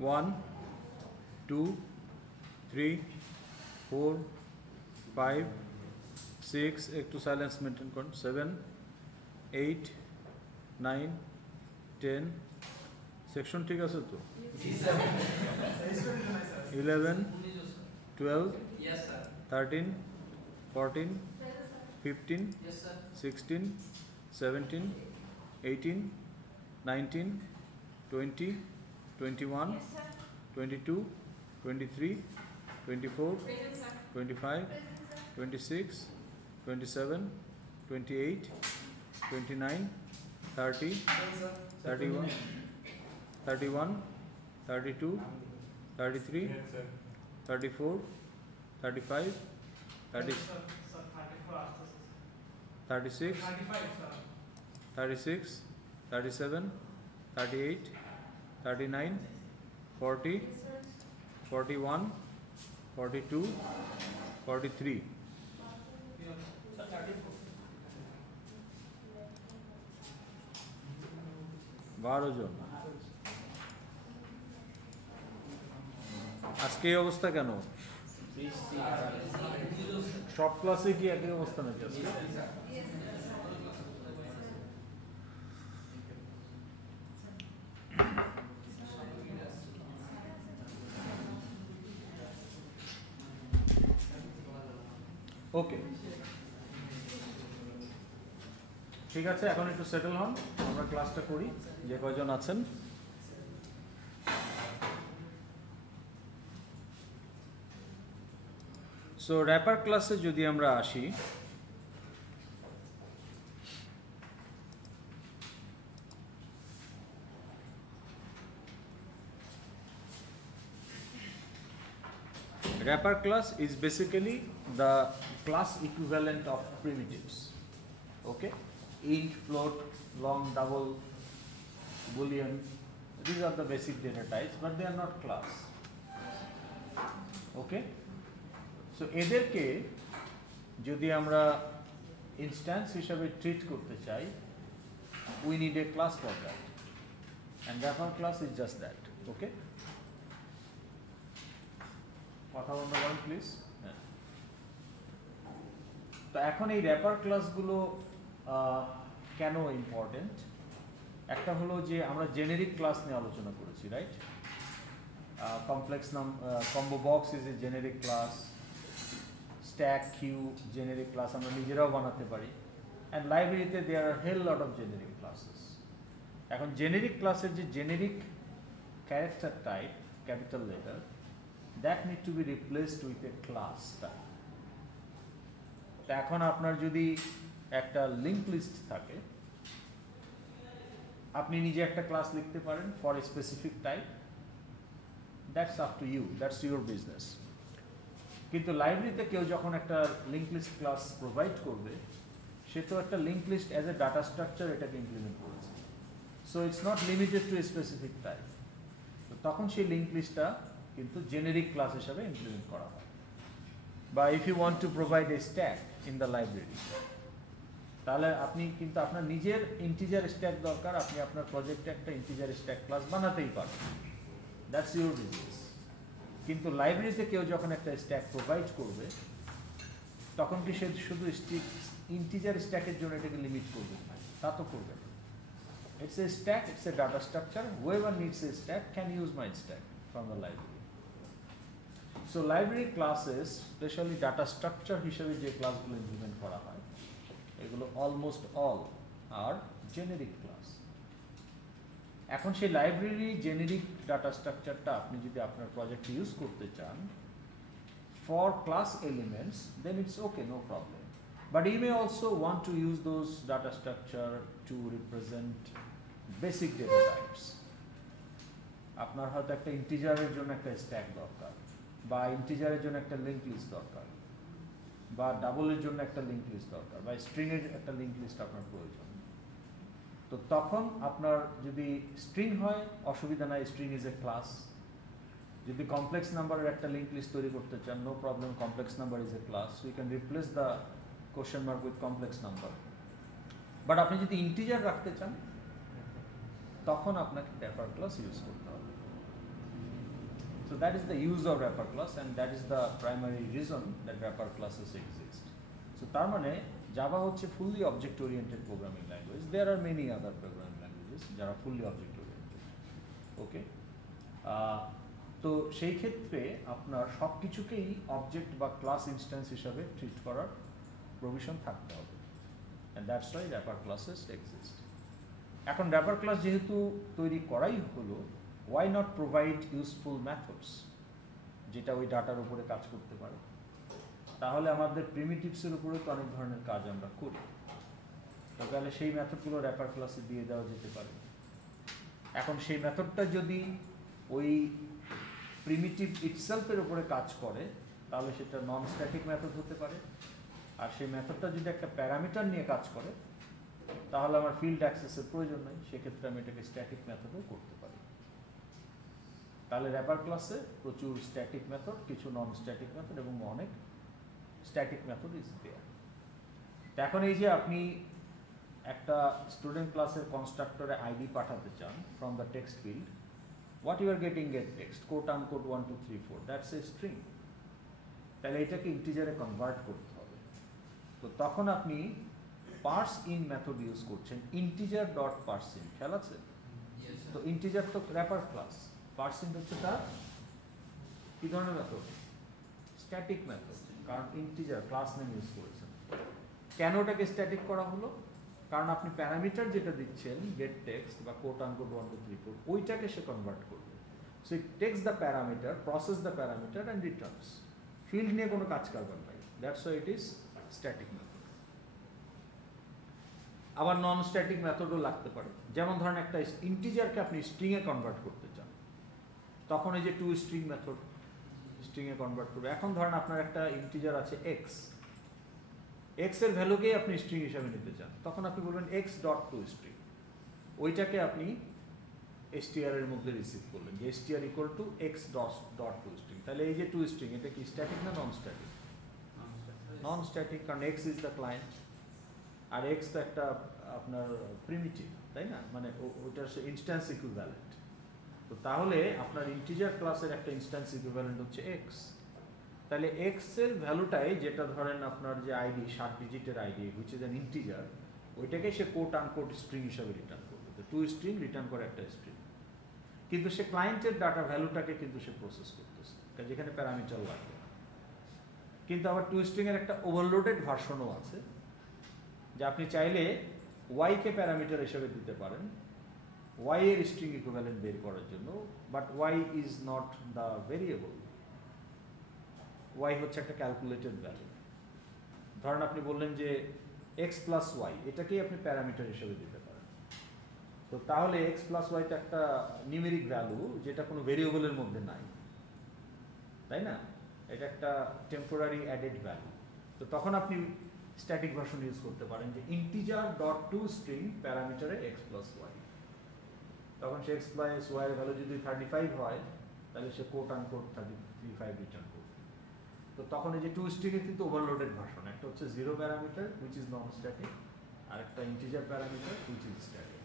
1 2 3 4 5 6 একটু silence maintain করুন 7 8 9 10 section ঠিক আছে তো 11 12 13 14 15 16 17 18 19 20 21 22 23 24 25 26 27 28 29 30 31 31 32 33 34 35 36 36 37 38 39 40 41 42 43 12 জন আজকে এই অবস্থা কেন সব ক্লাসে কি একই অবস্থা নাকি ওকে ঠিক আছে এখন একটু সেটেল হন আমরা ক্লাসটা করি যে কয়জন আছেন সো র্যাপার ক্লাসে যদি আমরা আসি wrapper class is basically the class equivalent of primitives. Okay, int, float, long, double, boolean, these are the basic data types, but they are not class. Okay, so এদেরকে যদি আমরা instance হিসাবে treat করতে চাই, we need a class for that, and wrapper class is just that. Okay, কথা বলতে পারেন please. তো এখন এই র্যাপার ক্লাসগুলো কেন ইম্পর্টেন্ট একটা হলো যে আমরা জেনেরিক ক্লাস নিয়ে আলোচনা করেছি right complex combo box is a generic class stack queue generic class আমরা নিজেরাও বানাতে পারি অ্যান্ড লাইব্রেরিতে there are whole lot of generic classes এখন জেনেরিক ক্লাসের যে generic character type capital letter that need to be replaced with a class type. তো এখন আপনার যদি একটা লিংক লিস্ট থাকে আপনি নিজে একটা ক্লাস লিখতে পারেন for a specific type that's up to you that's your business কিন্তু লাইব্রেরিতে কেউ যখন একটা লিংক লিস্ট ক্লাস প্রোভাইড করবে সে তো একটা link list as a data structure এটাকে ইমপ্লিমেন্ট করেছে so it's not limited to a specific type তো তখন সেই লিংক লিস্টটা কিন্তু জেনেরিক ক্লাস হিসাবে ইমপ্লিমেন্ট করা হয় বা if you want to provide a stack in the library তাহলে আপনি কিন্তু আপনার নিজের ইন্টিজার স্ট্যাক দরকার আপনি আপনার প্রজেক্টে একটা ইন্টিজার স্ট্যাক ক্লাস বানাতেই পারবেন দ্যাটস ইউর বিজনেস কিন্তু লাইব্রেরিতে কেউ যখন একটা স্ট্যাক প্রোভাইড করবে তখন কি সে শুধু ইন্টিজার স্ট্যাকের জন্য এটাকে লিমিট করবে তা তো করবে না it's a stack it's a data structure whoever needs a stack can use my stack from the library. So library classes, especially data structure হিসেবে যে ক্লাসগুলো ইমপ্লিমেন্ট করা হয় এগুলো অলমোস্ট অল আর জেনেরিক ক্লাস এখন সেই লাইব্রেরি জেনেরিক ডাটা স্ট্রাকচারটা আপনি যদি আপনার প্রজেক্টে ইউজ করতে চান for class elements then it's okay no problem but you may also want to use those data structure to represent basic data types আপনার হয়তো একটা ইন্টিজারের জন্য একটা স্ট্যাক দরকার বা ইন্টিজারের জন্য একটা লিংক লিস্ট দরকার বা ডাবলের জন্য একটা লিংক লিস্ট দরকার বা স্ট্রিংয়ের একটা লিংক লিস্ট আপনার প্রয়োজন তো তখন আপনার যদি স্ট্রিং হয় অসুবিধা নাই স্ট্রিং ইজ এ ক্লাস যদি কমপ্লেক্স নাম্বারের একটা লিংক লিস্ট তৈরি করতে চান no problem complex number is a class you can replace the question mark with complex number but আপনি যদি ইন্টিজার রাখতে চান তখন আপনাকে র্যাপার ক্লাস ইউজ করতে হবে So that is the use of wrapper class, and that is the primary reason that wrapper classes exist. So তার মানে জাভা হচ্ছে fully object oriented programming language. There are many other programming languages যারা fully object oriented. Okay? তো সেই ক্ষেত্রে আপনার সব কিছুকেই object বা ক্লাস ইনস্ট্যান্স হিসাবে ট্রিট করার প্রভিশন থাকতে হবে, and that's why wrapper classes exist. এখন wrapper class যেহেতু তৈরি করাই হলো, why not provide useful methods যেটা ওই ডাটার উপরে কাজ করতে পারে? তাহলে আমাদের প্রিমিটিভসের উপরে তো অনেক ধরনের কাজ আমরা করি, তাহলে সেই মেথডগুলো wrapper ক্লাসে দিয়ে দেওয়া যেতে পারে। এখন সেই মেথডটা যদি ওই প্রিমিটিভ ইটসেলফের উপরে কাজ করে তাহলে সেটা নন স্ট্যাটিক মেথড হতে পারে, আর সেই মেথডটা যদি একটা প্যারামিটার নিয়ে কাজ করে তাহলে আমার ফিল্ড অ্যাক্সেসের প্রয়োজন নেই, সেক্ষেত্রে আমি এটাকে স্ট্যাটিক মেথডও করতে পারি। তাহলে wrapper ক্লাসে প্রচুর স্ট্যাটিক মেথড, কিছু নন স্ট্যাটিক মেথড এবং অনেক স্ট্যাটিক মেথড ইজ দেয়ার। এখন এই যে আপনি একটা স্টুডেন্ট ক্লাসের কনস্ট্রাক্টরে আইডি পাঠাতে চান from the text field, what you are getting get text quote unquote 1 2 3 4, that's a string। তাহলে এটাকে ইন্টিজারে কনভার্ট করতে হবে, তো তখন আপনি পার্স ইন মেথড ইউজ করছেন, ইন্টিজার ডট পার্স ইন, খেয়াল আছে? তো ইন্টিজার তো wrapper ক্লাস, পার্স ইন হচ্ছে তার কি ধরনের মেথড? স্ট্যাটিক মেথড, কারণ ইন্টিজার ক্লাস নেম ইউজ করেছেন। কেন ওটাকে স্ট্যাটিক করা হলো? কারণ আপনি প্যারামিটার যেটা দিচ্ছেন গেট টেক্সট বা কোট আনকোট 1 2 3 4, ওইটাকে সে কনভার্ট করবে। So it takes the parameter, process the parameter and Returns. Field নিয়ে কোনো কাজ কারবার নাই, that's why it is static method. আবার নন স্ট্যাটিক মেথডও লাগতে পারে, যেমন ধরেন একটা ইন্টিজারকে আপনি স্ট্রিংয়ে কনভার্ট করতে চান, তখন এই যে টু স্ট্রিং মেথড স্ট্রিংয়ে কনভার্ট করবে। এখন ধরেন আপনার একটা ইন্টিজার আছে এক্স, এক্স এর ভ্যালুকেই আপনি স্ট্রিং হিসাবে নিতে চান, তখন আপনি বলবেন এক্স ডট টু স্ট্রিং, ওইটাকে আপনি str এর মধ্যে রিসিভ করলেন যে str equal to x dot to string. তাহলে এই যে টু স্ট্রিং, এটা কি স্ট্যাটিক না নন স্ট্যাটিক? নন স্ট্যাটিক, কারণ এক্স ইজ দ্য ক্লায়েন্ট, আর এক্স তো একটা আপনার প্রিমিটিভ, তাই না? মানে ওইটার ইনস্ট্যান্স ইকুইভ্যালেন্ট। তো তাহলে আপনার ইন্টিজার ক্লাসের একটা ইনস্ট্যান্স ইকুইভ্যালেন্ট হচ্ছে এক্স। তাহলে এক্স এর ভ্যালুটাই, যেটা ধরেন আপনার যে আইডি 7 ডিজিটের ID which is an integer, ওইটাকে সে কোট আনকোট স্ট্রিং হিসাবে রিটার্ন করবে। তো টু স্ট্রিং রিটার্ন করে একটা স্ট্রিং, কিন্তু সে ক্লায়েন্টের ডাটা ভ্যালুটাকে কিন্তু সে প্রসেস করতেছে, যেখানে প্যারামিটার লাগবে। কিন্তু আবার টু স্ট্রিং এর একটা ওভারলোডেড ভার্সনও আছে, যে আপনি চাইলে ওয়াই কে প্যারামিটার হিসেবে দিতে পারেন ওয়াই এর স্ট্রিং ইকুইভ্যালেন্ট বের করার জন্য, but y is not the variable. Y হচ্ছে একটা ক্যালকুলেটেড ভ্যালু। ধরেন আপনি বললেন যে এক্স প্লাস ওয়াই, এটাকেই আপনি প্যারামিটার হিসেবে দিতে পারেন। তো তাহলে এক্স প্লাস ওয়াই তো একটা নিউমেরিক ভ্যালু, যেটা কোনো ভেরিয়েবলের মধ্যে নাই, তাই না? এটা একটা টেম্পোরারি অ্যাডেড ভ্যালু। তো তখন আপনি স্ট্যাটিক ভার্সন ইউজ করতে পারেন যে ইন্টিজার ডট টু স্ট্রিং প্যারামিটারে এক্স প্লাস ওয়াই। তখন সে এক্স প্লাস ওয়াই এর ভ্যালু যদি 35 হয়, তাহলে সে কোট আনকোট 35 রিটার্ন করবে। তো তখন এই যে টু স্ট্রিং এর কিন্তু ওভারলোডেড ভার্সন, একটা হচ্ছে zero parameter which is non static, আর একটা integer parameter which is static.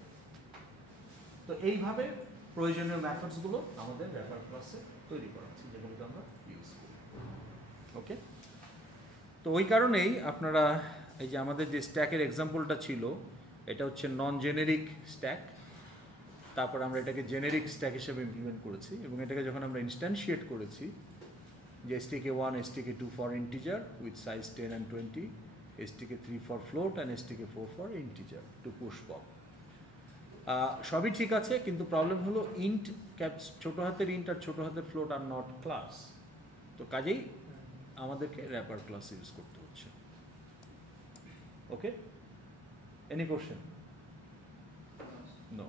তো এইভাবে প্রয়োজনীয় মেথডসগুলো আমাদের wrapper ক্লাসে তৈরি করা হচ্ছে, যেগুলোকে আমরা ইউজ করি। ওকে, তো ওই কারণেই আপনারা এই যে আমাদের যে স্ট্যাকের এক্সাম্পলটা ছিল, এটা হচ্ছে নন জেনেরিক স্ট্যাক, তারপর আমরা এটাকে জেনেরিক স্ট্যাক হিসেবে ইমপ্লিমেন্ট করেছি, এবং এটাকে যখন আমরা ইনস্ট্যান্সিয়েট করেছি যে stk1 stk2 for integer with size 10 and 20, stk3 for float and stk4 for integer two push pop, সবই ঠিক আছে, কিন্তু প্রবলেম হলো ইন্ট ক্যাপস, ছোট হাতের ইন্ট আর ছোট হাতের ফ্লোট আর নট ক্লাস। তো কাজেই আমাদেরকে wrapper ক্লাস ইউজ করতে হচ্ছে। ওকে, এনি কোশ্চেন? নো।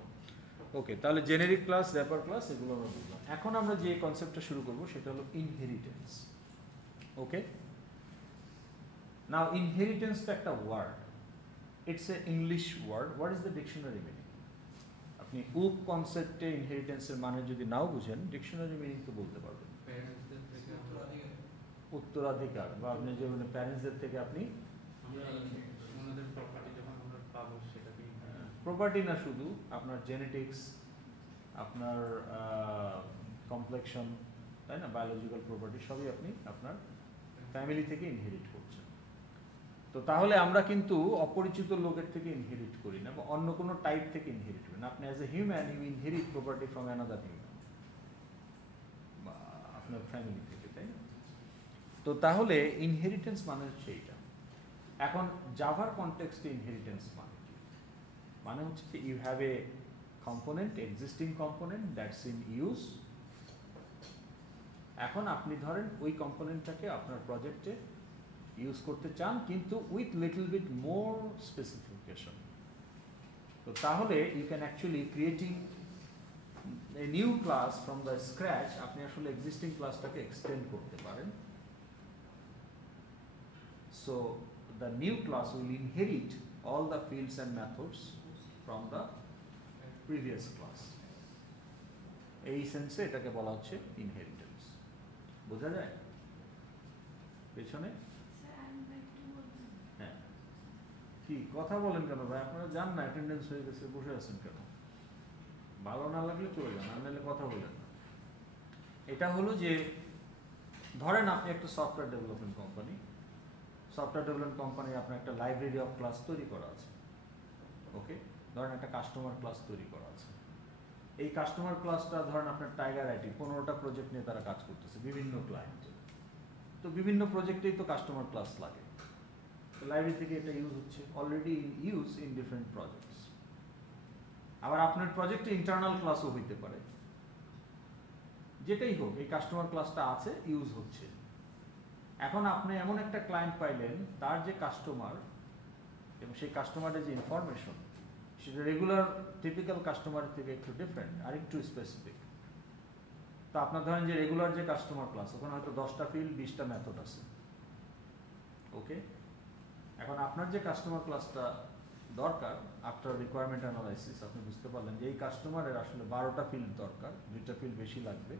ওকে, তাহলে জেনেরিক ক্লাস, wrapper ক্লাস, এগুলো আমরা বুঝলাম। এখন আমরা যে কনসেপ্টটা শুরু করব সেটা হলো ইনহেরিটেন্স। ওকে, নাও ইনহেরিটেন্স তো একটা word, it's a English word. What is the dictionary meaning? আপনি উপ কনসেপ্টে ইনহেরিটেন্সের মানে যদি নাও বুঝেন, ডিকশনারি মিনিং তো বলতে পারবেন। উত্তরাধিকার, বা আপনি যে প্যারেন্টসদের থেকে আপনি প্রপার্টি না, শুধু আপনার জেনেটিক্স, আপনার কমপ্লেকশন, তাই না? বায়োলজিক্যাল প্রপার্টি সবই আপনি আপনার ফ্যামিলি থেকে ইনহেরিট করছেন। তো তাহলে আমরা কিন্তু অপরিচিত লোকের থেকে ইনহেরিট করি না, বা অন্য কোনো টাইপ থেকে ইনহেরিট করি না। আপনি as a human you inherit property from another human, বা আপনার ফ্যামিলি থেকে, তাই না? তো তাহলে ইনহেরিটেন্স মানে হচ্ছে এইটা। এখন জাভার কনটেক্সটে ইনহেরিটেন্স মানে কি? মানে হচ্ছে যে you have a component, existing component that's in use. এখন আপনি ধরেন ওই কম্পোনেন্টটাকে আপনার প্রজেক্টে ইউজ করতে চান, কিন্তু with little bit more specification. তো তাহলে you can actually creating a new class from the scratch, আপনি আসলে এক্সিস্টিং ক্লাসটাকে এক্সটেন্ড করতে পারেন। So the new class will inherit all the fields and methods from the previous class. এই সেন্সে এটাকে বলা হচ্ছে ইনহেরিটেন্স। বোঝা যায় পেছনে? হ্যাঁ, কি কথা বলেন কেন ভাই? আপনারা যান না, অ্যাটেন্ডেন্স হয়ে গেছে, বসে আছেন কেন? ভালো না লাগলে চলে যান, আর নাহলে কথা বলেন না। এটা হলো যে ধরেন আপনি একটা software development company, software development company আপনার একটা লাইব্রেরি অফ ক্লাস তৈরি করা আছে। ওকে, ধরেন একটা কাস্টমার ক্লাস তৈরি করা আছে। এই কাস্টমার ক্লাসটা ধরেন আপনার টাইগার আইটি 15টা প্রজেক্ট নিয়ে তারা কাজ করতেছে, বিভিন্ন ক্লায়েন্ট। তো বিভিন্ন প্রজেক্টেই তো কাস্টমার ক্লাস লাগে। তো লাইব্রেরি থেকে এটা ইউজ হচ্ছে, already in use in different projects. আবার আপনার প্রজেক্টে ইন্টারনাল ক্লাসও হইতে পারে, যেটাই হোক এই কাস্টমার ক্লাসটা আছে, ইউজ হচ্ছে। এখন আপনি এমন একটা ক্লায়েন্ট পাইলেন, তার যে কাস্টমার এবং সেই কাস্টমারের যে ইনফরমেশন, সেটা রেগুলার টিপিক্যাল কাস্টমারের থেকে একটু ডিফারেন্ট, আর একটু স্পেসিফিক। তো আপনার ধরেন যে রেগুলার যে কাস্টমার ক্লাস, ওখানে হয়তো 10টা ফিল্ড, 20টা মেথড আছে। ওকে, এখন আপনার যে কাস্টমার ক্লাসটা দরকার, আফটার রিকোয়ারমেন্ট অ্যানালাইসিস আপনি বুঝতে পারলেন যে এই কাস্টমারের আসলে 12টা ফিল্ড দরকার, 2টা ফিল্ড বেশি লাগবে,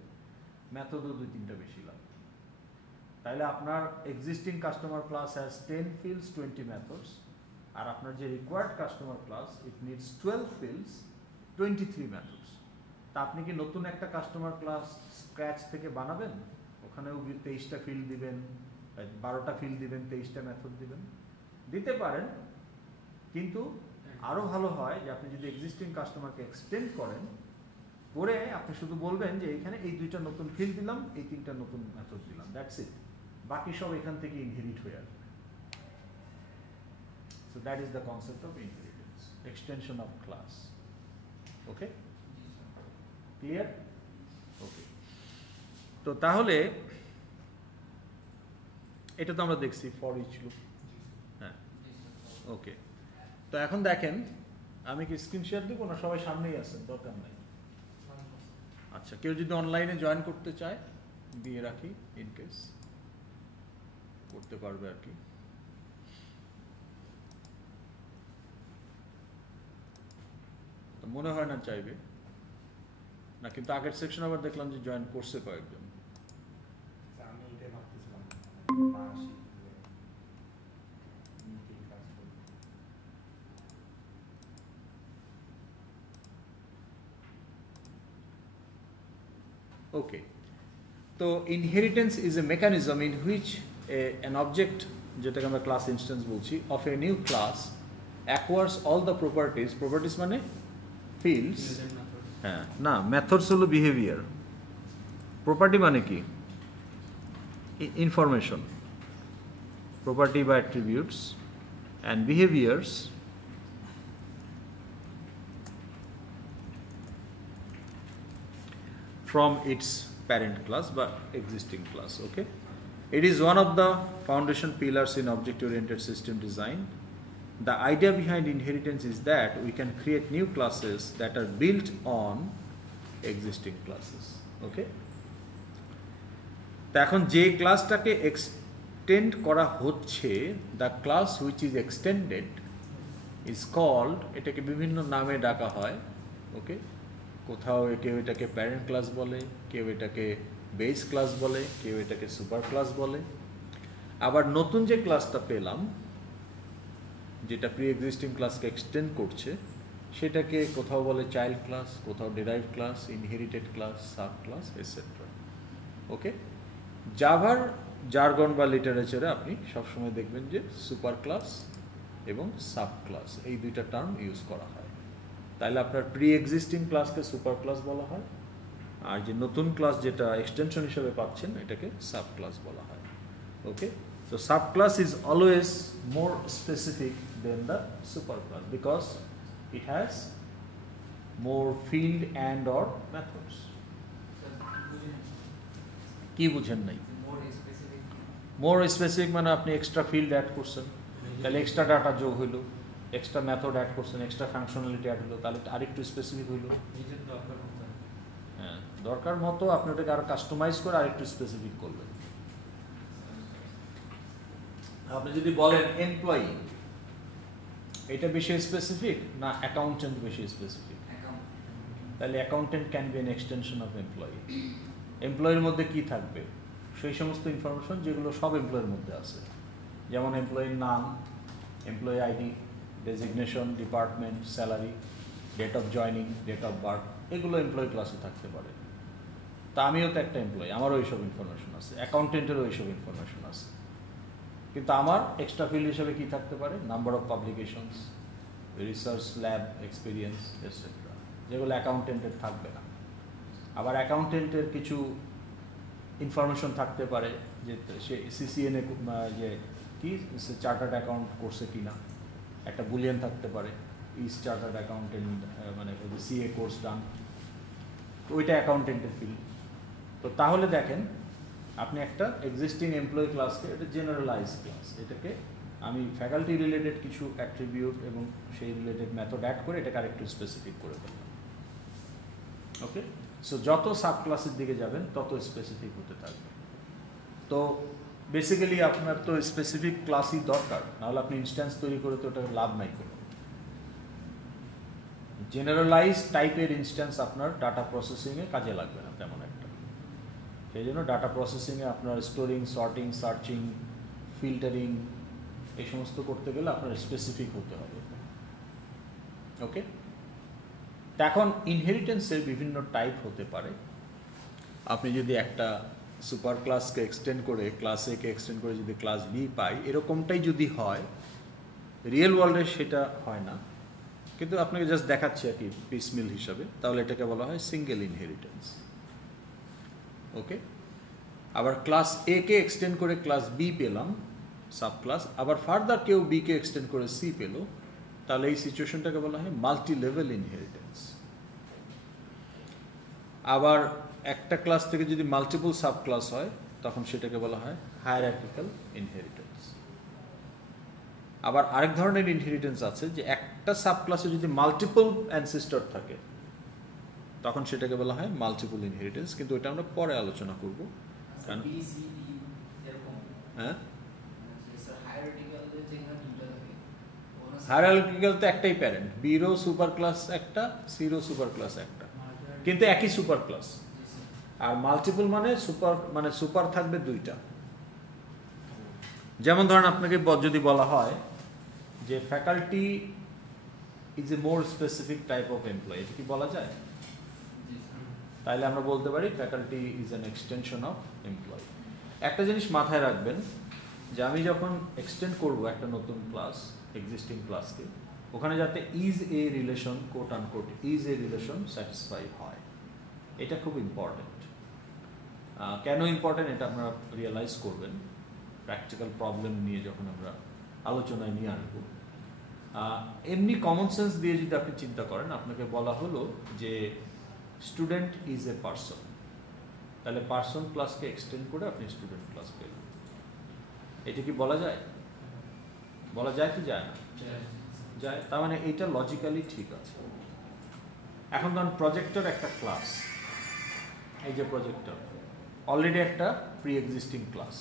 মেথডও 2-3টা বেশি লাগবে। তাহলে আপনার existing customer class has 10 fields 20 methods, আর আপনার যে required customer class it needs 12 fields 23 methods। তা আপনি কি নতুন একটা কাস্টমার ক্লাস স্ক্র্যাচ থেকে বানাবেন? ওখানেও 23টা ফিল্ড দিবেন, 12টা ফিল্ড দিবেন, 23টা মেথড দিবেন? দিতে পারেন, কিন্তু আরও ভালো হয় যে আপনি যদি এক্সিস্টিং কাস্টমারকে এক্সটেন্ড করেন, করে আপনি শুধু বলবেন যে এখানে এই 2টা নতুন ফিল্ড দিলাম, এই 3টা নতুন মেথড দিলাম, দ্যাটস ইট। বাকি সব এখান থেকে ইনহেরিট হয়ে আসবে। So that is the concept of inheritance, extension of class. Okay? Clear? Okay. তো তাহলে এটা তো আমরা দেখছি ফর ইচ লুপ। হ্যাঁ, ওকে। তো এখন দেখেন, আমি কি স্ক্রিন শেয়ার দেবো না সবাই সামনেই আছেন? দরকার নাই। আচ্ছা, কেউ যদি অনলাইনে জয়েন করতে চায় দিয়ে রাখি, ইন কেস করতে পারবে আর কি। মনে হয় না চাইবে না, কিন্তু আগের সেকশন আবার দেখলাম যে জয়েন করছে কয়েকজন। ওকে, তো inheritance is a mechanism in which an object, যেটাকে আমরা ক্লাস ইনস্ট্যান্স বলছি, of A new class acquires all the properties. Properties মানে ফিল্ডস। হ্যাঁ, না, মেথডস হলো বিহেভিয়ার। প্রপার্টি মানে কি? ইনফরমেশন। প্রপার্টি বা attributes and behaviours from its parent class বা existing class. Okay, it is one of the foundation pillars in object-oriented system design. The idea behind inheritance is that we can create new classes that are built on existing classes. Okay, তো এখন যে ক্লাসটাকে extend করা হচ্ছে, the class which is extended is called, এটাকে বিভিন্ন নামে ডাকা হয়। ওকে, কোথাও কেউ এটাকে প্যারেন্ট ক্লাস বলে, কেউ এটাকে বেস ক্লাস বলে, কেউ এটাকে সুপার ক্লাস বলে। আবার নতুন যে ক্লাসটা পেলাম, যেটা প্রি এক্সিস্টিং ক্লাসকে এক্সটেন্ড করছে, সেটাকে কোথাও বলে চাইল্ড ক্লাস, কোথাও derived class, inherited class, sub class, etcetera. Okay, জাভার জার্গন বা লিটারেচারে আপনি সবসময় দেখবেন যে সুপার ক্লাস এবং সাব ক্লাস এই দুইটা টার্ম ইউজ করা হয়। তাহলে আপনার প্রি এক্সিস্টিং ক্লাসকে সুপার ক্লাস বলা হয়, আর যে নতুন ক্লাস যেটা এক্সটেনশন হিসেবে পাচ্ছেন এটাকে সাব ক্লাস বলা হয়। ওকে, so subclass is always more specific than the superclass because it has more field and or methods. কি বুঝেন নাই? মোর স্পেসিফিক মানে আপনি এক্সট্রা ফিল্ড অ্যাড করছেন, তাহলে এক্সট্রা ডাটা যোগ হইলো, এক্সট্রা মেথড অ্যাড করছেন, এক্সট্রা ফাংশনালিটি অ্যাড হলো, তাহলে আরেকটু স্পেসিফিক হইলো। হ্যাঁ, দরকার মতো আপনি ওটাকে আরো কাস্টমাইজ করে আরেকটু স্পেসিফিক করবেন। আপনি যদি বলেন এমপ্লয়ি, এটা বেশি স্পেসিফিক না অ্যাকাউন্টেন্ট বেশি স্পেসিফিক? তাহলে accountant can be an extension of employee. এমপ্লয়ির মধ্যে কি থাকবে? সেই সমস্ত ইনফরমেশন যেগুলো সব এমপ্লয়ের মধ্যে আছে, যেমন এমপ্লয়ির নাম, employee ID, designation, department, salary, date of joining, date of birth, এগুলো এমপ্লয়ি ক্লাসে থাকতে পারে। তা আমিও তো একটা এমপ্লয়ি, আমারও এইসব ইনফরমেশন আছে, অ্যাকাউন্টেন্টেরও এইসব ইনফরমেশন আছে, কিন্তু আমার এক্সট্রা ফিল্ড হিসেবে কি থাকতে পারে? Number of publications, research lab experience etcetera, যেগুলো অ্যাকাউন্টেন্টের থাকবে না। আবার অ্যাকাউন্টেন্টের কিছু ইনফরমেশন থাকতে পারে যে সে সিসিএনএ যে কি চার্টার্ড অ্যাকাউন্ট করছে কি না, একটা বুলিয়ান থাকতে পারে, ইজ চার্টার্ড অ্যাকাউন্টেন্ট মানে সিএ কোর্স ডান, ওইটা অ্যাকাউন্টেন্টের ফিল্ড। তো তাহলে দেখেন আপনি একটা এক্সিস্টিং এমপ্লয়ি ক্লাসকে, এটা জেনারেলাইজ ক্লাস, এটাকে আমি ফ্যাকাল্টি রিলেটেড কিছু অ্যাট্রিবিউট এবং সেই রিলেটেড মেথড অ্যাড করে এটাকে আরেকটু স্পেসিফিক করে ফেললাম। ওকে, সো যত সাব ক্লাসের দিকে যাবেন তত স্পেসিফিক হতে থাকবে। তো বেসিক্যালি আপনার তো স্পেসিফিক ক্লাসই দরকার, নাহলে আপনি ইনস্ট্যান্স তৈরি করে তো ওটা লাভ নাই কোনো। জেনারেলাইজ টাইপের ইনস্ট্যান্স আপনার ডাটা প্রসেসিংয়ে কাজে লাগবে না তেমন একটা। সেই জন্য ডাটা প্রসেসিংয়ে আপনার স্টোরিং, সর্টিং, সার্চিং, ফিল্টারিং এই সমস্ত করতে গেলে আপনার স্পেসিফিক হতে হবে। ওকে, এখন ইনহেরিটেন্সের বিভিন্ন টাইপ হতে পারে। আপনি যদি একটা সুপার ক্লাসকে এক্সটেন্ড করে ক্লাস এ কে এক্সটেন্ড করে যদি ক্লাস বি পাই, এরকমটাই যদি হয়, রিয়েল ওয়ার্ল্ডে সেটা হয় না, কিন্তু আপনাকে জাস্ট দেখাচ্ছি আর কি পিসমিল হিসাবে, তাহলে এটাকে বলা হয় সিঙ্গেল ইনহেরিটেন্স। ওকে, আবার ক্লাস এ কে এক্সটেন্ড করে ক্লাস বি পেলাম সাব ক্লাস, আবার ফার্দার কেউ বি কে এক্সটেন্ড করে সি পেল, তাহলে এই সিচুয়েশনটাকে বলা হয় মাল্টি লেভেল ইনহেরিটেন্স। আবার একটা ক্লাস থেকে যদি মাল্টিপল সাব ক্লাস হয় তখন সেটাকে বলা হয় হায়ারার্কিক্যাল ইনহেরিটেন্স। আবার আরেক ধরনের ইনহেরিটেন্স আছে যে একটা সাব ক্লাসে যদি মাল্টিপল অ্যানসেস্টর থাকে তখন সেটাকে বলা হয় মাল্টিপল ইনহেরিটেন্স, কিন্তু এটা আমরা পরে আলোচনা করব। হ্যাঁ, হায়ারার্কিক্যাল তো একটাই প্যারেন্ট, বিরো সুপার ক্লাস একটা, সিরো সুপার ক্লাস একটা, কিন্তু একই সুপার ক্লাস। আর মাল্টিপল মানে সুপার থাকবে দুইটা। যেমন ধরেন আপনাকে যদি বলা হয় যে faculty is A more specific type of employee, এটা কি বলা যায়? তাহলে আমরা বলতে পারি faculty is an extension of employee. একটা জিনিস মাথায় রাখবেন যে আমি যখন এক্সটেন্ড করব একটা নতুন ক্লাস এক্সিস্টিং ক্লাসকে, ওখানে যাতে is a relation, coat unquote is a relation satisfy হয়, এটা খুব ইম্পর্টেন্ট। কেন ইম্পর্টেন্ট এটা আপনারা রিয়েলাইজ করবেন প্র্যাকটিক্যাল প্রবলেম নিয়ে যখন আমরা আলোচনায় নিয়ে আসবো। এমনি কমন সেন্স দিয়ে যদি আপনি চিন্তা করেন, আপনাকে বলা হলো যে স্টুডেন্ট ইজ এ পার্সন, তাহলে পার্সন ক্লাসকে এক্সটেন্ড করে আপনি স্টুডেন্ট ক্লাস পেলেন, এটা কি বলা যায়? বলা যায় কি যায় না? যায়। তার মানে এটা লজিক্যালি ঠিক আছে। এখন ধরুন প্রজেক্টর একটা ক্লাস, এই যে প্রজেক্টর অলরেডি একটা প্রি এক্সিস্টিং ক্লাস।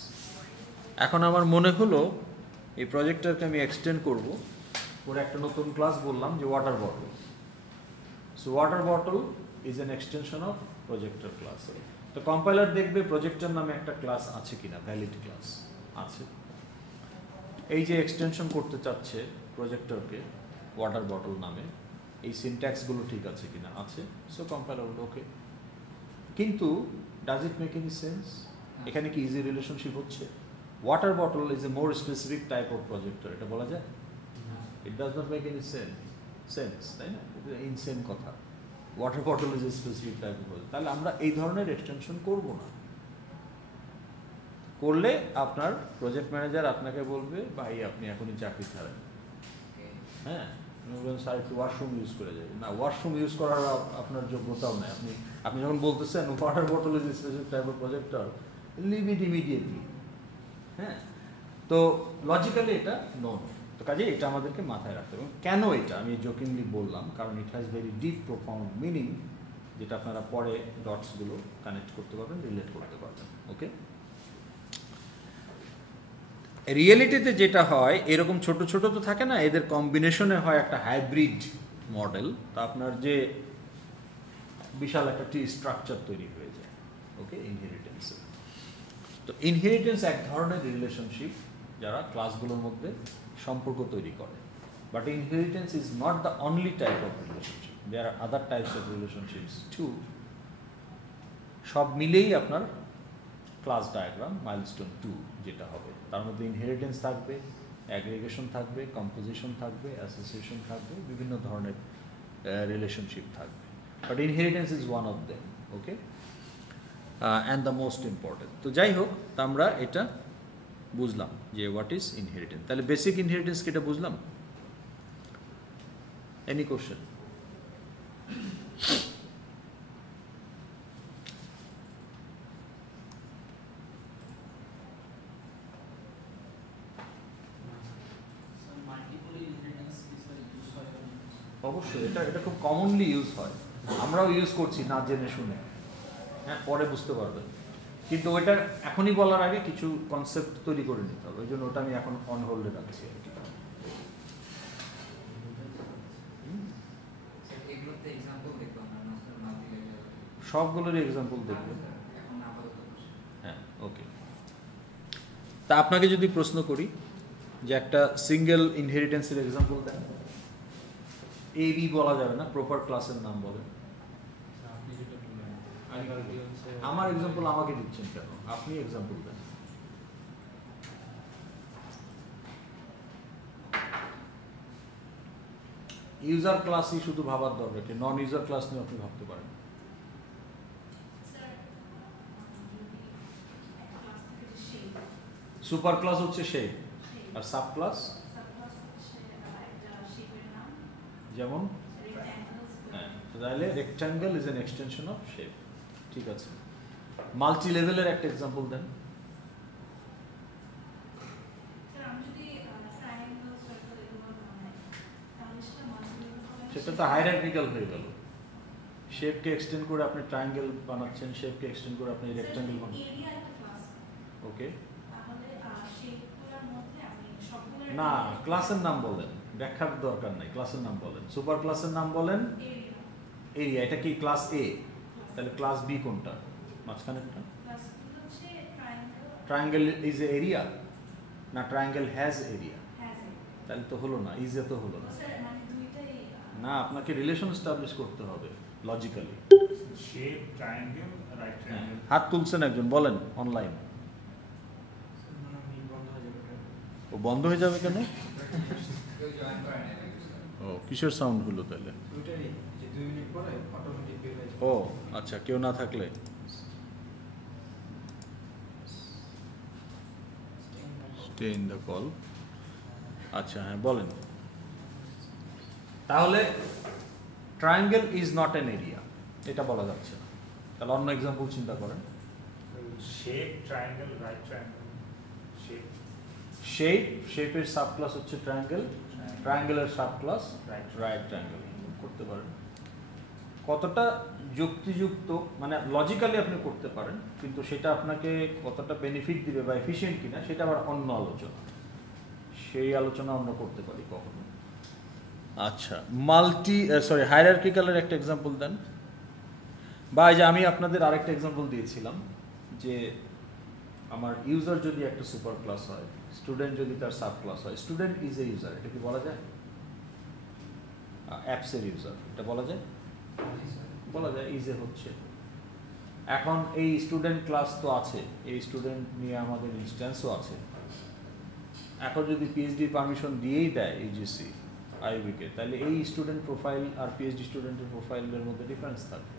এখন আমার মনে হলো এই প্রজেক্টরকে আমি এক্সটেন্ড করব, ওর একটা নতুন ক্লাস বললাম যে water bottle. So water bottle is an extension of projector class. তো কম্পাইলার দেখবে প্রজেক্টর নামে একটা ক্লাস আছে কিনা, ভ্যালিড ক্লাস আছে। এই যে এক্সটেনশন করতে চাচ্ছে প্রজেক্টরকে ওয়াটার বটল নামে, এই সিনট্যাক্সগুলো ঠিক আছে কিনা, আছে। সো কম্পাইলার ওকে। কিন্তু does it make any sense? এখানে কি ইজি রিলেশনশিপ হচ্ছে? Water bottle is a more specific type of projector, এটা বলা যায়? It does not make any sense, তাই না? ইনসেন কথা। Water bottle is a specific type of project. তাহলে আমরা এই ধরনের এক্সটেনশন করব না। করলে আপনার প্রজেক্ট ম্যানেজার আপনাকে বলবে ভাই আপনি এখনই চাকরি ছাড়েন। হ্যাঁ, স্যার একটু ওয়াশরুম ইউজ করে যাবে না, ওয়াশরুম ইউজ করার আপনার যোগ্যতাও নেই। আপনি যখন বলতেছেন water bottle is specific type of projector, leave it immediately. হ্যাঁ, তো লজিক্যালি এটা নন। তো কাজে এটা আমাদেরকে মাথায় রাখতে হবে। কেন এটা আমি জোকিংলি বললাম, কারণ it has very deep profound meaning, যেটা আপনারা পরে ডটসগুলো কানেক্ট করতে পারবেন, রিলেট করতে পারবেন। ওকে, রিয়েলিটিতে যেটা হয় এরকম ছোট ছোট তো থাকে না, এদের কম্বিনেশনে হয় একটা হাইব্রিড মডেল। তা আপনার যে বিশাল একটা ট্রি স্ট্রাকচার তৈরি হয়ে যায়। ওকে, ইনহেরিটেন্সে। তো ইনহেরিটেন্স এক ধরনের রিলেশনশিপ যারা ক্লাসগুলোর মধ্যে সম্পর্ক তৈরি করে। But inheritance is not the only type of relationship, there are other types of relationships too. সব মিলেই আপনার ক্লাস ডায়াগ্রাম মাইলস্টোন 2 যেটা হবে, তার মধ্যে ইনহেরিটেন্স থাকবে, অ্যাগ্রিগেশন থাকবে, কম্পোজিশন থাকবে, অ্যাসোসিয়েশন থাকবে, বিভিন্ন ধরনের রিলেশনশিপ থাকবে। But inheritance is one of them. Okay, and the most important. তো যাই হোক, তা আমরা এটা বুঝলাম যে হোয়াট ইজ ইনহেরিটেন্স। তাহলে বেসিক ইনহেরিটেন্স কি এটা বুঝলাম? Any question? অবশ্যই এটা খুব কমনলি ইউজ হয়, আমরাও ইউজ করছি না জেনে শুনে। হ্যাঁ, পরে বুঝতে পারবেন, কিন্তু ওইটা এখনই বলার আগে কিছু কনসেপ্ট তৈরি করে নিতে হবে, ওই জন্য ওটা আমি এখন অন হোল্ডে রাখছি আর কি। সবগুলোরই এক্সাম্পল দেখবেন। হ্যাঁ, ওকে। তা আপনাকে যদি প্রশ্ন করি যে একটা single ইনহেরিটেন্সের example then, A B বলা যাবে না, প্রপার ক্লাসের নাম বলেন। আমার এক্সাম্পল আমাকে দিচ্ছেন কেন? আপনি এক্সাম্পল দেন। ইউজার ক্লাসই শুধু ভাবার দরকার, নন ইউজার ক্লাস নিয়ে আপনি ভাবতে পারেন। সুপার ক্লাস হচ্ছে শেপ, আর সাব ক্লাস যেমন, হ্যাঁ, তাহলে rectangle is an extension of shape. ঠিক আছে, মাল্টি লেভেলের একটা এক্সাম্পল দেন। সেটা তো হায়ারার্কিক্যাল হয়ে গেল। শেপকে এক্সটেন্ড করে আপনি ট্রায়াঙ্গেল বানাচ্ছেন, শেপকে এক্সটেন্ড করে আপনি রেক্ট্যাঙ্গেল বানাচ্ছেন। ওকে, না, ক্লাসের নাম বলেন, ব্যাখ্যার দরকার নাই, ক্লাসের নাম বলেন। সুপার ক্লাসের নাম বলেন এরিয়া। এটা কি ক্লাস এ? তাহলে ক্লাস বি কোনটা মাঝখানেরটা? ট্রায়াঙ্গেল ইজ এ এরিয়া না ট্রায়াঙ্গেল হ্যাজ এরিয়া? তাহলে তো হলো না, ইজ এ তো হলো না। না, আপনাকে রিলেশন এস্টাবলিশ করতে হবে logically. Shape, triangle, right triangle. হাত তুলছেন একজন, বলেন অনলাইন। ও বন্ধ হয়ে যাবে কেন? ও, কিসের সাউন্ড হলো তাহলে? ও আচ্ছা, কেউ না থাকলে স্টে ইন দ্য কল। আচ্ছা, হ্যাঁ বলেন। তাহলে triangle is not an area, এটা বলা যাচ্ছে না। তাহলে অন্য এক্সাম্পল চিন্তা করেন। Shape, triangle, right triangle. শেপের সাব ক্লাস হচ্ছে ট্রায়াঙ্গেল, ট্রায়াঙ্গেলের সাব ক্লাস রাইট ট্রায়াঙ্গেল করতে পারেন। কতটা যুক্তিযুক্ত, মানে লজিক্যালি আপনি করতে পারেন, কিন্তু সেটা আপনাকে কতটা বেনিফিট দিবে বা এফিশিয়েন্ট কিনা সেটা আবার অন্য আলোচনা, সেই আলোচনা অন্য করতে পারি কখনো। আচ্ছা, হায়ারার্কিক্যালের একটা এক্সাম্পল দেন। বা এই যে আমি আপনাদের আরেকটা এক্সাম্পল দিয়েছিলাম যে আমার ইউজার যদি একটা সুপার ক্লাস হয়, স্টুডেন্ট যদি তার সাব ক্লাস হয়, স্টুডেন্ট ইজ এ ইউজার, এটা কি বলা যায়? অ্যাপসের ইউজার, এটা বলা যায়? বলা যায়, ইজ এ হচ্ছে। এখন এই স্টুডেন্ট ক্লাস তো আছে, এই স্টুডেন্ট নিয়ে আমাদের ইনস্ট্যান্সও আছে। এখন যদি পিএইচডি পারমিশন দিয়েই দেয় ইউজিসি আইবিকে, তাহলে এই স্টুডেন্ট প্রোফাইল আর পিএইচডি স্টুডেন্টের প্রোফাইলের মধ্যে ডিফারেন্স থাকবে।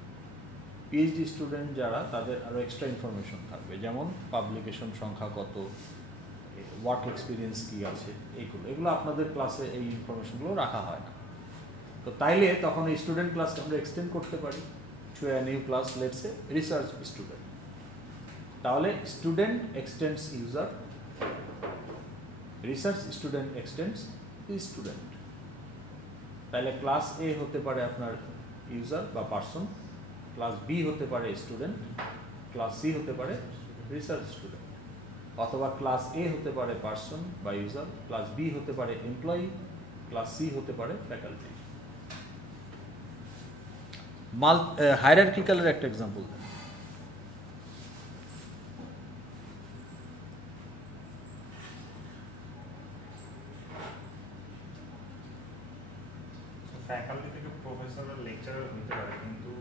পিএইচডি স্টুডেন্ট যারা, তাদের আরও এক্সট্রা ইনফরমেশন থাকবে, যেমন পাবলিকেশন সংখ্যা কত, ওয়ার্ক এক্সপিরিয়েন্স কী আছে, এগুলো আপনাদের ক্লাসে এই ইনফরমেশনগুলো রাখা হয় না। তো তাইলে তখন এই স্টুডেন্ট ক্লাসটা আমরা এক্সটেন্ড করতে পারি to a new class, let's a research student. তাহলে student extends user, research student extends student. তাহলে ক্লাস এ হতে পারে আপনার ইউজার বা পার্সন, ক্লাস বি হতে পারে স্টুডেন্ট, ক্লাস সি হতে পারে রিসার্চ স্টুডেন্ট, অথবা ক্লাস এ হতে পারে পার্সন বা ইউজার, ক্লাস বি হতে পারে এমপ্লয়ি, ক্লাস সি হতে পারে ফ্যাকাল্টি। হায়ারার্কিক্যালের একটা এক্সাম্পল দেন। ফ্যাকাল্টি থেকে প্রফেসর আর লেকচারার হতে পারে, কিন্তু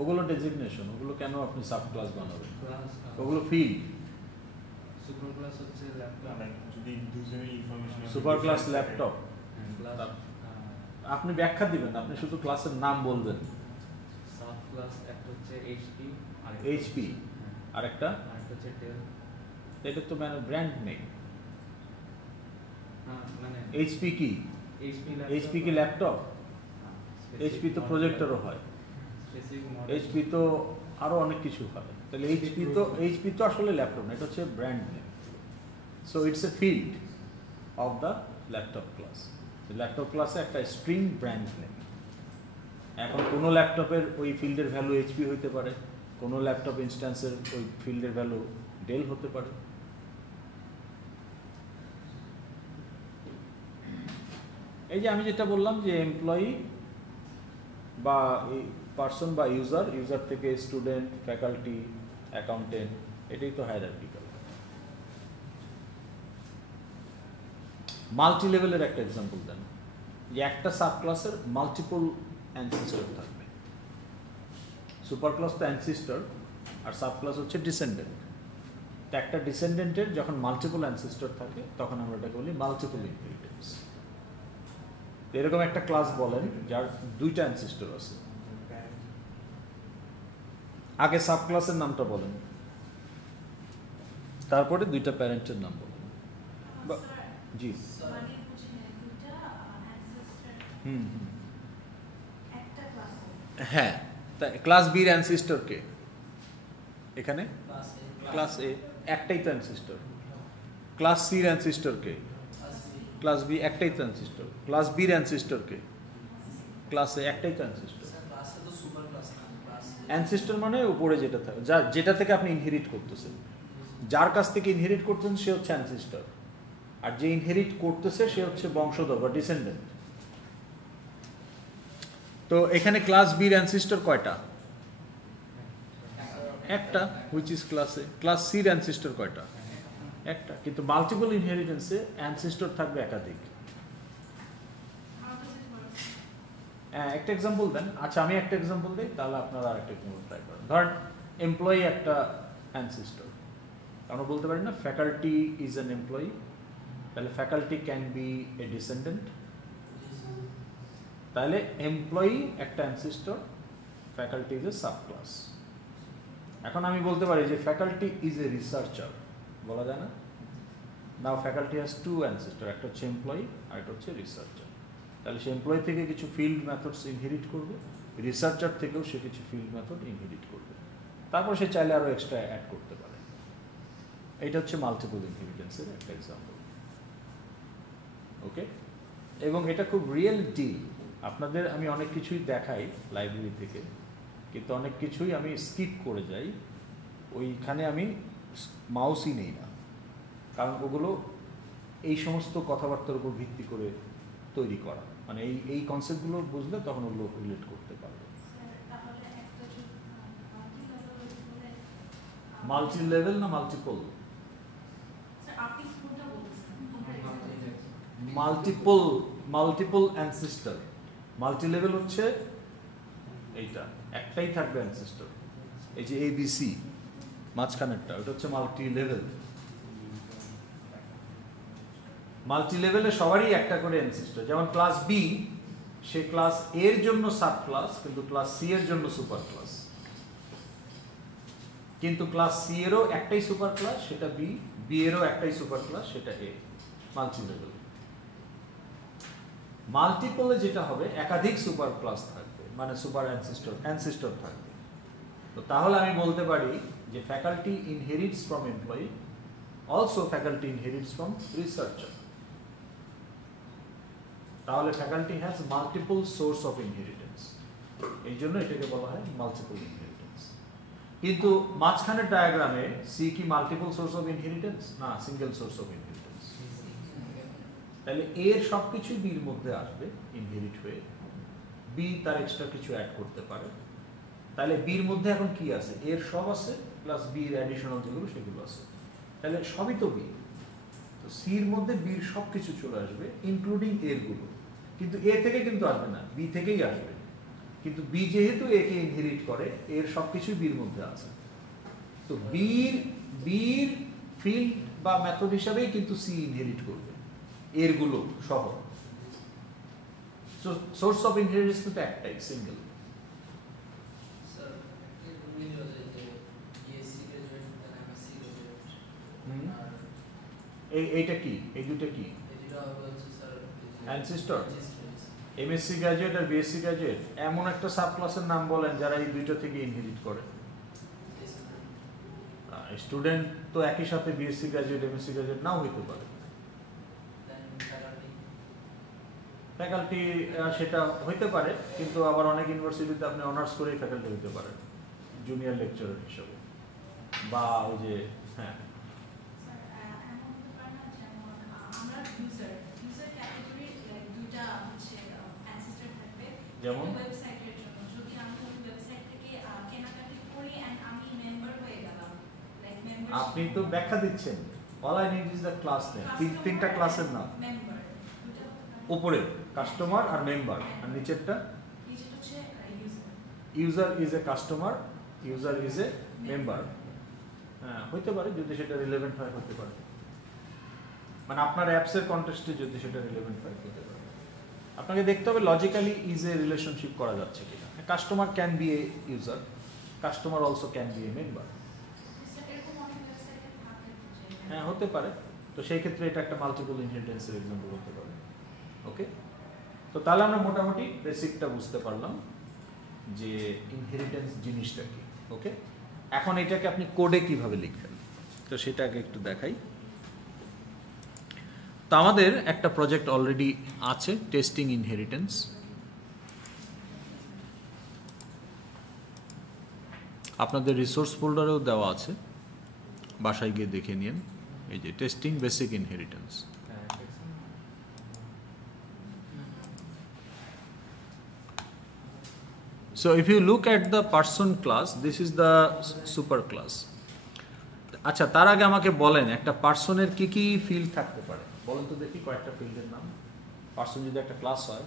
ওগুলো ডেজিগনেশন, ওগুলো কেন আপনি সাব ক্লাস বানাবেন? ওগুলো ফিল্ড। সুপার ক্লাস হচ্ছে ল্যাপটপ, মানে যদি দুজনের ইনফরমেশন সুপার ক্লাস ল্যাপটপ, আপনি ব্যাখ্যা দিবেন, আপনি শুধু ক্লাসের নাম বলবেন। সাব ক্লাস একটা হচ্ছে এইচপি, এইচপি, আরেকটা হচ্ছে ডেল। এটা তো মানে ব্র্যান্ড নেই। মানে এইচপি কি? এইচপি কি ল্যাপটপ? এইচপি তো প্রজেক্টরও হয়, এইচপি তো আরো অনেক কিছু হয়। তাহলে এইচপি তো আসলে ল্যাপটপ না, এটা হচ্ছে brand name. So it's a field of the laptop class. Laptop ক্লাসে একটা স্ট্রিং ব্র্যান্ড নেম। এখন কোনো ল্যাপটপের ওই ফিল্ডের ভ্যালু এইচপি হতে পারে, কোনো ল্যাপটপ ইনস্ট্যান্সের ওই ফিল্ডের ভ্যালু ডেল হতে পারে। এই যে আমি যেটা বললাম যে এমপ্লয়ি বা পার্সন বা ইউজার থেকে স্টুডেন্ট, ফ্যাকাল্টি, অ্যাকাউন্টেন্ট, এটাই তো হায়ারার্কিক্যাল। মাল্টি লেভেলের একটা এক্সাম্পল দেন, যে একটা সাব ক্লাসের মাল্টিপল অ্যানসিস্টর থাকবে। সুপার ক্লাস তো অ্যানসিস্টর, আর সাব ক্লাস হচ্ছে ডিসেন্ডেন্ট। তো একটা ডিসেন্ডেন্টের যখন মাল্টিপল অ্যানসিস্টর থাকে, তখন আমরা এটাকে বলি মাল্টিপল ইনহেরিটেন্স। এরকম একটা ক্লাস বলেন যার দুইটা অ্যানসিস্টর আছে। আগে সাব ক্লাসের নামটা বলেন, তারপরে দুইটা প্যারেন্টের নাম বলেন। জি, হ্যাঁ, ক্লাস বির অ্যানসিস্টর কে? এখানে ক্লাস এ, একটাই তো অ্যানসিস্টর। ক্লাস সির অ্যানসিস্টর কে? ক্লাস বি, একটাই তো অ্যানসিস্টর। ক্লাস বির অ্যানসিস্টর কে? ক্লাস এ, একটাই তো অ্যানসিস্টর। অ্যানসিস্টর মানে উপরে যেটা থাকে, যেটা থেকে আপনি ইনহেরিট করতেছেন, যার কাছ থেকে ইনহেরিট করতেছেন সে হচ্ছে অ্যানসিস্টর, আর যে ইনহেরিট করতেছে সে হচ্ছে বংশধর বা ডিসেন্ডেন্ট। তো এখানে ক্লাস বির অ্যানসিস্টর কয়টা? একটা, which is class A. Class সির অ্যানসিস্টর কয়টা? একটা। কিন্তু মাল্টিপল ইনহেরিটেন্সে অ্যানসিস্টর থাকবে একাধিক। একটা এক্সাম্পল দেন। আচ্ছা, আমি একটা এক্সাম্পল দিই, তাহলে আপনারা আরেকটা এক্সাম্পল ট্রাই করেন। ধরেন এমপ্লয়ি একটা অ্যানসিস্টর, আমরা বলতে পারি না ফ্যাকাল্টি ইজ অ্যান এমপ্লয়ি, তাহলে faculty can be a descendant. তাহলে এমপ্লয়ি একটা ancestor, faculty is a sub class. এখন আমি বলতে পারি যে ফ্যাকাল্টি ইজ এ রিসার্চার, বলা যায় না? নাও ফ্যাকাল্টি হ্যাজ টু অ্যানসিস্টর, একটা হচ্ছে এমপ্লয়ি আর একটা হচ্ছে রিসার্চার। তাহলে সে এমপ্লয়ি থেকে কিছু ফিল্ড মেথডস ইনহেরিট করবে, রিসার্চার থেকেও সে কিছু ফিল্ড মেথড ইনহেরিট করবে, তারপর সে চাইলে আরও এক্সট্রা অ্যাড করতে পারে। এটা হচ্ছে মাল্টিপল ইনহেরিটেন্সের একটা এক্সাম্পল। ওকে, এবং এটা খুব রিয়েল ডিল। আপনাদের আমি অনেক কিছুই দেখাই লাইব্রেরি থেকে, কিন্তু অনেক কিছুই আমি স্কিপ করে যাই, ওইখানে আমি মাউসই নেই না, কারণ ওগুলো এই সমস্ত কথাবার্তার উপর ভিত্তি করে তৈরি করা। মানে এই কনসেপ্টগুলো বুঝলে তখন ওগুলো রিলেট করতে পারবে। মাল্টি লেভেল না মাল্টিপল? মাল্টিপল অ্যানসিস্টর। মাল্টি লেভেল হচ্ছে এইটা একটাই থাকবে অ্যানসেস্টর। এই যে ABC মাঝখানেরটা ওটা হচ্ছে মাল্টি লেভেল। মাল্টি লেভেলে সবারই একটা করে অ্যানসেস্টর। যেমন ক্লাস B, সে ক্লাস A এর জন্য সাব ক্লাস, কিন্তু ক্লাস C এর জন্য সুপার ক্লাস। কিন্তু ক্লাস C এরও একটাই সুপার ক্লাস, সেটা B এরও একটাই সুপার ক্লাস, সেটা A। Multi level. মাল্টিপলে যেটা হবে একাধিক সুপার ক্লাস থাকবে, মানে সুপার অ্যানসেস্টর থাকবে। তো তাহলে আমি বলতে পারি যে faculty inherits from employee, also faculty inherits from researcher. তাহলে faculty has multiple source of inheritance, এই জন্য এটাকে বলা হয় মাল্টিপল ইনহেরিটেন্স। কিন্তু মাঝখানের ডায়াগ্রামে সি কি মাল্টিপল সোর্স অফ ইনহেরিটেন্স? না, সিঙ্গেল সোর্স অফ ইনহেরিটেন্স। তাহলে এর সবকিছুই বির মধ্যে আসবে ইনহেরিট হয়ে, বি তার এক্সট্রা কিছু অ্যাড করতে পারে। তাহলে বির মধ্যে এখন কি আছে? এর সব আছে প্লাস বির অ্যাডিশনাল যেগুলো সেগুলো আছে, তাহলে সবই তো বি। তো সির মধ্যে বির সব কিছু চলে আসবে ইনক্লুডিং এর গুলো, কিন্তু এ থেকে কিন্তু আসবে না, বি থেকেই আসবে। কিন্তু বি যেহেতু এ কে ইনহেরিট করে, এর সবকিছুই বির মধ্যে আছে। তো বির ফিল্ড বা মেথড হিসাবেই কিন্তু সি ইনহেরিট করবে এর গুলো সহ। সোর্স অফ ইনহেরিটেন্স কিন্তু একটাই, সিঙ্গেল। এইটা কি? এই দুটো কি? অ্যানসেস্টর। এমএসসি গ্র্যাজুয়েট আর বিএসসি গ্র্যাজুয়েট, এমন একটা সাব ক্লাসের নাম বলেন যারা এই দুইটা থেকে ইনহেরিট করে। স্টুডেন্ট তো একই সাথে বিএসসি গ্র্যাজুয়েট এমএসসি গ্র্যাজুয়েট নাও হইতে পারে। ফ্যাকাল্টি সেটা হইতে পারে, কিন্তু আবার অনেক ইউনিভার্সিটিতে আপনি অনার্স করেই ফ্যাকাল্টি হইতে পারেন জুনিয়র লেকচারার হিসেবে, বা ওই যে হ্যাঁ যেমন আপনি তো ব্যাখ্যা দিচ্ছেন, all I need is the class name, তিনটা ক্লাসের নাম। উপরে কাস্টমার আর মেম্বার, আর নিচেরটা user is a customer, user is a member. হ্যাঁ হইতে পারে, যদি সেটা রিলেভেন্ট হয় হতে পারে, মানে আপনার অ্যাপসের কনটেক্সটে যদি সেটা রিলেভেন্ট হয় হতে পারে। আপনাকে দেখতে হবে লজিক্যালি ইজ এ রিলেশনশিপ করা যাচ্ছে কিনা। Customer can be a user, customer also can be a member. হ্যাঁ হতে পারে, তো সেই ক্ষেত্রে এটা একটা মাল্টিপল ইনহেরিটেন্সের এক্সাম্পল হতে পারে। ওকে, তো তাহলে আমরা মোটামুটি বেসিকটা বুঝতে পারলাম যে ইনহেরিটেন্স জিনিসটা কি। ওকে, এখন এটাকে আপনি কোডে কিভাবে লিখবেন, তো সেটাকে একটু দেখাই। তো আমাদের একটা প্রজেক্ট অলরেডি আছে, টেস্টিং ইনহেরিটেন্স। আপনাদের রিসোর্স ফোল্ডারেও দেওয়া আছে, বাসায় গিয়ে দেখে নিন। এই যে testing basic inheritance. So if you look at the person class, this is the super class. আচ্ছা, তার আগে আমাকে বলেন একটা পার্সনের কি কি ফিল্ড থাকতে পারে বলেন তো দেখি, কয়েকটা ফিল্ডের নাম। পার্সন যদি একটা ক্লাস হয়,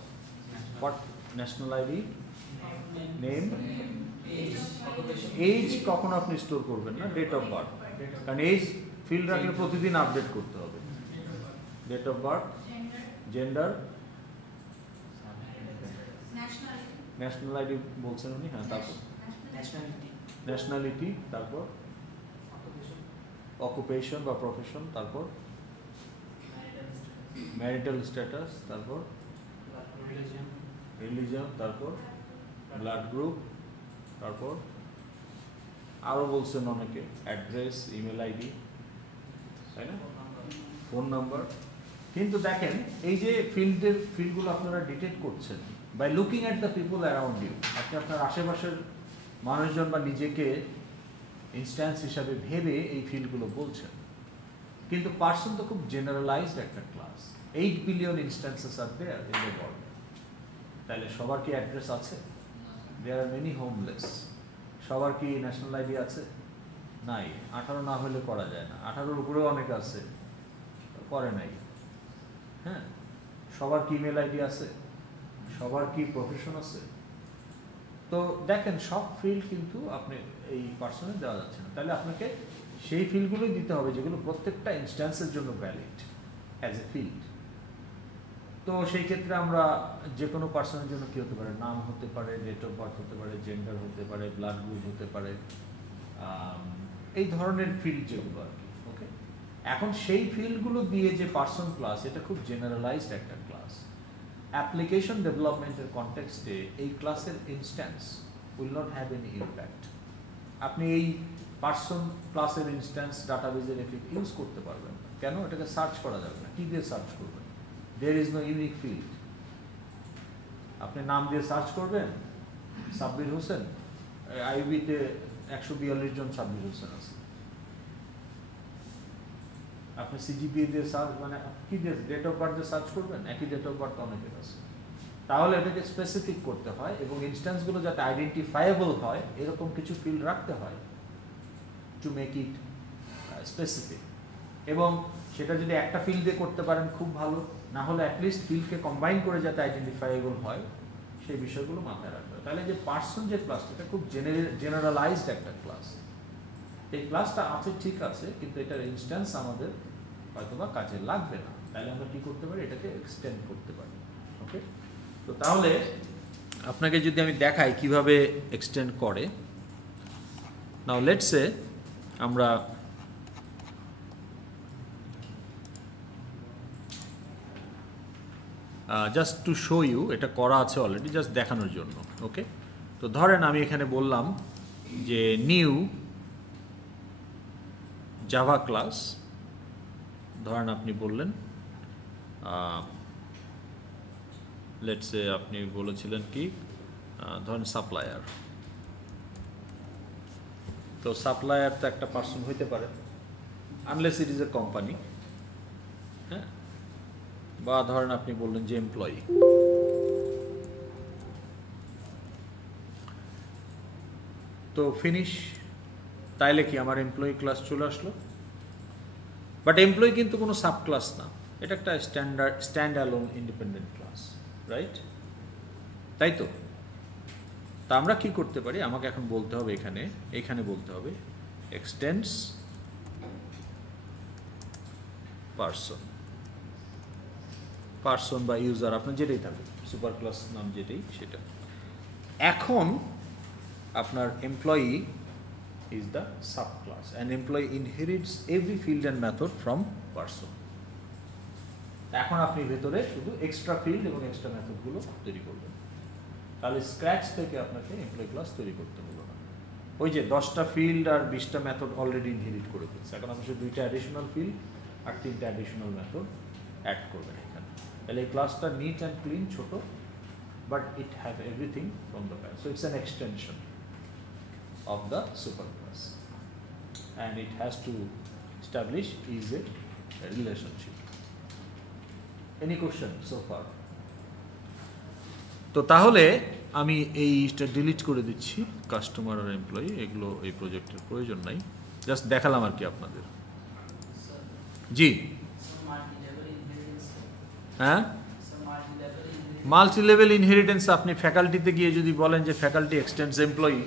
what? National ID, name, age কখনো আপনি স্টোর করবেন না, ডেট অফ বার্থ, কারণ এজ ফিল্ড রাখলে প্রতিদিন আপডেট করতে হবে। Date of birth, gender, national ID বলছেন উনি, হ্যাঁ, তারপর ন্যাশনালিটি, তারপর অকুপেশন বা প্রফেশন, তারপর ম্যারিটাল স্ট্যাটাস, তারপর রিলিজিয়ন, তারপর ব্লাড গ্রুপ, তারপর আরও বলছেন অনেকে অ্যাড্রেস, ইমেল আইডি, তাই না, ফোন নাম্বার। কিন্তু দেখেন এই যে ফিল্ডগুলো আপনারা ডিটেক্ট করছেন by looking at the people around you. আপনি আপনার আশেপাশের মানুষজন বা নিজেকে ইনস্ট্যান্স হিসাবে ভেবে এই ফিল্ডগুলো বলছেন। কিন্তু পার্সন তো খুব জেনারেলাইজড একটা class, 8 billion instances are there in the world. তাহলে সবার কি অ্যাড্রেস আছে? There are many homeless. সবার কি ন্যাশনাল আইডি আছে? নাই। 18 না হলে করা যায় না, 18-র উপরেও অনেকে আছে করে নাই। হ্যাঁ, সবার কি ইমেল আইডি আছে? সবার কি প্রফেশন আছে? তো দেখেন সব ফিল্ড কিন্তু আপনি এই পার্সনে দেওয়া যাচ্ছে না, তাহলে আপনাকে সেই ফিল্ডগুলোই দিতে হবে যেগুলো প্রত্যেকটা ইনস্ট্যান্সের জন্য ভ্যালিড অ্যাজ এ ফিল্ড। তো সেই ক্ষেত্রে আমরা যে কোনো পার্সনের জন্য কী হতে পারে, নাম হতে পারে, ডেট অফ বার্থ হতে পারে, জেন্ডার হতে পারে, ব্লাড গ্রুপ হতে পারে, এই ধরনের ফিল্ড যেগুলো আর কি। ওকে, এখন সেই ফিল্ডগুলো দিয়ে যে পার্সন ক্লাস, এটা খুব জেনারেলাইজড একটা ক্লাস। অ্যাপ্লিকেশন ডেভেলপমেন্টের কনটেক্সটে এই ক্লাসের instance will not have any impact. আপনি এই পার্সন ক্লাসের ইনস্ট্যান্স ডাটাবেজের এফেক্ট ইউজ করতে পারবেন না। কেন? এটাকে সার্চ করা যাবে না। কী দিয়ে সার্চ করবেন? There is no unique field. আপনি নাম দিয়ে সার্চ করবেন, সাব্বির হোসেন, আইবিতে 142 জন সাব্বির হোসেন আছে। আপনি সিজিপি দিয়ে সার্চ, মানে কি দিয়ে ডেট অফ বার্থ দিয়ে সার্চ করবেন, একই ডেট অফ বার্থ অনেকের আছে। তাহলে এটাকে স্পেসিফিক করতে হয় এবং ইনস্ট্যান্সগুলো যাতে আইডেন্টিফায়েবল হয় এরকম কিছু ফিল্ড রাখতে হয় টু মেক ইট স্পেসিফিক। এবং সেটা যদি একটা ফিল্ড দিয়ে করতে পারেন খুব ভালো, না হলে অ্যাটলিস্ট ফিল্ডকে কম্বাইন করে যাতে আইডেন্টিফায়েবল হয় সেই বিষয়গুলো মাথায় রাখতে হবে। তাহলে যে পার্সন যে ক্লাসটা, এটা খুব জেনারেলাইজড একটা ক্লাস। এই ক্লাসটা আছে ঠিক আছে, কিন্তু এটার ইনস্ট্যান্স আমাদের হয়তোবা কাজে লাগবে না। তাহলে আমরা কি করতে পারি, এটাকে এক্সটেন্ড করতে পারি। ওকে, তো তাহলে আপনাকে যদি আমি দেখাই কিভাবে এক্সটেন্ড করে, নাও লেটস সে আমরা জাস্ট টু শো ইউ, এটা করা আছে অলরেডি, জাস্ট দেখানোর জন্য। ওকে, তো ধরেন আমি এখানে বললাম যে নিউ জাভা ক্লাস, ধরেন আপনি বললেন লেটস সে আপনি বলেছিলেন কি, ধরেন সাপ্লায়ার। তো সাপ্লায়ার তো একটা পার্সন হইতে পারে, unless it is a company. হ্যাঁ, বা ধরেন আপনি বললেন যে এমপ্লয়ি। তো ফিনিশ, তাইলে কি আমার এমপ্লয়ি ক্লাস চলে আসলো। বাট এমপ্লয়ি কিন্তু কোনো সাব ক্লাস না, এটা একটা stand alone independent class, right? তাই তো। তা আমরা কি করতে পারি, আমাকে এখন বলতে হবে এখানে বলতে হবে এক্সটেন্ডস পার্সন বা ইউজার, আপনার যেটাই থাকবে, সুপার ক্লাস নাম যেটাই সেটা। এখন আপনার employee is the subclass and employee inherits every field and method from person. এখন আপনি ভেতরে শুধু এক্সট্রা ফিল্ড এবং এক্সট্রা মেথডগুলো তৈরি করবেন। তাহলে স্ক্র্যাচ থেকে আপনাকে এমপ্লয়ি ক্লাস তৈরি করতে হলো না। ওই যে 10টা ফিল্ড আর 20টা মেথড অলরেডি ইনহেরিট করে ফেলছে, এখন আপনি শুধু 2টা অ্যাডিশনাল ফিল্ড আর 3টা অ্যাডিশনাল মেথড অ্যাড করবেন এখানে। তাহলে এই ক্লাসটা নিট অ্যান্ড ক্লিন, ছোট, but it have everything from the pan. So it's an extension of the superclass and it has to establish is a relationship. Any question so far? তো তাহলে আমি এইটা ডিলিট করে দিচ্ছি, কাস্টমার আর employee, এগুলো এই প্রজেক্টের প্রয়োজন নাই, জাস্ট দেখালাম আর কি আপনাদের। জি হ্যাঁ, মাল্টি লেভেল ইনহেরিটেন্স আপনি ফ্যাকাল্টিতে গিয়ে যদি বলেন যে ফ্যাকাল্টি এক্সটেন্ডস এমপ্লয়ি,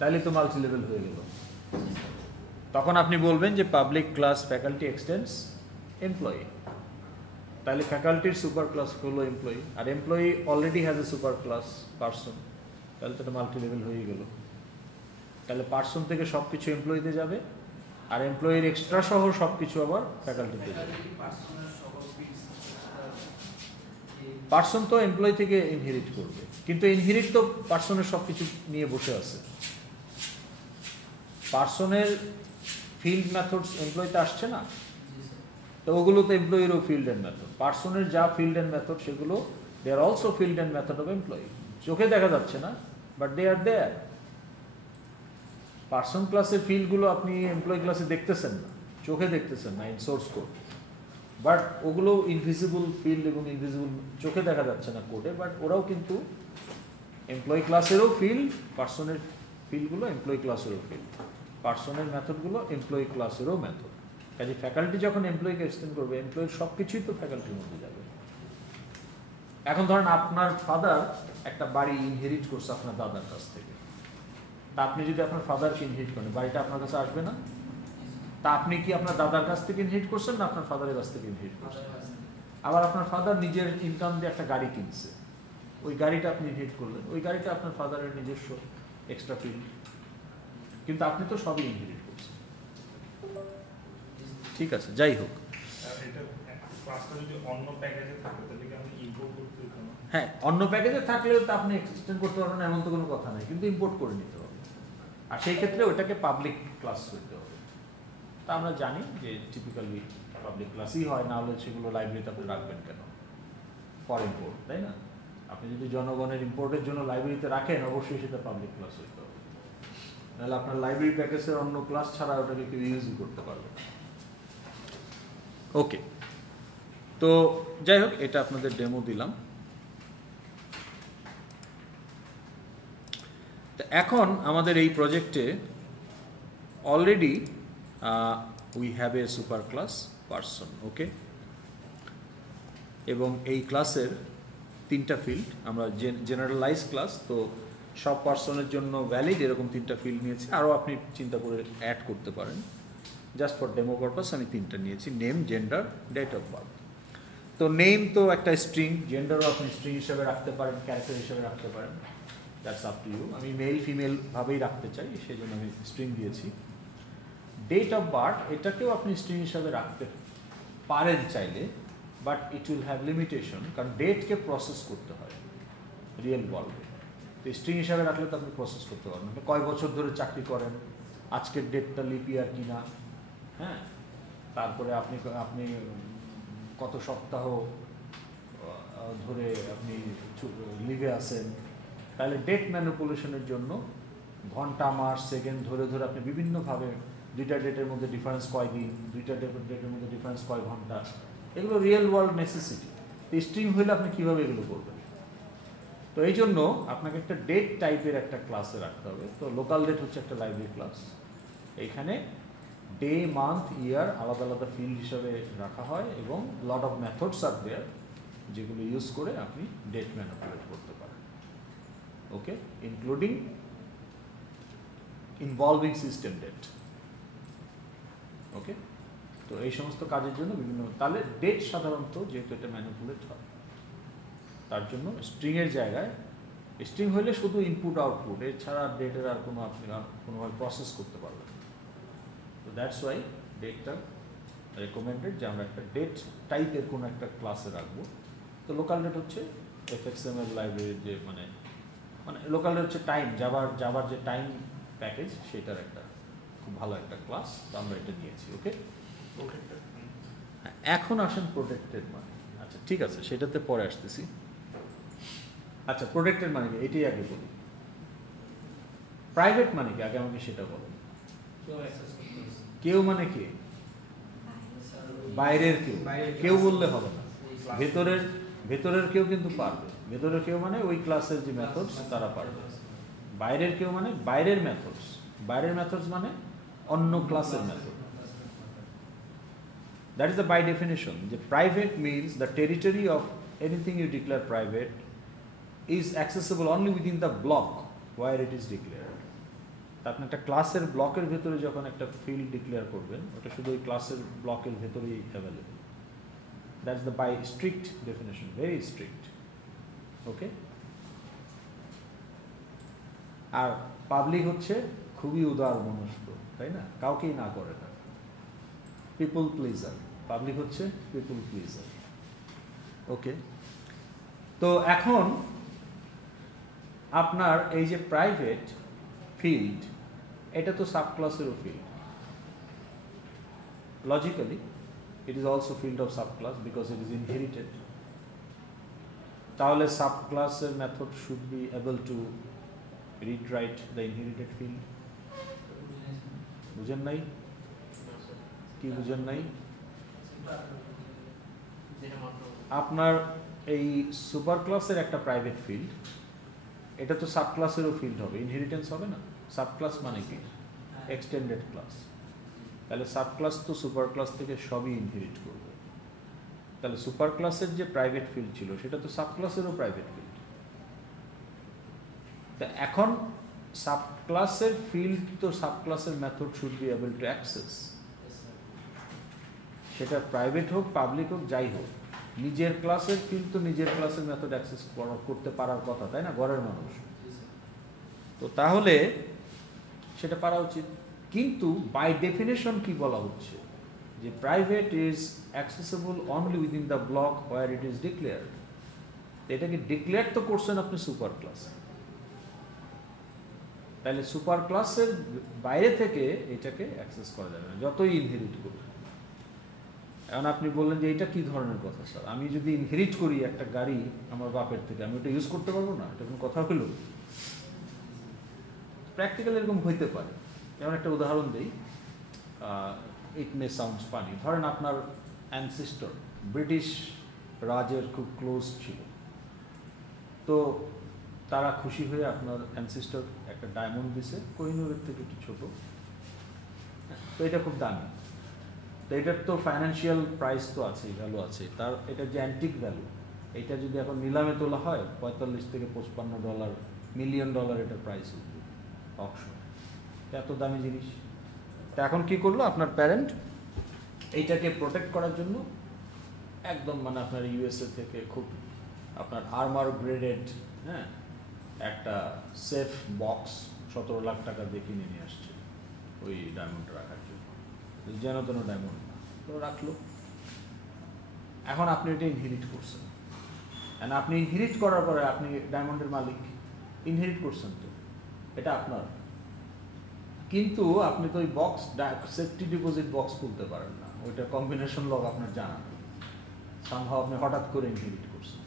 তাহলে তো মাল্টি লেভেল হয়ে গেল। তখন আপনি বলবেন যে public class faculty extends employee, তাহলে ফ্যাকাল্টির সুপার ক্লাস হলো এমপ্লয়ি, আর employee already has a super class person, তাহলে তো এটা মাল্টি লেভেল হয়ে গেল। তাহলে পার্সন থেকে সব কিছু এমপ্লয়িতে যাবে, আর এমপ্লয়ির এক্সট্রা সহ সব কিছু আবার ফ্যাকাল্টিতে যাবে। পার্সন তো এমপ্লয়ি থেকে ইনহেরিট করবে, কিন্তু ইনহেরিট তো পার্সনের সব কিছু নিয়ে বসে আছে। পার্সনের ফিল্ড মেথডস এমপ্লয়িতে আসছে না, তো ওগুলো তো এমপ্লয়িরও ফিল্ড অ্যান্ড মেথড। পার্সনের যা ফিল্ড অ্যান্ড মেথড সেগুলো they are also field and method of employee. চোখে দেখা যাচ্ছে না, but they R there. Person ক্লাসের ফিল্ডগুলো আপনি এমপ্লয়ি ক্লাসে দেখতেছেন না, চোখে দেখতেছেন না ইন সোর্স কোড, বাট ওগুলো ইনভিজিবল ফিল্ড এবং ইনভিজিবল, চোখে দেখা যাচ্ছে না কোডে, বাট ওরাও কিন্তু এমপ্লয়ি ক্লাসেরও ফিল্ড, পার্সনের ফিল্ডগুলো এমপ্লয়ি ক্লাসেরও ফিল্ড, পার্সনের মেথডগুলো এমপ্লয়ি ক্লাসেরও মেথড। কাজে ফ্যাকাল্টি যখন এমপ্লয়িকে এক্সটেন্ড করবে, এমপ্লয়ির সব কিছুই তো ফ্যাকাল্টির মধ্যে যাবে। এখন ধরেন আপনার ফাদার একটা বাড়ি ইনহেরিট করছে আপনার দাদার কাছ থেকে, তা আপনি যদি আপনার ফাদারকে ইনহেরিট করেন, বাড়িটা আপনার কাছে আসবে না? তা আপনি কি আপনার দাদার কাছ থেকে ইনহেরিট করছেন না আপনার ফাদারের কাছ থেকে ইনহেরিট করছেন? আবার আপনার ফাদার নিজের ইনকাম দিয়ে একটা গাড়ি কিনছে, ওই গাড়িটা আপনি ইনহেরিট করলেন, ওই গাড়িটা আপনার ফাদারের নিজস্ব এক্সট্রা ফিল্ড, কিন্তু আপনি তো সবই ইনহেরিট করছেন। ঠিক আছে, যাই হোক, এটা ক্লাসটা যদি অন্য প্যাকেজে থাকে তাহলে কি আমি ইম্পোর্ট করতে হতো না? হ্যাঁ অন্য প্যাকেজে থাকলেও তো আপনি এক্সটেন্ড করতে পারবেন না এমন তো কোনো কথা নেই, কিন্তু ইম্পোর্ট করে নিতে হবে, আর সেই ক্ষেত্রে ওটাকে পাবলিক ক্লাস করতে হবে। তা আমরা জানি যে টিপিক্যালি পাবলিক ক্লাসই হয়, না হলে সেগুলো লাইব্রেরিতে আপনি রাখবেন কেন? ফর ইম্পোর্ট, তাই না? আপনি যদি জনগণের ইম্পোর্টের জন্য লাইব্রেরিতে রাখেন অবশ্যই সেটা পাবলিক ক্লাস হইতে হবে, নাহলে আপনার লাইব্রেরি প্যাকেজের অন্য ক্লাস ছাড়া ওটাকে কেউ ইউজই করতে পারবে না। ওকে, তো যাই হোক, এটা আপনাদের ডেমো দিলাম। তো এখন আমাদের এই প্রজেক্টে already we have a super class person, okay, এবং এই ক্লাসের 3টা ফিল্ড আমরা জেনারেলাইজ ক্লাস, তো সব পার্সনের জন্য ভ্যালিড এরকম 3টা ফিল্ড নিয়েছি, আরও আপনি চিন্তা করে অ্যাড করতে পারেন। জাস্ট ফর ডেমো পারপাস আমি 3টা নিয়েছি, name, gender, date of birth. তো নেম তো একটা স্ট্রিং, জেন্ডারও আপনি স্ট্রিং হিসেবে রাখতে পারেন, ক্যারেক্টার হিসেবে রাখতে পারেন, দ্যাটস আপ টু ইউ। আমি মেল ফিমেল ভাবেই রাখতে চাই, সেই জন্য আমি স্ট্রিং দিয়েছি। ডেট অফ বার্থ এটাকেও আপনি স্ট্রিং হিসাবে রাখতে পারেন চাইলে, but it will have limitation, কারণ ডেটকে প্রসেস করতে হয় রিয়েল ওয়ার্ল্ডে। তো স্ট্রিং হিসাবে রাখলে তো আপনি প্রসেস করতে পারবেন, আপনি কয় বছর ধরে চাকরি করেন, আজকের ডেটটা লিপ ইয়ার কিনা, হ্যাঁ, তারপরে আপনি আপনি কত সপ্তাহ ধরে আপনি লিভে আছেন, তাহলে ডেট ম্যানিপুলেশনের জন্য ঘন্টা, মাস, সেকেন্ড ধরে ধরে আপনি বিভিন্নভাবে 2টা ডেটের মধ্যে ডিফারেন্স কয় দিন, 2টা ডেটের মধ্যে ডিফারেন্স কয় ঘন্টা, এগুলো রিয়েল ওয়ার্ল্ড নেসেসিটি। স্ট্রিং হলে আপনি কীভাবে এগুলো করবেন? তো এই জন্য আপনাকে একটা ডেট টাইপের একটা ক্লাসে রাখতে হবে। তো লোকাল ডেট হচ্ছে একটা লাইব্রেরি ক্লাস, এইখানে ডে, মান্থ, ইয়ার আলাদা আলাদা ফিল্ড হিসাবে রাখা হয়, এবং লট অফ মেথডস আর দেয়ার যেগুলো ইউজ করে আপনি ডেট ম্যানিপুলেট করতে পারেন, ওকে, ইনক্লুডিং ইনভলভিং সিস্টেম ডেট, ওকে। তো এই সমস্ত কাজের জন্য বিভিন্ন, তাহলে ডেট সাধারণত যেহেতু এটা ম্যানিপুলেট হয়, তার জন্য স্ট্রিংয়ের জায়গায়, স্ট্রিং হলে শুধু ইনপুট আউটপুট, এছাড়া ডেটের আর কোনো আপনি আর কোনোভাবে প্রসেস করতে পারবেন। তো দ্যাটস ওয়াই ডেটটা রেকমেন্ডেড যে আমরা একটা ডেট টাইপের কোনো একটা ক্লাসে রাখবো। তো লোকাল ডেট হচ্ছে FXML লাইব্রেরির যে মানে লোকাল ডেট হচ্ছে টাইম, জাভার যে টাইম প্যাকেজ, সেটার একটা খুব ভালো একটা ক্লাস, তো আমরা এটা নিয়েছি, ওকে। এখন আসেন প্রোটেক্টেড মানে, আচ্ছা ঠিক আছে, সেটাতে পরে আসতেছি। আচ্ছা, প্রোটেক্টেড মানে কি এটাই আগে বলি, প্রাইভেট মানে কি আগে আমাকে সেটা বলেন। কেউ মানে কে? বাইরের কেউ। কেউ বললে হবে না, ভেতরের কেউ কিন্তু পারবে। ভেতরের কেউ মানে ওই ক্লাসের যে মেথডস তারা পারবে। বাইরের কেউ মানে বাইরের মেথডস। বাইরের মেথডস মানে অন্য ক্লাসের method. That is the by definition. The private means the territory of anything you declare private is accessible only within the block where it is declared. আপনি একটা ক্লাসের ব্লকের ভেতরে যখন একটা ফিল্ড ডিক্লেয়ার করবেন, ওটা শুধু ওই ক্লাসের ব্লকের ভেতরেই available. That's the by strict definition, very strict. Okay? আর পাবলিক হচ্ছে খুবই উদার মনস্ক, তাই না? কাউকেই না করে না, পিপল প্লিজার। পাবলিক হচ্ছে পিপল প্লিজার, ওকে। তো এখন আপনার এই যে প্রাইভেট ফিল্ড, এটা তো সাব ক্লাসেরও field. Logically it is also field of subclass because it is inherited. তাহলে সাবক্লাসের method should be able to read write the inherited field. বুঝেন নাই? কি বুঝেন নাই? আপনার এই সুপার ক্লাসের একটা প্রাইভেট ফিল্ড, এটা তো সাবক্লাসেরও ফিল্ড হবে, ইনহেরিটেন্স হবে না? সাবক্লাস মানে কি? Extended class. তাহলে সাবক্লাস তো সুপার ক্লাস থেকে সবই ইনহেরিট করবে। তাহলে সুপার ক্লাসের যে প্রাইভেট ফিল্ড ছিল সেটা তো সাব ক্লাসেরও প্রাইভেট ফিল্ড। তা এখন সাব ক্লাসের ফিল্ড তো সাব ক্লাসের method should be able to access, সেটা প্রাইভেট হোক পাবলিক হোক যাই হোক, নিজের ক্লাসের ফিল্ড তো নিজের ক্লাসের মেথড অ্যাক্সেস করতে পারার কথা, তাই না, ঘরের মানুষ। তো তাহলে সেটা পারা উচিত। কিন্তু বাই ডেফিনেশন কি বলা হচ্ছে, যে private is accessible only within the block where it is declared. এটাকে ডিক্লেয়ার তো করছেন আপনি সুপার ক্লাসে, তাহলে সুপার ক্লাসের বাইরে থেকে এটাকে অ্যাক্সেস করা যাবে না যতই ইনহেরিট করুন। এখন আপনি বললেন যে এটা কি ধরনের কথা স্যার, আমি যদি ইনহেরিট করি একটা গাড়ি আমার বাপের থেকে, আমি ওটা ইউজ করতে পারবো না, এটা কোনো কথা হলো? প্র্যাকটিক্যাল এরকম হইতে পারে। যেমন একটা উদাহরণ দিই, ইট মে সাউন্ডস ফানি। ধরেন আপনার অ্যানসিস্টর ব্রিটিশ রাজের খুব ক্লোজ ছিল, তো তারা খুশি হয়ে আপনার অ্যানসিস্টর একটা ডায়মন্ড দিছে, কোহিনুরের থেকে একটু ছোটো, তো এটা খুব দামি। তো এটার তো ফাইন্যান্সিয়াল প্রাইস তো আছে, ভ্যালু আছে তার, এটার যে অ্যান্টিক ভ্যালু, এটা যদি এখন নিলামে তোলা হয় $45 থেকে $55 মিলিয়ন এটার প্রাইস উঠবে অকশন। এত দামি জিনিস। তা এখন কি করলো আপনার প্যারেন্ট, এইটাকে প্রোটেক্ট করার জন্য একদম মানে আপনার ইউএসএ থেকে খুব আপনার আর্মার গ্রেডেড, হ্যাঁ, একটা সেফ বক্স 17 লাখ টাকা দিয়ে কিনে নিয়ে আসছে ওই ডায়মন্ডটা রাখার জন্য, যেন তেন ডায়মন্ড না, তো রাখলো। এখন আপনি এটা ইনহেরিট করছেন, and আপনি ইনহেরিট করার পরে আপনি ডায়মন্ডের মালিক, ইনহেরিট করছেন তো এটা আপনার, কিন্তু আপনি তো ওই বক্স সেফটি ডিপোজিট বক্স খুলতে পারেন না, ওইটা কম্বিনেশন লক আপনার জানা নেই, সম্ভব আপনি হঠাৎ করে ইনহেরিট করছেন।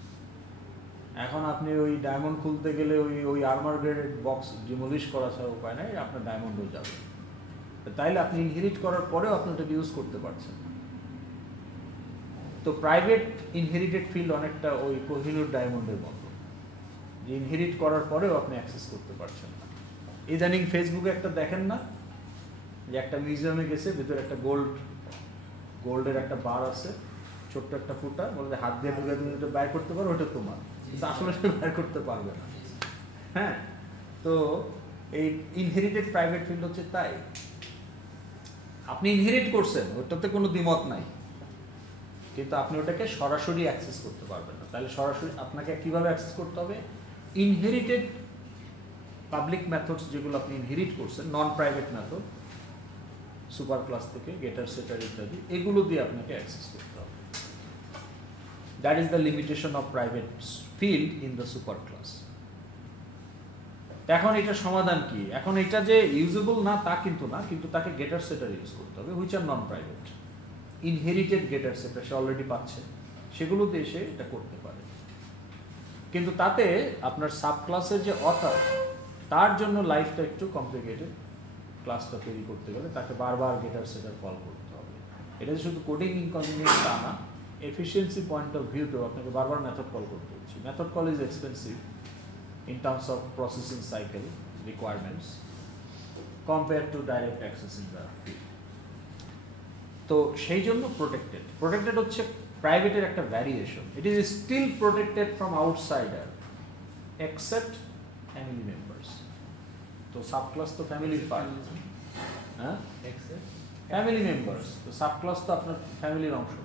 এখন আপনি ওই ডায়মন্ড খুলতে গেলে ওই আর্মার গ্রেডেড বক্স ডিমোলিশ করা ছাড়া উপায় নাই, আপনার ডায়মন্ডও যাবে। তাইলে আপনি ইনহেরিট করার পরেও আপনি ওটাকে ইউজ করতে পারছেন। তো প্রাইভেট ইনহেরিটেড ফিল্ড অনেকটা ওই কোহিনুর ডায়মন্ডের মতো, যে ইনহেরিট করার পরেও আপনি অ্যাক্সেস করতে পারছেন না। ইদানিং ফেসবুকে একটা দেখেন না, যে একটা মিউজিয়ামে গেছে, ভিতরে একটা গোল্ডের একটা বার আছে, ছোট্ট একটা ফুটা, বলতে হাত দিয়ে ঢুকে তুমি ওটা বাইর করতে পারো, ওটা তোমার, কিন্তু আসলে সে বাইর করতে পারবে না। হ্যাঁ, তো এই ইনহেরিটেড প্রাইভেট ফিল্ড হচ্ছে তাই, আপনি ইনহেরিট করছেন, ওটাতে কোনো দ্বিমত নাই, কিন্তু আপনি ওটাকে সরাসরি অ্যাক্সেস করতে পারবেন না। তাহলে সরাসরি আপনাকে কিভাবে অ্যাক্সেস করতে হবে, ইনহেরিটেড পাবলিক মেথডস যেগুলো আপনি ইনহেরিট করছেন, নন প্রাইভেট মেথড, সুপার ক্লাস থেকে গেটার সেটার ইত্যাদি, এগুলো দিয়ে আপনাকে অ্যাক্সেস করতে হবে। That is the limitation of private field in the super class. এখন এটা সমাধান কি, এখন এটা যে ইউজেবল না তা কিন্তু না, কিন্তু তাকে গেটার সেটার ইউজ করতে হবে, which are non private, inherited getter setter সে অলরেডি পাচ্ছে, সেগুলো দিয়ে সে এটা করতে পারে। কিন্তু তাতে আপনার সাব ক্লাসের যে অথার, তার জন্য লাইফটা একটু কমপ্লিকেটেড, ক্লাসটা তৈরি করতে গেলে তাকে বারবার গেটার সেটার কল করতে হবে। এটা শুধু কোডিং ইনকনভিনিয়েন্স তা না, এফিসিয়েন্সি পয়েন্ট অফ ভিউতেও আপনাকে বারবার মেথড কল করতে হচ্ছে। Method call is expensive in terms of processing cycle requirements compared to direct accessing the field. তো সেই জন্য প্রোটেক্টেড হচ্ছে প্রাইভেটের একটা variation. It is still protected from outsider except family members. তো সাব ক্লাস তো ফ্যামিলির পার্ট, হ্যাঁ, ফ্যামিলি মেম্বার্স, তো সাব ক্লাস তো আপনার ফ্যামিলির অংশ।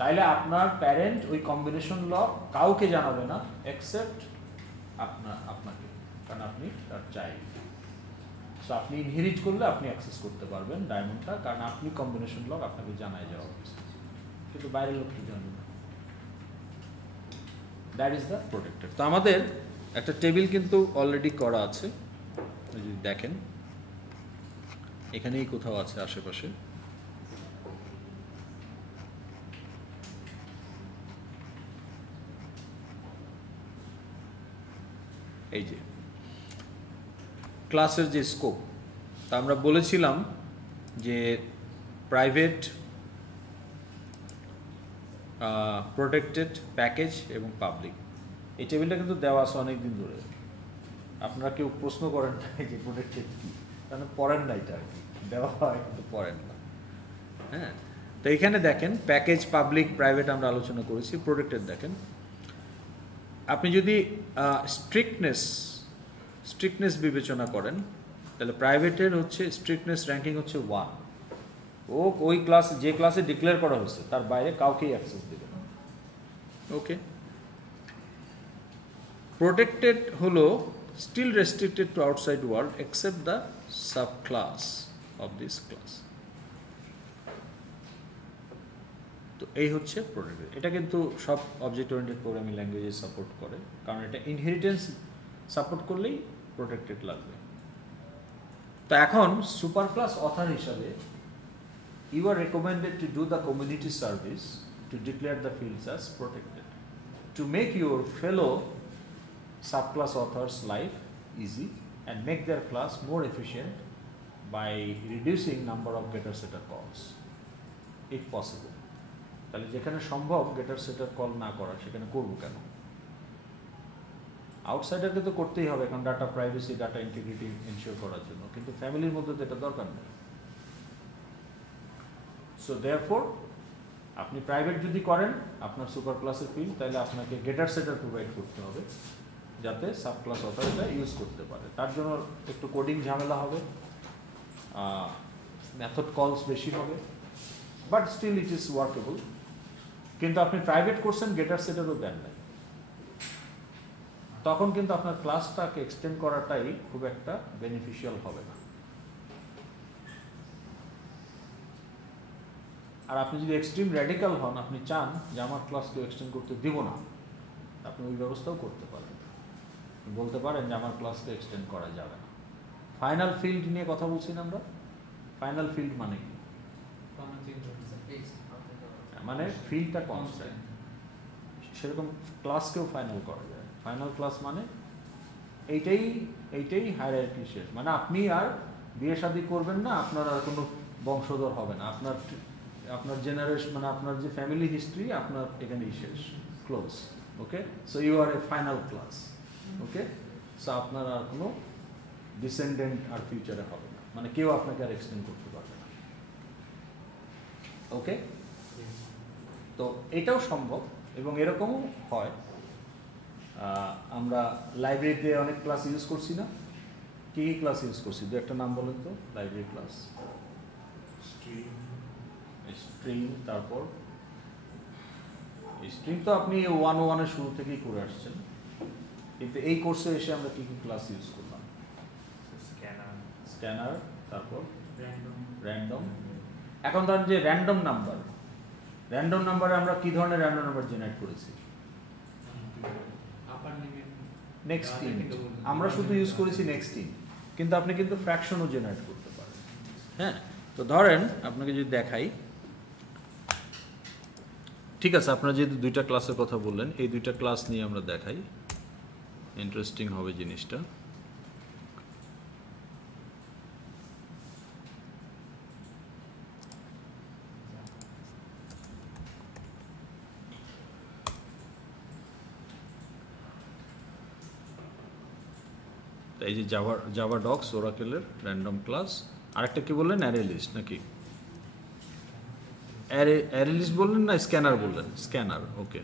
তাইলে আপনার প্যারেন্ট ওই কম্বিনেশন ল কাউকে জানাবে না এক্সেপ্ট আপনাকে, কারণ আপনি তার চাইল্ড। সো আপনি ইনহেরিট করলে আপনি অ্যাক্সেস করতে পারবেন ডায়মন্ডটা, কারণ আপনি কম্বিনেশন লক আপনাকে জানাই যাওয়া উচিত, কিন্তু বাইরের লোক কি জানবে না। That is the protected. তো আমাদের একটা টেবিল কিন্তু অলরেডি করা আছে, যদি দেখেন এখানেই কোথাও আছে আশেপাশে। এই যে ক্লাসের যে স্কোপ, তা আমরা বলেছিলাম যে প্রাইভেট, প্রোটেক্টেড, প্যাকেজ এবং পাবলিক। এই টেবিলটা কিন্তু দেওয়া আছে অনেক দিন ধরে, আপনারা কেউ প্রশ্ন করেন না যে প্রোটেক্টেড কী, কারণ পড়েন না, এটা আর কি দেওয়া হয় কিন্তু পড়েন না। হ্যাঁ, তো এখানে দেখেন প্যাকেজ পাবলিক প্রাইভেট আমরা আলোচনা করেছি, প্রোটেক্টেড দেখেন আপনি যদি স্ট্রিক্টনেস বিবেচনা করেন তাহলে প্রাইভেটের হচ্ছে স্ট্রিক্টনেস র্যাঙ্কিং হচ্ছে 1, ও ওই ক্লাস যে ক্লাসে ডিক্লেয়ার করা হয়েছে তার বাইরে কাউকেই অ্যাক্সেস দেবে না। ওকে, প্রোটেক্টেড হলো still restricted to outside world except the subclass of this class. তো এই হচ্ছে প্রোটেক্টেড। এটা কিন্তু সব অবজেক্ট ওরিয়েন্টেড প্রোগ্রামিং ল্যাঙ্গুয়েজে সাপোর্ট করে, কারণ এটা ইনহেরিটেন্স সাপোর্ট করলেই প্রোটেক্টেড লাগবে। তো এখন সুপার ক্লাস অথর হিসাবে you are recommended to do the community service to declare the fields as protected to make your fellow subclass authors' life easy and make their class more efficient by reducing number of getter setter calls if possible. তাহলে যেখানে সম্ভব গেটার সেটার call না করা সেখানে করবো কেন? আউটসাইডারকে তো করতেই হবে, কারণ data privacy data integrity ensure করার জন্য, কিন্তু ফ্যামিলির মধ্যে তো এটা দরকার নেই। সো দেয়ারফোর আপনি প্রাইভেট যদি করেন আপনার সুপার ক্লাসের ফিল্ড, তাহলে আপনাকে গেটার সেটার প্রোভাইড করতে হবে যাতে সাব ক্লাস অথরিটা ইউজ করতে পারে। তার জন্য একটু কোডিং ঝামেলা হবে, মেথড কলস বেশি হবে, but still it is workable. কিন্তু আপনি প্রাইভেট করছেন, গেটার সেটারও দেন নাই, তখন কিন্তু আপনার ক্লাসটাকে এক্সটেন্ড করাটাই খুব একটা বেনিফিশিয়াল হবে না। আর আপনি যদি এক্সট্রিম র্যাডিক্যাল হন, আপনি চান যে আমার ক্লাসকে এক্সটেন্ড করতে দিব না, আপনি ওই ব্যবস্থাও করতে পারেন, বলতে পারেন যে আমার ক্লাসকে এক্সটেন্ড করা যাবে না। ফাইনাল ফিল্ড নিয়ে কথা বলছি না আমরা। ফাইনাল ফিল্ড মানে কি? মানে ফিল্ডটা কনস্ট্যান্ট, সেরকম ক্লাসকেও ফাইনাল করা যায়। ফাইনাল ক্লাস মানে এইটাই হায়ারার্কি শেষ, মানে আপনি আর বিয়ে শাদী করবেন না, আপনার আর কোনো বংশধর হবে না, আপনার জেনারেশন মানে আপনার যে ফ্যামিলি হিস্ট্রি আপনার এখানেই শেষ, close. Okay, so you are a final class. Okay, so আপনার আর কোনো ডিসেন্ডেন্ট আর ফিউচারে হবে না, মানে কেউ আপনাকে আর এক্সটেন্ড করতে পারবে না। ওকে, তো এটাও সম্ভব এবং এরকমও হয়। আমরা লাইব্রেরিতে অনেক ক্লাস ইউজ করছি না? কী কী ক্লাস ইউজ করছি? দু একটা নাম বলেন তো। লাইব্রেরি ক্লাস স্ট্রিং, তারপর স্ট্রিং তো আপনি 101-এর শুরু থেকেই করে আসছেন, কিন্তু এই কোর্সে এসে আমরা কী কী ক্লাস ইউজ করলাম? স্ক্যানার, তারপর র্যান্ডম। এখন ধরেন যে র্যান্ডম নাম্বারে আমরা কি ধরনের র্যান্ডম নাম্বার জেনারেট করেছি? নেক্সট ইন্ট, আমরা শুধু ইউজ করেছি নেক্সট ইন্ট, কিন্তু আপনি কিন্তু ফ্র্যাকশনও জেনারেট করতে পারেন। হ্যাঁ, তো ধরেন আপনাকে যদি দেখাই, ঠিক আছে, আপনারা যেহেতু দুইটা ক্লাসের কথা বললেন, এই দুইটা ক্লাস নিয়ে আমরা দেখাই, ইন্টারেস্টিং হবে জিনিসটা। এই যে জাভা ডক্স ওরাকেলের র্যান্ডম ক্লাস, আরেকটা কি বললেন? অ্যারে লিস্ট নাকি? অ্যারে লিস্ট বললেন না স্ক্যানার বললেন? স্ক্যানার। ওকে,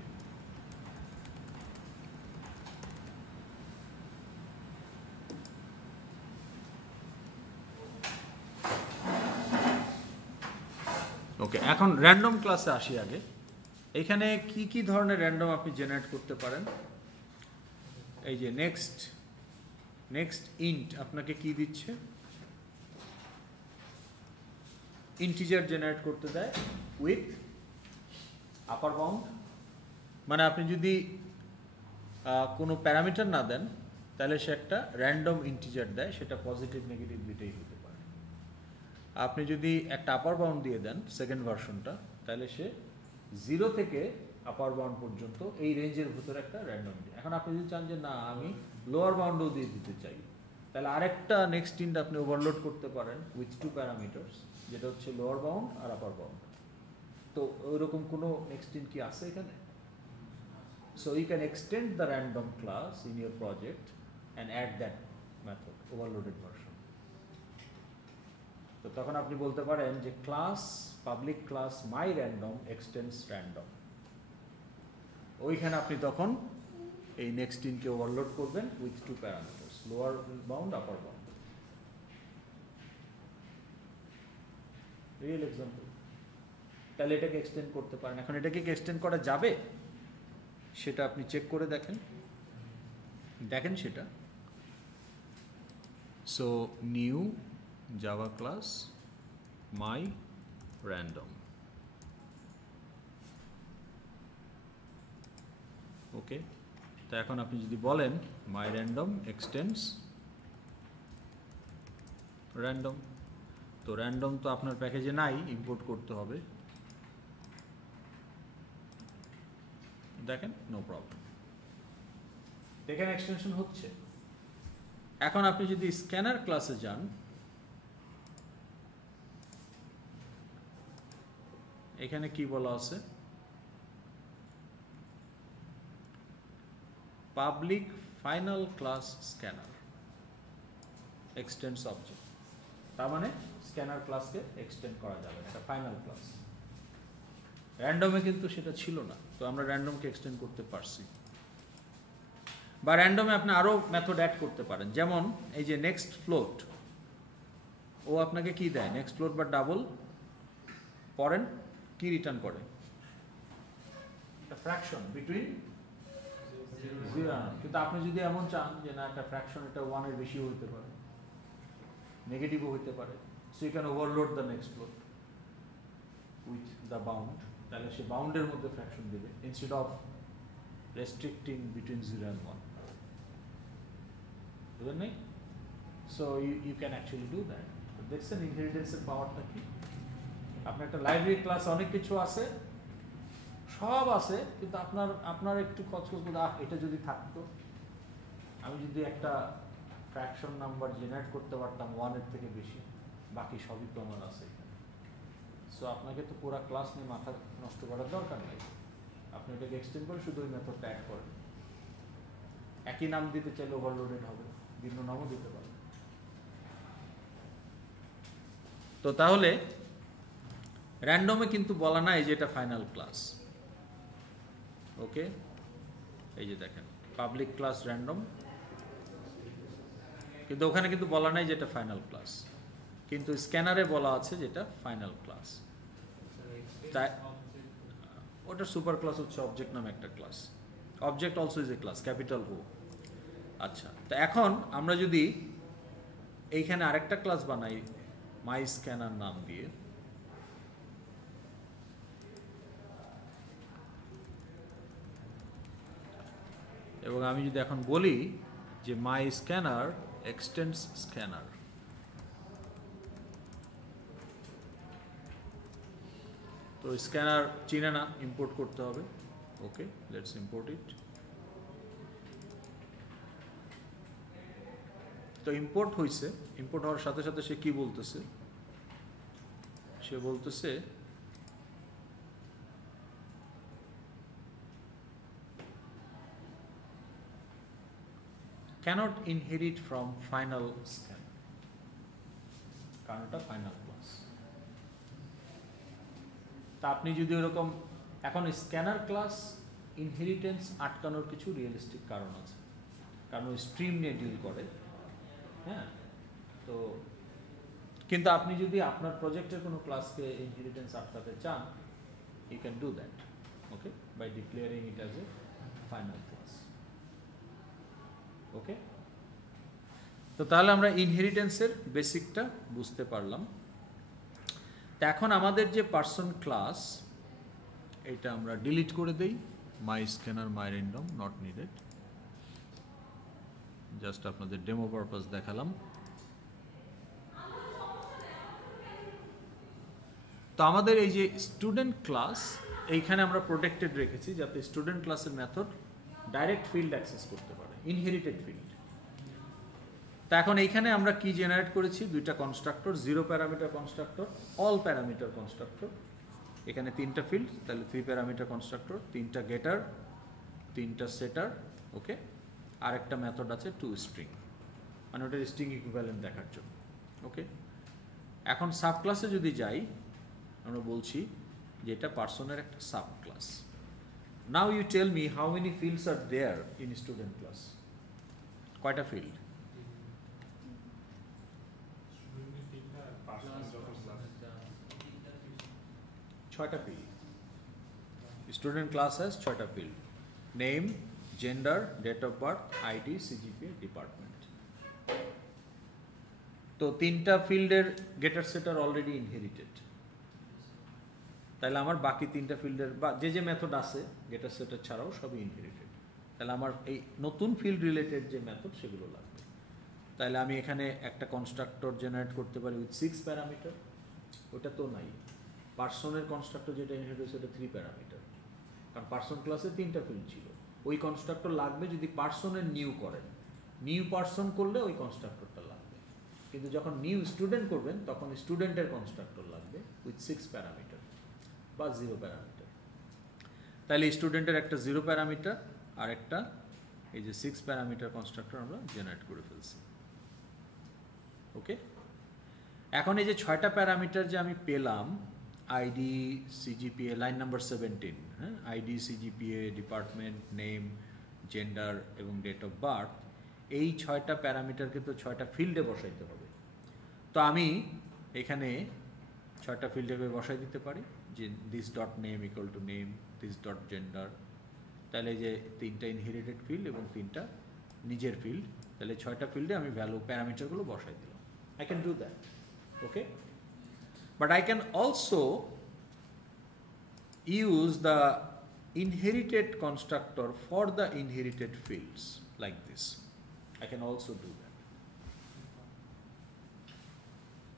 ওকে, এখন র্যান্ডম ক্লাসে আসি আগে। এখানে কি কি ধরনের র্যান্ডম আপনি জেনারেট করতে পারেন? এই যে নেক্সট ইন্ট আপনাকে কি দিচ্ছে? ইন্টিজার জেনারেট করতে দেয় উইথ আপার বাউন্ড, মানে আপনি যদি কোনো প্যারামিটার না দেন তাহলে সে একটা র্যান্ডম ইন্টিজার দেয়, সেটা পজিটিভ নেগেটিভ দুইটাই হতে পারে। আপনি যদি একটা আপার বাউন্ড দিয়ে দেন সেকেন্ড ভার্সনটা, তাহলে সে 0 থেকে আপার বাউন্ড পর্যন্ত এই রেঞ্জের ভিতরে একটা র্যান্ডম। এখন আপনি যদি চান যে না আমি লোয়ার বাউন্ডও দিয়ে দিতে চাই, তাহলে আরেকটা নেক্সট ইন্ট আপনি ওভারলোড করতে পারেন উইথ 2 প্যারামিটার্স, যেটা হচ্ছে লোয়ার বাউন্ড আর আপার বাউন্ড। তো ওইরকম কোনো নেক্সট ইন্ট কি আছে এখানে? So you can extend the random class in your project and add that method overloaded version. তো তো তখন আপনি বলতে পারেন যে class public class my random extends random, ওইখানে আপনি তখন এই নেক্সট ইনকে ওভারলোড করবেন with two parameters, lower bound upper bound. Real example. তাহলে এটাকে এক্সটেন্ড করতে পারেন। এখন এটাকে কি এক্সটেন্ড করা যাবে সেটা আপনি চেক করে দেখেন সেটা। So new Java class my random, ওকে। তো এখন আপনি যদি বলেন মাই র্যান্ডম এক্সটেন্ডস র্যান্ডম, তো র্যান্ডম তো আপনার প্যাকেজে নাই, ইম্পোর্ট করতে হবে। দেখেন নো প্রবলেম, দেখেন এক্সটেনশন হচ্ছে। এখন আপনি যদি স্ক্যানার ক্লাসে যান, এখানে কি বলা আছে, public final class scanner extends object, তার মানে স্ক্যানার ক্লাসকে এক্সটেন্ড করা যাবে, এটা ফাইনাল ক্লাস। র্যান্ডমে কিন্তু সেটা ছিল না, তো আমরা র্যান্ডমকে এক্সটেন্ড করতে পারছি। বা র্যান্ডমে আপনি আরও মেথড অ্যাড করতে পারেন, যেমন এই যে নেক্সট ফ্লোট, ও আপনাকে কি দেয়, নেক্সট ফ্লোট বা ডাবল পড়েন, কি রিটার্ন করে, একটা ফ্র্যাকশন বিটুইন 0 আর 1। কিন্তু আপনি যদি এমন চান যে না একটা ফ্র্যাকশন এটা 1 এর বেশিও হতে পারে, নেগেটিভও হতে পারে, so you can overload the next float with the bound, তাহলে সে বাউন্ডের মধ্যে ফ্র্যাকশন দেবে instead of restricting between 0 and 1, বুঝলেন নাই? So you can actually do that. দেখছেন ইনহেরিটেন্সের পাওয়ারটা কি? আপনার একটা লাইব্রেরি ক্লাস অনেক কিছু আছে, সব আছে, কিন্তু আপনার একটু খচখচ করে এটা যদি থাকতো, আমি যদি একটা ফ্র্যাকশন নাম্বার জেনারেট করতে পারতাম 1 এর থেকে বেশি, বাকি সবই তো আমার আছে এখানে। সো আপনাকে তো পুরো ক্লাস নিয়ে মাথা নষ্ট করার দরকার নেই, আপনি এটাকে এক্সটেন্ড করে শুধু ওই মেথডটা অ্যাড করেন। একই নাম দিতে চাইলে ওভারলোডেড হবে, ভিন্ন নামও দিতে পারেন। তো তাহলে র্যান্ডমে কিন্তু বলা নাই যে এটা ফাইনাল ক্লাস, ওকে। এই যে দেখেন পাবলিক ক্লাস র্যান্ডম, কিন্তু ওখানে কিন্তু বলা নাই যে এটা ফাইনাল ক্লাস, কিন্তু স্ক্যানারে বলা আছে যেটা ফাইনাল ক্লাস। তাই ওটা সুপার ক্লাস হচ্ছে অবজেক্ট নামে একটা ক্লাস, object also is a class, capital O. আচ্ছা, তো এখন আমরা যদি এইখানে আরেকটা ক্লাস বানাই মাই স্ক্যানার নাম দিয়ে, এবং আমি যদি এখন বলি যে মাই স্ক্যানার এক্সটেন্ডস স্ক্যানার, তো স্ক্যানার চিনে না, ইম্পোর্ট করতে হবে। ওকে, লেটস ইম্পোর্ট ইট। তো ইম্পোর্ট হয়েছে, ইম্পোর্ট হওয়ার সাথে সাথে সে কি বলতেছে, সে বলতেছে cannot inherit from final scan, কারণ এটা ফাইনাল ক্লাস। তা আপনি যদি ওরকম, এখন স্ক্যানার ক্লাস ইনহেরিটেন্স আটকানোর কিছু রিয়েলিস্টিক কারণ আছে, কারণ ওই স্ট্রিম নিয়ে ডিল করে, হ্যাঁ। তো কিন্তু আপনি যদি আপনার প্রজেক্টের কোনো ক্লাসকে ইনহেরিটেন্স আটকাতে চান, you can do that, okay, by declaring it as a final class, okay. তো তাহলে আমরা ইনহেরিটেন্সের বেসিকটা বুঝতে পারলাম। তো এখন আমাদের যে পার্সন ক্লাস, এটা আমরা ডিলিট করে দেই, my scanner my random not needed, just আপনাদের ডেমো পারপাস দেখালাম। তো আমাদের এই যে স্টুডেন্ট ক্লাস, এইখানে আমরা প্রোটেক্টেড রেখেছি যাতে স্টুডেন্ট ক্লাসের মেথড ডাইরেক্ট ফিল্ড অ্যাক্সেস করতে পারে, ইনহেরিটেড ফিল্ড। তা এখন এইখানে আমরা কি জেনারেট করেছি, দুইটা constructor, 0 parameter constructor, all parameter constructor. এখানে 3টা ফিল্ড, তাহলে 3 প্যারামিটার কনস্ট্রাক্টর, 3টা গেটার, 3টা সেটার, ওকে। আর একটা মেথড আছে টু স্ট্রিং, মানে ওটার স্ট্রিং ইকুইভ্যালেন্ট দেখার জন্য, ওকে। এখন সাব ক্লাসে যদি যাই, আমরা বলছি যে এটা পার্সনের একটা sub class. Now you tell me how many fields are there in student class? কয়টা ফিল্ড? ছয়টা ফিল্ড। স্টুডেন্ট ক্লাস হ্যাজ 6টা field: name, gender, date of birth, ID, CGPA, department. তো 3টা ফিল্ডের গেটার সেটার অলরেডি ইনহেরিটেড, তাহলে আমার বাকি 3টা ফিল্ডের বা যে মেথড আছে গেটার সেটার ছাড়াও সবই ইনহেরিটেড। তাহলে আমার এই নতুন ফিল্ড রিলেটেড যে মেথড সেগুলো লাগবে। তাহলে আমি এখানে একটা কনস্ট্রাক্টর জেনারেট করতে পারি উইথ 6 প্যারামিটার, ওটা তো নাই। পার্সনের কনস্ট্রাক্টর যেটা ইনহেরিট হয়েছে ওটা 3 প্যারামিটার, কারণ পার্সন ক্লাসে 3টা ফিল্ড ছিল। ওই কনস্ট্রাক্টর লাগবে যদি পার্সনের নিউ করেন, নিউ পার্সন করলে ওই কনস্ট্রাক্টরটা লাগবে। কিন্তু যখন নিউ স্টুডেন্ট করবেন তখন স্টুডেন্টের কনস্ট্রাক্টর লাগবে উইথ 6 প্যারামিটার বা 0 প্যারামিটার। তাহলে স্টুডেন্টের একটা 0 প্যারামিটার আর একটা এই যে 6 প্যারামিটার কনস্ট্রাক্টর আমরা জেনারেট করে ফেলছি। ওকে, এখন এই যে 6টা প্যারামিটার যে আমি পেলাম, আইডি, সিজিপিএ, লাইন নাম্বার 17, হ্যাঁ, ID, CGPA, department, name, gender এবং ডেট অফ বার্থ, এই 6টা প্যারামিটারকে তো 6টা ফিল্ডে বসাইতে হবে। তো আমি এখানে 6টা ফিল্ডে বসাই দিতে পারি যে this dot name equal two name, this dot gender. তাহলে যে 3টা ইনহেরিটেড ফিল্ড এবং 3টা নিজের ফিল্ড, তাহলে 6টা ফিল্ডে আমি ভ্যালু প্যারামিটারগুলো বসাই দিলাম। I can do that, okay? But I can also use the inherited constructor for the inherited fields like this. I can also do that.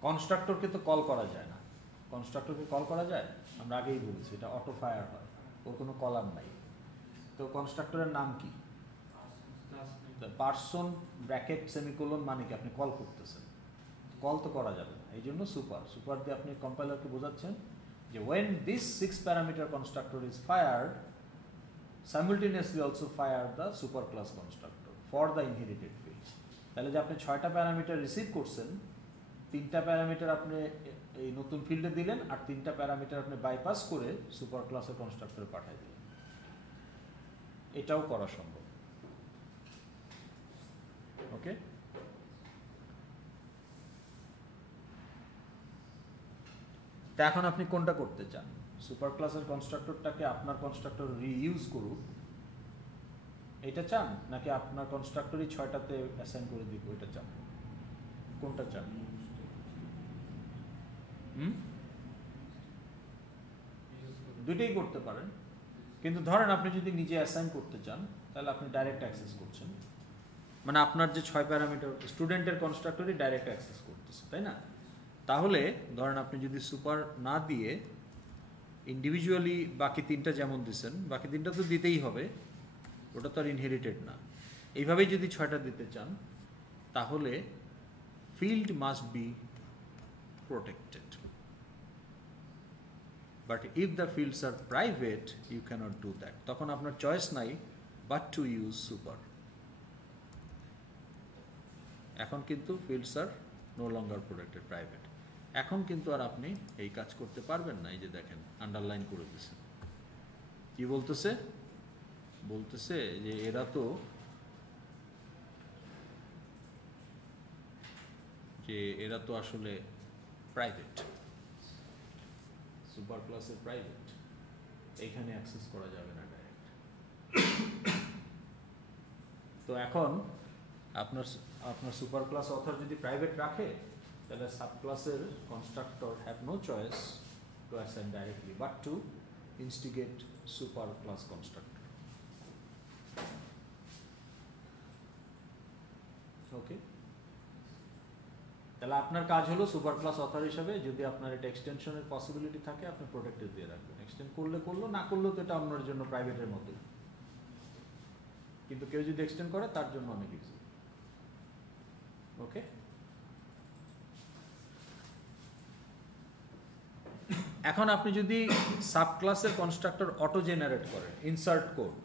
কনস্ট্রাক্টরকে তো কল করা যায় না। কনস্ট্রাক্টরকে কল করা যায়? আমরা আগেই বলেছি এটা অটো ফায়ার হয়, ওর কোনো কলার নাই। তো কনস্ট্রাক্টরের নাম কি? পার্সন ব্র্যাকেট সেমিকোলন, মানে কি আপনি কল করতেছেন, কল তো করা যাবে না। এই জন্য সুপার দিয়ে আপনি কম্পাইলারকে বোঝাচ্ছেন যে when this 6 parameter constructor is fired, simultaneously also fire the super class constructor for the inherited fields. তাহলে যে আপনি 6টা প্যারামিটার রিসিভ করছেন, 3টা প্যারামিটার আপনি এই নতুন ফিল্ডে দিলেন আর 3টা প্যারামিটার আপনি বাইপাস করে সুপার ক্লাসের কনস্ট্রাক্টরে পাঠিয়ে দিলেন। এটাও করা সম্ভব। ওকে, তা এখন আপনি কোনটা করতে চান? সুপার ক্লাসের কনস্ট্রাক্টরটাকে আপনার কনস্ট্রাক্টর রিইউজ করুক এটা চান, নাকি আপনার কনস্ট্রাক্টরই 6টাতে অ্যাসাইন করে দিব এটা চান? কোনটা চান? দুইটাই করতে পারেন, কিন্তু ধরেন আপনি যদি নিজে অ্যাসাইন করতে চান তাহলে আপনি ডাইরেক্ট অ্যাক্সেস করছেন, মানে আপনার যে 6 প্যারামিটার স্টুডেন্টের কনস্ট্রাক্টরই ডাইরেক্ট অ্যাক্সেস করতেছে, তাই না? তাহলে ধরেন আপনি যদি সুপার না দিয়ে ইন্ডিভিজুয়ালি বাকি 3টা যেমন দিচ্ছেন, বাকি 3টা তো দিতেই হবে, ওটা তো আর ইনহেরিটেড না। এইভাবেই যদি 6টা দিতে চান তাহলে field must be protected. But if the fields are private, you cannot do that. তখন আপনার চয়েস নাই but to use super. এখন কিন্তু fields are no longer protected, private. এখন কিন্তু আর আপনি এই কাজ করতে পারবেন না। এই যে দেখেন আন্ডারলাইন করে দিয়েছে, কি বলতেছে? বলতেছে যে এরা তো আসলে প্রাইভেট, সুপার ক্লাসের প্রাইভেট, এইখানে অ্যাক্সেস করা যাবে না ডাইরেক্ট। তো এখন আপনার সুপার ক্লাস অথর যদি প্রাইভেট রাখে তাহলে সাব ক্লাসের constructor have no choice to assign directly but to instigate super class constructor. Okay, তাহলে আপনার কাজ হলো সুপার ক্লাস অথর হিসাবে যদি আপনার এটা এক্সটেনশনের পসিবিলিটি থাকে আপনি প্রোটেক্টেড দিয়ে রাখবেন। এক্সটেন্ড করলো, না করলেও তো এটা আপনার জন্য প্রাইভেটের মতোই, কিন্তু কেউ যদি এক্সটেন্ড করে তার জন্য অনেক ইজি। ওকে, এখন আপনি যদি সাব ক্লাসের কনস্ট্রাক্টর অটো জেনারেট করেন, ইনসার্ট কোড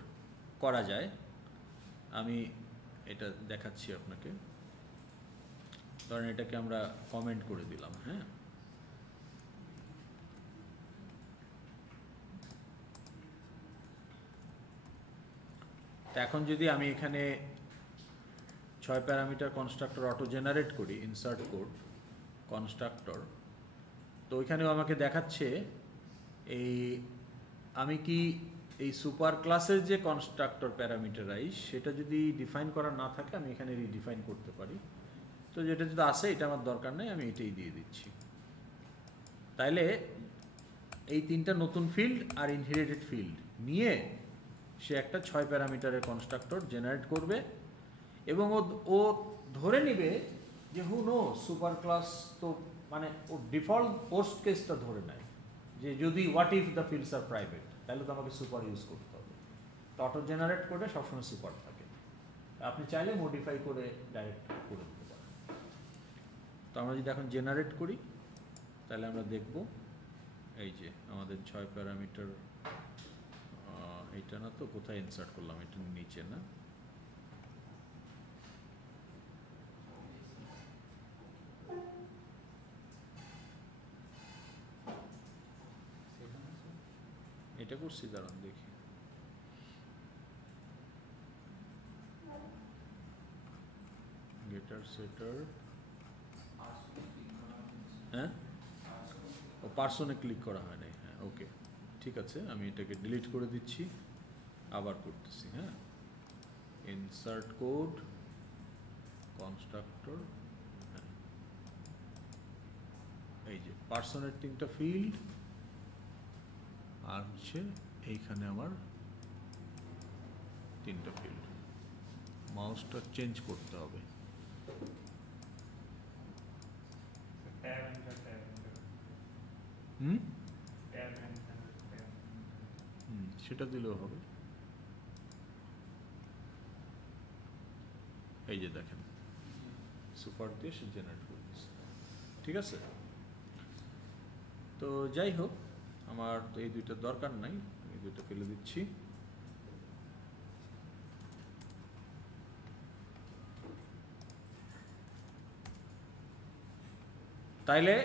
করা যায়, আমি এটা দেখাচ্ছি আপনাকে। ধরেন এটাকে আমরা কমেন্ট করে দিলাম, হ্যাঁ, তো এখন যদি আমি এখানে 6 প্যারামিটার কনস্ট্রাক্টর অটো জেনারেট করি, ইনসার্ট কোড কনস্ট্রাক্টর, তো ওইখানেও আমাকে দেখাচ্ছে এই আমি কি এই সুপার ক্লাসের যে কনস্ট্রাক্টর প্যারামিটারাইজ সেটা যদি ডিফাইন করা না থাকে আমি এখানে রিডিফাইন করতে পারি। তো যেটা যদি আসে এটা আমার দরকার নেই, আমি এটাই দিয়ে দিচ্ছি। তাইলে এই 3টা নতুন ফিল্ড আর ইনহেরিটেড ফিল্ড নিয়ে সে একটা 6 প্যারামিটারের কনস্ট্রাক্টর জেনারেট করবে এবং ও ধরে নিবে যে হু নো সুপার ক্লাস, তো মানে ও ডিফল্ট পোস্ট কেসটা ধরে নেয় যে যদি what if the fields are private, তাহলে তো আমাকে সুপার ইউজ করতে হবে। তো অটো জেনারেট করে সবসময় সুপার থাকে, আপনি চাইলে মডিফাই করে ডাইরেক্ট করে দিতে পারেন। তো আমরা যদি এখন জেনারেট করি তাহলে আমরা দেখব এই যে আমাদের 6 প্যারামিটার, এইটা না তো, কোথায় ইনসার্ট করলাম, এটা নিচে না, এটা করছি, দাঁড়ান দেখি। গেটার সেটার, হ্যাঁ ও পার্সনে ক্লিক করা হয় নাই, হ্যাঁ ওকে ঠিক আছে, আমি এটাকে ডিলিট করে দিচ্ছি, আবার করতেছি। হ্যাঁ, ইনসার্ট কোড কনস্ট্রাক্টর, হ্যাঁ এই যে পার্সনের 3টা ফিল্ড আর হচ্ছে এইখানে আমার 3টা ফিল্ড। মাউসটা চেঞ্জ করতে হবে। সেটা দিলেও হবে। এই যে দেখেন সুপার দিয়ে সে জেনারেট করে দিচ্ছে, ঠিক আছে। তো যাই হোক, আমার তো এই 2টা দরকার নাই, এই 2টা ফেলে দিচ্ছি। তাইলে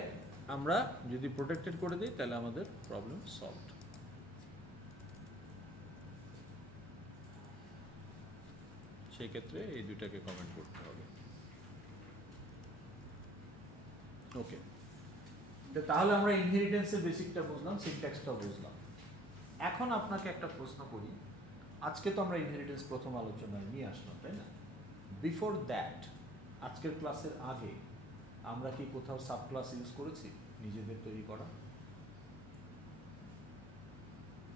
আমরা যদি প্রোটেক্টেড করে দিই তাহলে আমাদের প্রবলেম সলভড। সেই ক্ষেত্রে এই 2টাকে কমেন্ট করতে হবে। ওকে, তাহলে আমরা ইনহেরিটেন্সের বেসিকটা বুঝলাম, সিনট্যাক্সটা বুঝলাম। এখন আপনাকে একটা প্রশ্ন করি, আজকে তো আমরা ইনহেরিটেন্স প্রথম আলোচনায় নিয়ে আসলাম, তাই না? বিফোর দ্যাট, আজকের ক্লাসের আগে আমরা কি কোথাও সাব ক্লাস ইউজ করেছি নিজেদের তৈরি করা?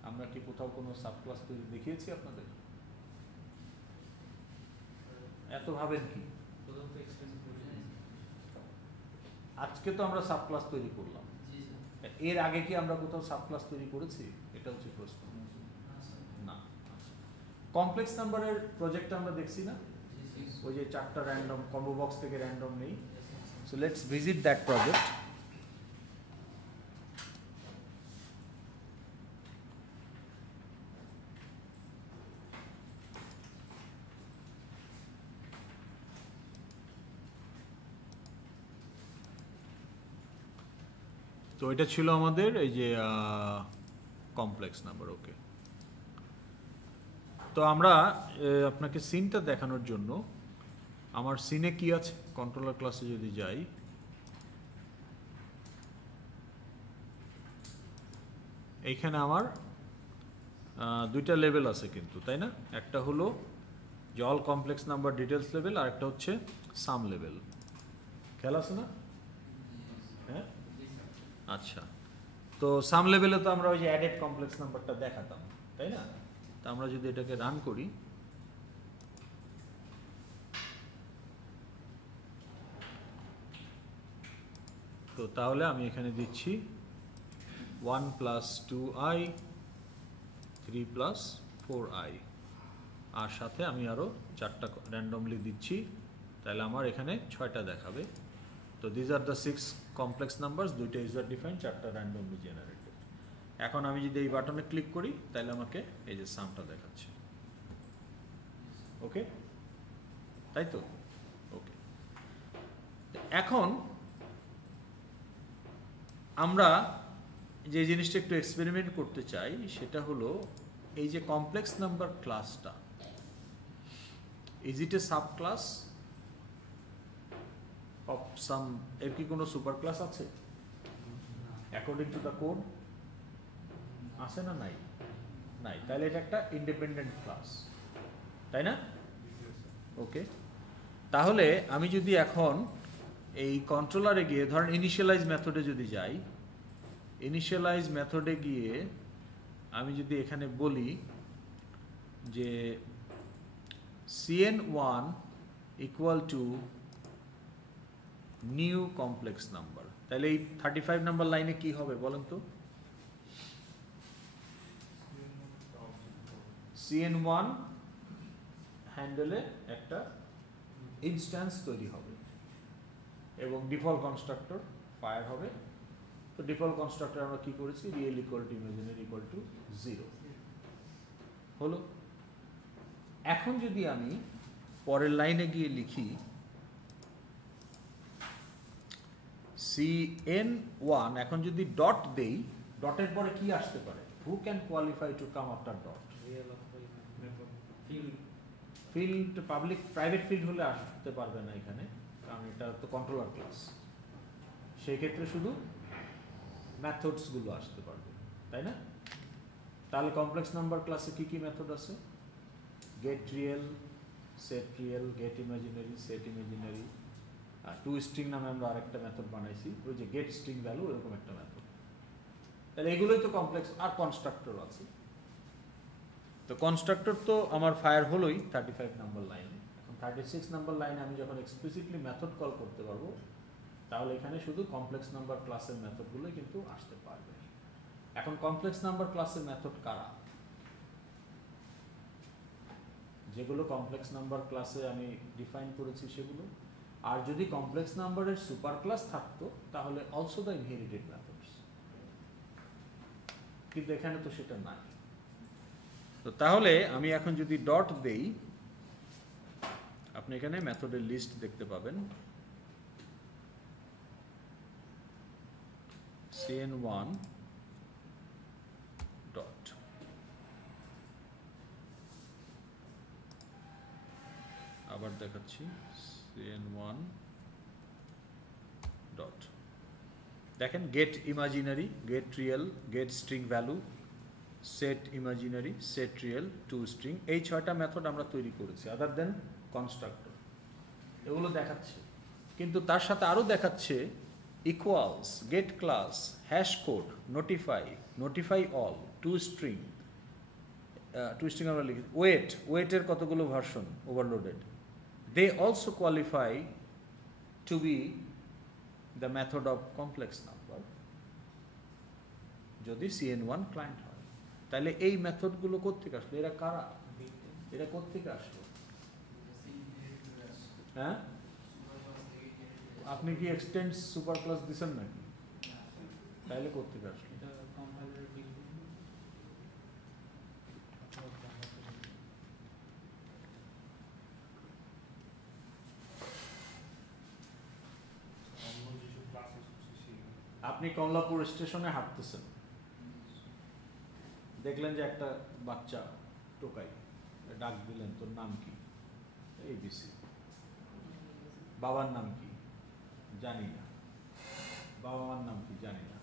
আমরা কি কোথাও কোনো সাব ক্লাস তৈরি দেখিয়েছি আপনাদের? এত ভাবেন কি? আজকে তো আমরা সাব ক্লাস তৈরি করলাম, এর আগে কি আমরা কোথাও সাব ক্লাস তৈরি করেছি? এটা হচ্ছে প্রশ্ন। না। কমপ্লেক্স নাম্বারের প্রজেক্ট আমরা দেখছি না, ওই যে 4টা র্যান্ডম কম্বো বক্স থেকে র্যান্ডম নেই। So let's visit that project. তো এটা ছিল আমাদের এই যে কমপ্লেক্স নাম্বার। ওকে, তো আমরা আপনাকে সিনটা দেখানোর জন্য আমার সিনে কি আছে, কন্ট্রোলার ক্লাসে যদি যাই, এইখানে আমার 2টা লেভেল আছে কিন্তু, তাই না? একটা হলো যে all complex number details level, আর একটা হচ্ছে সাম লেভেল। খেয়াল আছে না? হ্যাঁ, আচ্ছা। তো সাম লেভেলে তো আমরা ওই যে অ্যাডেড কমপ্লেক্স নাম্বারটা দেখাতাম, তাই না? তো আমরা যদি এটাকে রান করি, তো তাহলে আমি এখানে দিচ্ছি 1 + 2i 3 + 4i, আর সাথে আমি আরও 4টা র্যান্ডমলি দিচ্ছি, তাহলে আমার এখানে 6টা দেখাবে। তো these are the 6 complex numbers, 2টা ইউজার ডিফাইন, 4টা র্যান্ডমলি জেনারেটেড। এখন আমি যদি এই বাটনে ক্লিক করি তাহলে আমাকে এই যে সামটা দেখাচ্ছে। ওকে, তাই তো? ওকে, এখন আমরা যে জিনিসটা একটু এক্সপেরিমেন্ট করতে চাই সেটা হলো এই যে কমপ্লেক্স নাম্বার ক্লাসটা, Is it a subclass of some এর কি কোনো সুপার ক্লাস আছে অ্যাকর্ডিং টু দ্য কোড? আছে না নাই? নাই, তাহলে এটা একটা ইন্ডিপেন্ডেন্ট ক্লাস, তাই না? ওকে, তাহলে আমি যদি এখন এই কন্ট্রোলারে গিয়ে ধরেন ইনিশিয়ালাইজ মেথডে যদি যাই, ইনিশিয়ালাইজ মেথডে গিয়ে আমি যদি এখানে বলি যে cn1 equal to new complex number, তাহলে এই 35 নাম্বার লাইনে কি হবে বলেন তো? cn1 হ্যান্ডেলে একটা ইনস্ট্যান্স তৈরি হবে এবং ডিফল্ট কনস্ট্রাক্টর ফায়ার হবে। তো ডিফল্ট কনস্ট্রাক্টর আমরা কি করেছি, real equal to imaginary equal to 0 হলো। এখন যদি আমি পরের লাইনে গিয়ে লিখি cn1, এখন যদি ডট দেই, ডটের পরে কি আসতে পারে? Who can qualify to come after dot? Real field field public private field হলে আসতে পারবে না এখানে, কারণ এটা তো কন্ট্রোলার ক্লাস, সেই ক্ষেত্রে শুধু মেথডস গুলো আসতে পারবে, তাই না? তাহলে কমপ্লেক্স নাম্বার ক্লাসে কি কি মেথড আছে? Get real, set real, get imaginary, set imaginary, আর টু স্ট্রিং নামে আমরা আরেকটা মেথড বানাইছি, ওই যে গেট স্ট্রিং ভ্যালু, এরকম একটা মেথড। তাহলে এগুলোই তো কমপ্লেক্স। আর কনস্ট্রাক্টর আছে, তো কনস্ট্রাক্টর তো আমার ফায়ার হলোই 35 নাম্বার লাইনে। এখন 36 নাম্বার লাইনে আমি যখন এক্সপ্লিসিটলি মেথড কল করতে পারবো, তাহলে এখানে শুধু কমপ্লেক্স নাম্বার ক্লাসের মেথডগুলোই কিন্তু আসতে পারবে। এখন কমপ্লেক্স নাম্বার ক্লাসের মেথড কারা? যেগুলো কমপ্লেক্স নাম্বার ক্লাসে আমি ডিফাইন করেছি সেগুলো। আর যদি কমপ্লেক্স নাম্বারের সুপার ক্লাস থাকতো তাহলে অলসো দ্য ইনহেরিটেড মেথডস, কিন্তু এখানে তো সেটা নাই। তো তাহলে আমি এখন যদি ডট দেই, আপনি এখানে মেথডের লিস্ট দেখতে পাবেন। cn1 ডট, আবার দেখাচ্ছি cn1 ডট, দেখেন get imaginary, get real, get string value, set imaginary, set real, to string, এই 6টা মেথড আমরা তৈরি করেছি আদার দেন কনস্ট্রাক্টর, এগুলো দেখাচ্ছে। কিন্তু তার সাথে আরও দেখাচ্ছে equals, get class, hash code, notify, notify all, to string, আমরা লিখি ওয়েট, ওয়েটের কতগুলো version overloaded, they also qualify to be the method of complex number যদি cn1 ক্লায়েন্ট হয়। তাহলে এই মেথডগুলো কোত্থেকে আসলো? এরা কারা? এরা কোত্থেকে আসলো? হ্যাঁ, আপনি কি এক্সটেন্ড সুপার ক্লাস দিচ্ছেন নাকি? তাহলে কোত্থেকে আসলো? এটা কম্পাইলার অন্য যেসব ক্লাস হচ্ছে সেগুলো আপনি কমলাপুর স্টেশনে হাঁটতেছেন, দেখলেন যে একটা বাচ্চা টোকাই, ডাক দিলেন, তোর নাম কি? ABC। বাবার নাম কি? জানি না। বাবা মার নাম কি? জানি না।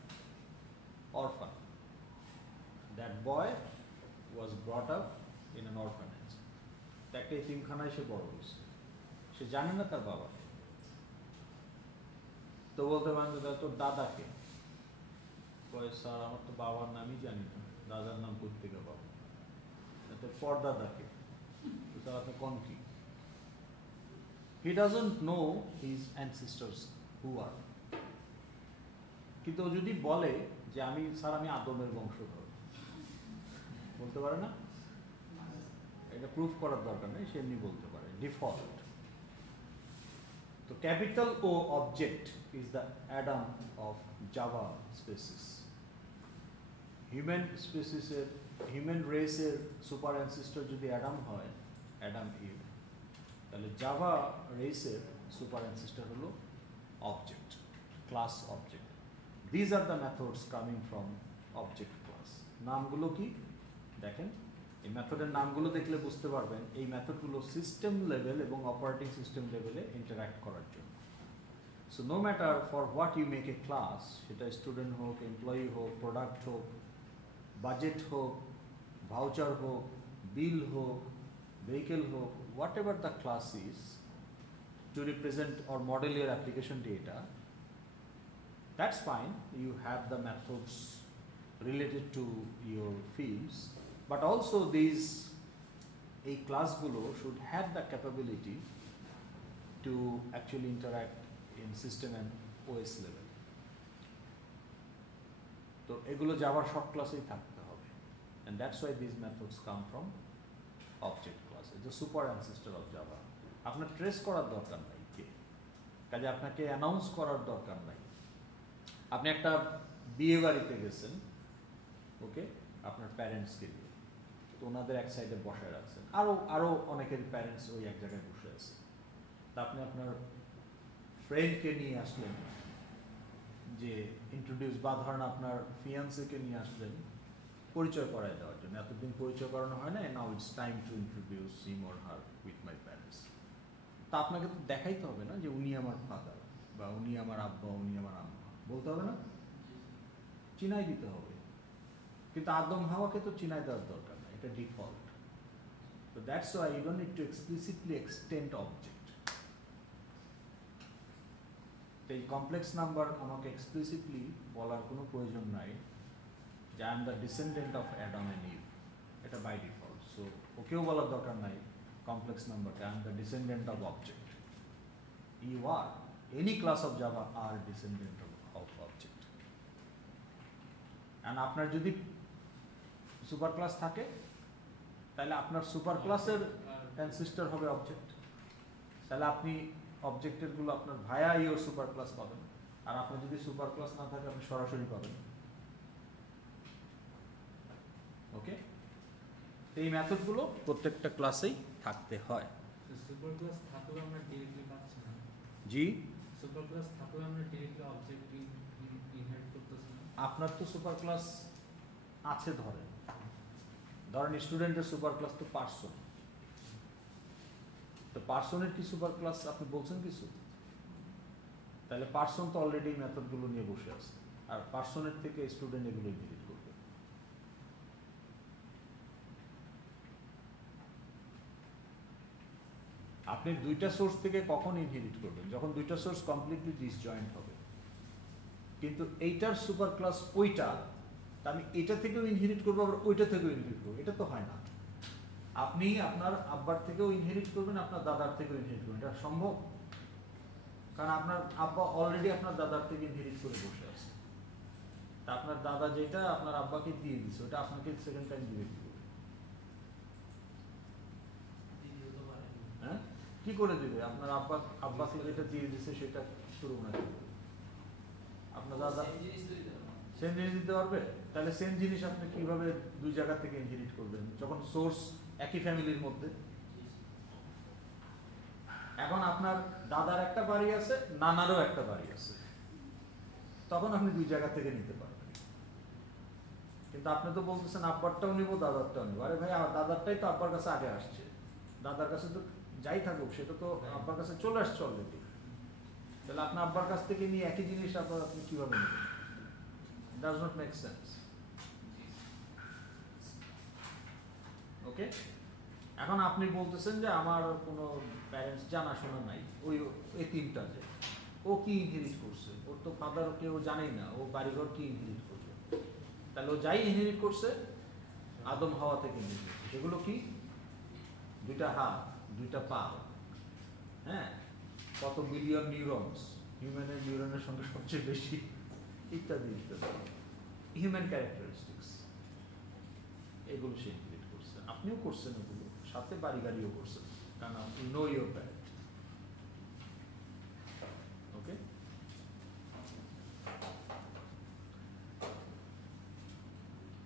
অরফান। That boy was brought up in an orphanage. একটা এতিমখানায় সে বড় হয়েছে, সে জানে না তার বাবা। তো বলতে পারেন যে তোর দাদাকে? কয় স্যার আমার তো বাবার নামই জানি না, দাদার নাম কোত্থেকে পাবো? তোর পরদাদাকে? স্যার আপনি কোন কি? He doesn't know his ancestors who are. কিন্তু ও যদি বলে যে আমি স্যার আমি আদমের বংশধর, বলতে পারে না? এটা প্রুফ করার দরকার নেই, সে এমনি বলতে পারে, ডিফল্ট। তো capital O object is the Adam of Java species. Human স্পেসিসের, হিউম্যান রেসের সুপার অ্যানসেস্টর যদি অ্যাডাম হয়, অ্যাডাম ইভ, তাহলে জাভা রেসের সুপার অ্যানসেস্টর হলো object, class object. These are the methods coming from object class. নামগুলো কি দেখেন, এই মেথডের নামগুলো দেখলে বুঝতে পারবেন এই মেথডগুলো সিস্টেম লেভেল এবং অপারেটিং সিস্টেম লেভেলে ইন্টারঅ্যাক্ট করার জন্য। So no matter for what you make a class, সেটা স্টুডেন্ট হোক, এমপ্লয়ি হোক, প্রোডাক্ট হোক, বাজেট হোক, ভাউচার হোক, বিল হোক, vehicle hook, whatever the class is to represent or model your application data, that's fine. You have the methods related to your fields, but also these a class gulo should have the capability to actually interact in system and OS level. So egulo Java short class ei thakte hobe, and that's why these methods come from object class. It's a super ancestor of Java. আপনার trace করার দরকার নাই, কাজে আপনাকে announce করার দরকার নাই। আপনি একটা বিয়ে বাড়িতে গেছেন, ওকে, আপনার প্যারেন্টসকে দিয়ে, তো ওনাদের এক সাইডে বসায় রাখছেন, আরো অনেকের প্যারেন্টস ওই এক জায়গায় বসে আছে, তা আপনি আপনার ফ্রেন্ডকে নিয়ে আসলেন, যে ইন্ট্রোডিউস বা ধরেন আপনার ফিয়ান্সিকে নিয়ে আসলেন পরিচয় করায় দেওয়ার জন্য। এতদিন পরিচয় করানো হয় না, now it's time to introduce him or her with my parents. তা আপনাকে তো দেখাইতে হবে না যে উনি আমার ফাদার বা উনি আমার আব্বা, উনি আমার আম্মা, বলতে হবে না, চিনাই দিতে হবে। কিন্তু আদম হাওয়াকে তো চিনাই দেওয়ার দরকার না, এটা ডিফল্ট। তো that's why you don't need to explicitly extend object. তো এই কমপ্লেক্স নাম্বার আমাকে এক্সপ্লিসিটলি বলার কোনো প্রয়োজন নাই যে I am the descendant of Adam and Eve, এটা বাই ডিফল্ট। সো ওকেও বলার দরকার নাই কমপ্লেক্স নাম্বারকে I am the descendant of object. You are, any class of Java are descendant of object. And আপনার যদি সুপার ক্লাস থাকে তাহলে আপনার সুপার ক্লাসের অ্যানসিস্টার হবে অবজেক্ট। তাহলে আপনি অবজেক্টের গুলো আপনার ভায়া ইওর সুপার ক্লাস পাবেন, আর আপনার যদি সুপার ক্লাস না থাকে আপনি সরাসরি পাবেন। ওকে, এই মেথডগুলো প্রত্যেকটা ক্লাসেই থাকতে হয়। সুপার ক্লাস থাকলে আমরা ডিরেক্টলি পাচ্ছি না। জি, সুপার ক্লাস থাকলে আমরা ডিরেক্টলি অবজেক্ট ইনহেরিট করতেছি না। আপনার তো সুপার ক্লাস আছে, ধরেন স্টুডেন্টের সুপার ক্লাস তো পার্সন, তো পার্সনের কি সুপার ক্লাস আপনি বলছেন কিছু? তাহলে পার্সন তো অলরেডি মেথডগুলো নিয়ে বসে আছে, আর পার্সনের থেকে স্টুডেন্ট এগুলো ইনহেরিট করবে। আপনি দুইটা সোর্স থেকে কখন ইনহেরিট করবেন? যখন দুইটা সোর্স কমপ্লিটলি ডিসজয়েন্ট হবে। কিন্তু এইটার সুপার ক্লাস ওইটা, আমি এটা থেকেও ইনহেরিট করবো আবার ওইটা থেকেও ইনহেরিট করবো, এটা তো হয় না। আপনি আপনার আব্বার থেকেও ইনহেরিট করবেন, আপনার দাদার থেকেও ইনহেরিট করবেন, এটা সম্ভব? কারণ আপনার আব্বা অলরেডি আপনার দাদার থেকে ইনহেরিট করে বসে আছে। তা আপনার দাদা যেটা আপনার আব্বাকে দিয়ে দিচ্ছে, ওটা আপনাকে সেকেন্ড টাইম দিবে কি করে? হ্যাঁ, কি করে দিবে? আপনার আব্বাকে যেটা দিয়ে দিচ্ছে সেটা শুরু না করবে, আপনার দাদা সেম জিনিস দিতে পারবে? তাহলে সেম জিনিস আপনি কিভাবে দুই জায়গা থেকে ইনহেরিট করবেন যখন সোর্স একই ফ্যামিলির মধ্যে? এখন আপনার দাদার একটা বাড়ি আছে, নানারও একটা বাড়ি আছে, তখন আপনি দুই জায়গা থেকে নিতে পারবেন। কিন্তু আপনি তো বলতেছেন আব্বারটাও নিবো দাদারটাও নিবো। আরে ভাই, দাদারটাই তো আব্বার কাছে আগে আসছে, দাদার কাছে তো যাই থাকুক সেটা তো আব্বার কাছে চলে আসছে অলরেডি। তাহলে আপনার আব্বার কাছ থেকে নিয়ে একই জিনিস আপনি কিভাবে নেবেন? Does not make sense. ওকে, এখন আপনি বলতেছেন যে আমার কোনো প্যারেন্টস জানাশোনা নাই, ওই এতিমটা যে ও কি ইনহেরিট করছে, ওর তো ফাদার কেউ জানেই না, ও বাড়িঘর কি ইনহেরিট করবে? তাহলে ও যাই ইনহেরিট করছে আদম হাওয়া থেকে ইনহেরিট করছে। সেগুলো কি? দুইটা হাত, দুইটা পা, হ্যাঁ, কত বিলিয়ন নিউরনস, হিউম্যানের নিউরনের সঙ্গে সবচেয়ে বেশি, ইত্যাদি ইত্যাদি হিউম্যান ক্যারেক্টারিস্টিক্স, এগুলো সে ইনক্লুড করছে। আপনিও করছেন এগুলো, সাথে বাড়ি গাড়িও করছেন, কারণ আপনি নো ইউর প্যারেন্ট। ওকে,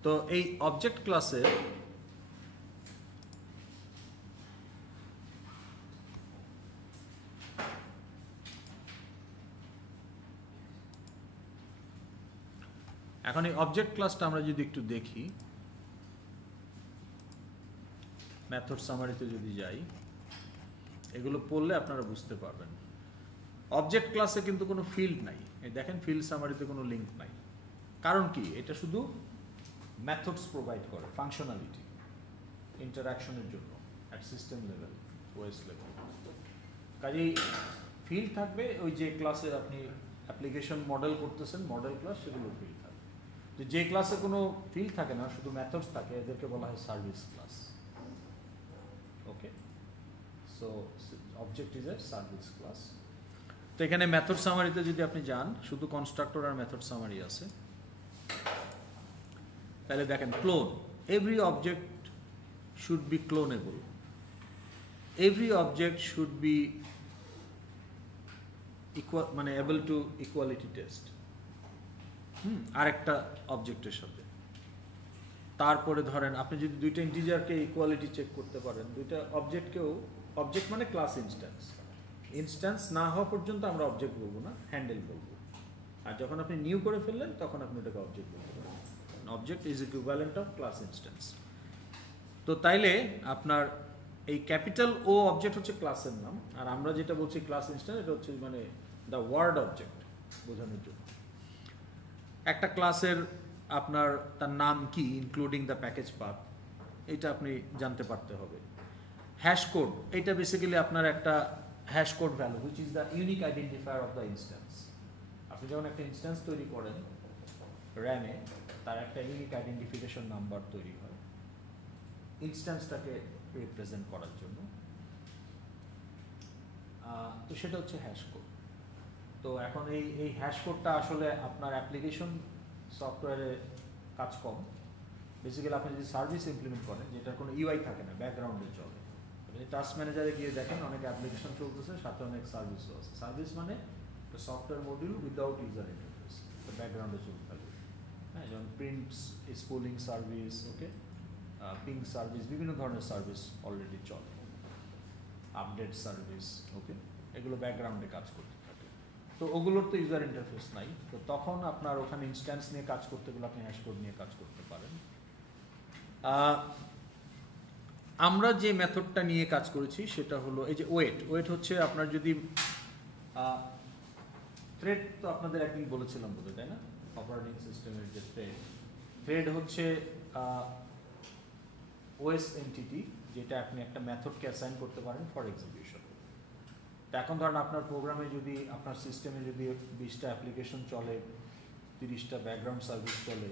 তো এই অবজেক্ট ক্লাসে এখন এই অবজেক্ট ক্লাসটা আমরা যদি একটু দেখি, মেথড সামারিতে যদি যাই, এগুলো পড়লে আপনারা বুঝতে পারবেন। অবজেক্ট ক্লাসে কিন্তু কোনো ফিল্ড নাই, এই দেখেন ফিল্ড সামারিতে কোনো লিঙ্ক নাই। কারণ কি? এটা শুধু মেথডস প্রোভাইড করে, ফাংশনালিটি ইন্টারাকশনের জন্য at system level, OS level. কাজেই ফিল্ড থাকবে ওই যে ক্লাসে আপনি অ্যাপ্লিকেশন মডেল করতেছেন, মডেল ক্লাস, সেগুলো ফিল্ড থাকবে। যে ক্লাসে কোনো ফিল্ড থাকে না, শুধু মেথডস থাকে, এদেরকে বলা হয় service class. Okay, so object is a service class. তো এখানে মেথড সামারিতে যদি আপনি যান, শুধু কনস্ট্রাক্টর আর মেথড সামারি আছে। তাহলে দেখেন clone, every object should be clonable, every object should be equal, মানে able to equality test আরেকটা অবজেক্টের সাথে। তারপরে ধরেন আপনি যদি দুইটা ইন্টিজারকে ইকুয়ালিটি চেক করতে পারেন, দুইটা অবজেক্টকেও, অবজেক্ট মানে ক্লাস ইনস্ট্যান্স, ইনস্ট্যান্স না হওয়া পর্যন্ত আমরা অবজেক্ট বলবো না, হ্যান্ডেল বলবো। আর যখন আপনি নিউ করে ফেললেন তখন আপনি ওটাকে অবজেক্ট বলতে পারেন। Object is equivalent of class instance. তো তাইলে আপনার এই ক্যাপিটাল ও অবজেক্ট হচ্ছে ক্লাসের নাম, আর আমরা যেটা বলছি ক্লাস ইনস্ট্যান্স, এটা হচ্ছে মানে দ্য ওয়ার্ড অবজেক্ট বোঝানোর জন্য। একটা ক্লাসের আপনার তার নাম কি, ইনক্লুডিং দ্য প্যাকেজ পাথ, এটা আপনি জানতে পারতে হবে। হ্যাশ কোড, এটা বেসিক্যালি আপনার একটা hash code value, which is the unique identifier of the instance. আপনি যখন একটা ইনস্ট্যান্স তৈরি করেন র্যামে, তার একটা ইউনিক আইডেন্টিফিকেশন নাম্বার তৈরি হয় ইনস্ট্যান্সটাকে রিপ্রেজেন্ট করার জন্য। তো সেটা হচ্ছে হ্যাশ কোড। তো এখন এই হ্যাশ কোডটা আসলে আপনার অ্যাপ্লিকেশন সফটওয়্যারে কাজ কম। বেসিক্যালি আপনি যদি সার্ভিস ইমপ্লিমেন্ট করেন, যেটার কোনো ইউআই থাকে না, ব্যাকগ্রাউন্ডে চলে, আপনি টাস্ক ম্যানেজারে গিয়ে দেখেন অনেক অ্যাপ্লিকেশন চলতেছে, সাথে অনেক সার্ভিসও আছে। সার্ভিস মানে software module without user interface, ব্যাকগ্রাউন্ডে চলতে থাকবে। হ্যাঁ, যেমন প্রিন্টস, স্পুলিং সার্ভিস, ওকে, পিং সার্ভিস, বিভিন্ন ধরনের সার্ভিস অলরেডি চলে, আপডেট সার্ভিস, ওকে, এগুলো ব্যাকগ্রাউন্ডে কাজ করতে থাকে। তো ওগুলোর তো ইউজার ইন্টারফেস নাই, তো তখন আপনার ওখানে ইনস্ট্যান্স নিয়ে কাজ করতে গেলে আপনি হ্যাশ কোড নিয়ে কাজ করতে পারেন। আমরা যে মেথডটা নিয়ে কাজ করেছি সেটা হলো এই যে ওয়েট। ওয়েট হচ্ছে আপনার যদি থ্রেড, তো আপনাদের একদিন বলেছিলাম বোধহয়, তাই না, অপারেটিং সিস্টেমের যে থ্রেড হচ্ছে ওএস এন্টিটি, যেটা আপনি একটা মেথডকে অ্যাসাইন করতে পারেন ফর এক্সিকিউশন। তো এখন ধরেন আপনার প্রোগ্রামে যদি, আপনার সিস্টেমে যদি 20টা অ্যাপ্লিকেশন চলে, 30টা ব্যাকগ্রাউন্ড সার্ভিস চলে,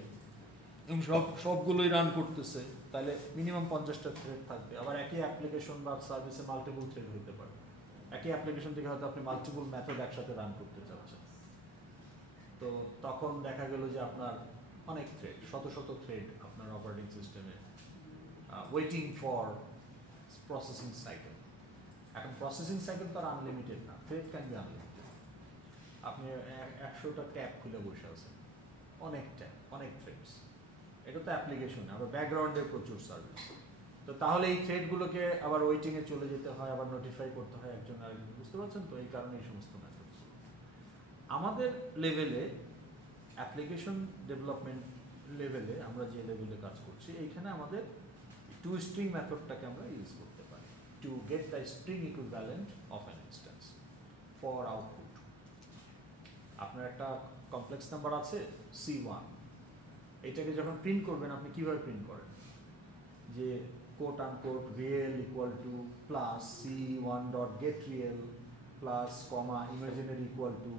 এবং সবগুলোই রান করতেছে, তাহলে মিনিমাম 50টা থ্রেড থাকবে। আবার একই অ্যাপ্লিকেশন বা সার্ভিসে মাল্টিপল থ্রেড হতে পারে। একই অ্যাপ্লিকেশন থেকে হয়তো আপনি মাল্টিপল মেথড একসাথে রান করতে চাচ্ছেন, তো তখন দেখা গেল যে আপনার অনেক থ্রেড, শত শত থ্রেড আপনার অপারেটিং সিস্টেমে ওয়েটিং ফর প্রসেসিং সাইকেল। এখন প্রসেসিং সাইকেল তো আর আনলিমিটেড না, থ্রেড ক্যান বি আনলিমিটেড। আপনি 100টা ট্যাব খুলে বসে আছেন, অনেক ট্যাব, অনেক থ্রেডস, এটা তো অ্যাপ্লিকেশন। আবার ব্যাকগ্রাউন্ডের প্রচুর সার্ভিস। তো তাহলে এই থ্রেডগুলোকে আবার ওয়েটিংয়ে চলে যেতে হয়, আবার নোটিফাই করতে হয় একজন আরেকজন, বুঝতে পারছেন তো? এই কারণে এই সমস্ত মেথড। আমাদের লেভেলে, অ্যাপ্লিকেশন ডেভেলপমেন্ট লেভেলে, আমরা যে লেভেলে কাজ করছি, এইখানে আমাদের টু স্ট্রিং মেথডটাকে আমরা ইউজ করতে পারি to get the string equivalent of an instance for output. আপনার একটা কমপ্লেক্স নাম্বার আছে C1, এইটাকে যখন প্রিন্ট করবেন আপনি কিভাবে প্রিন্ট করেন? যে coat unquote real equal to plus C1.getReal plus comma imaginary equal to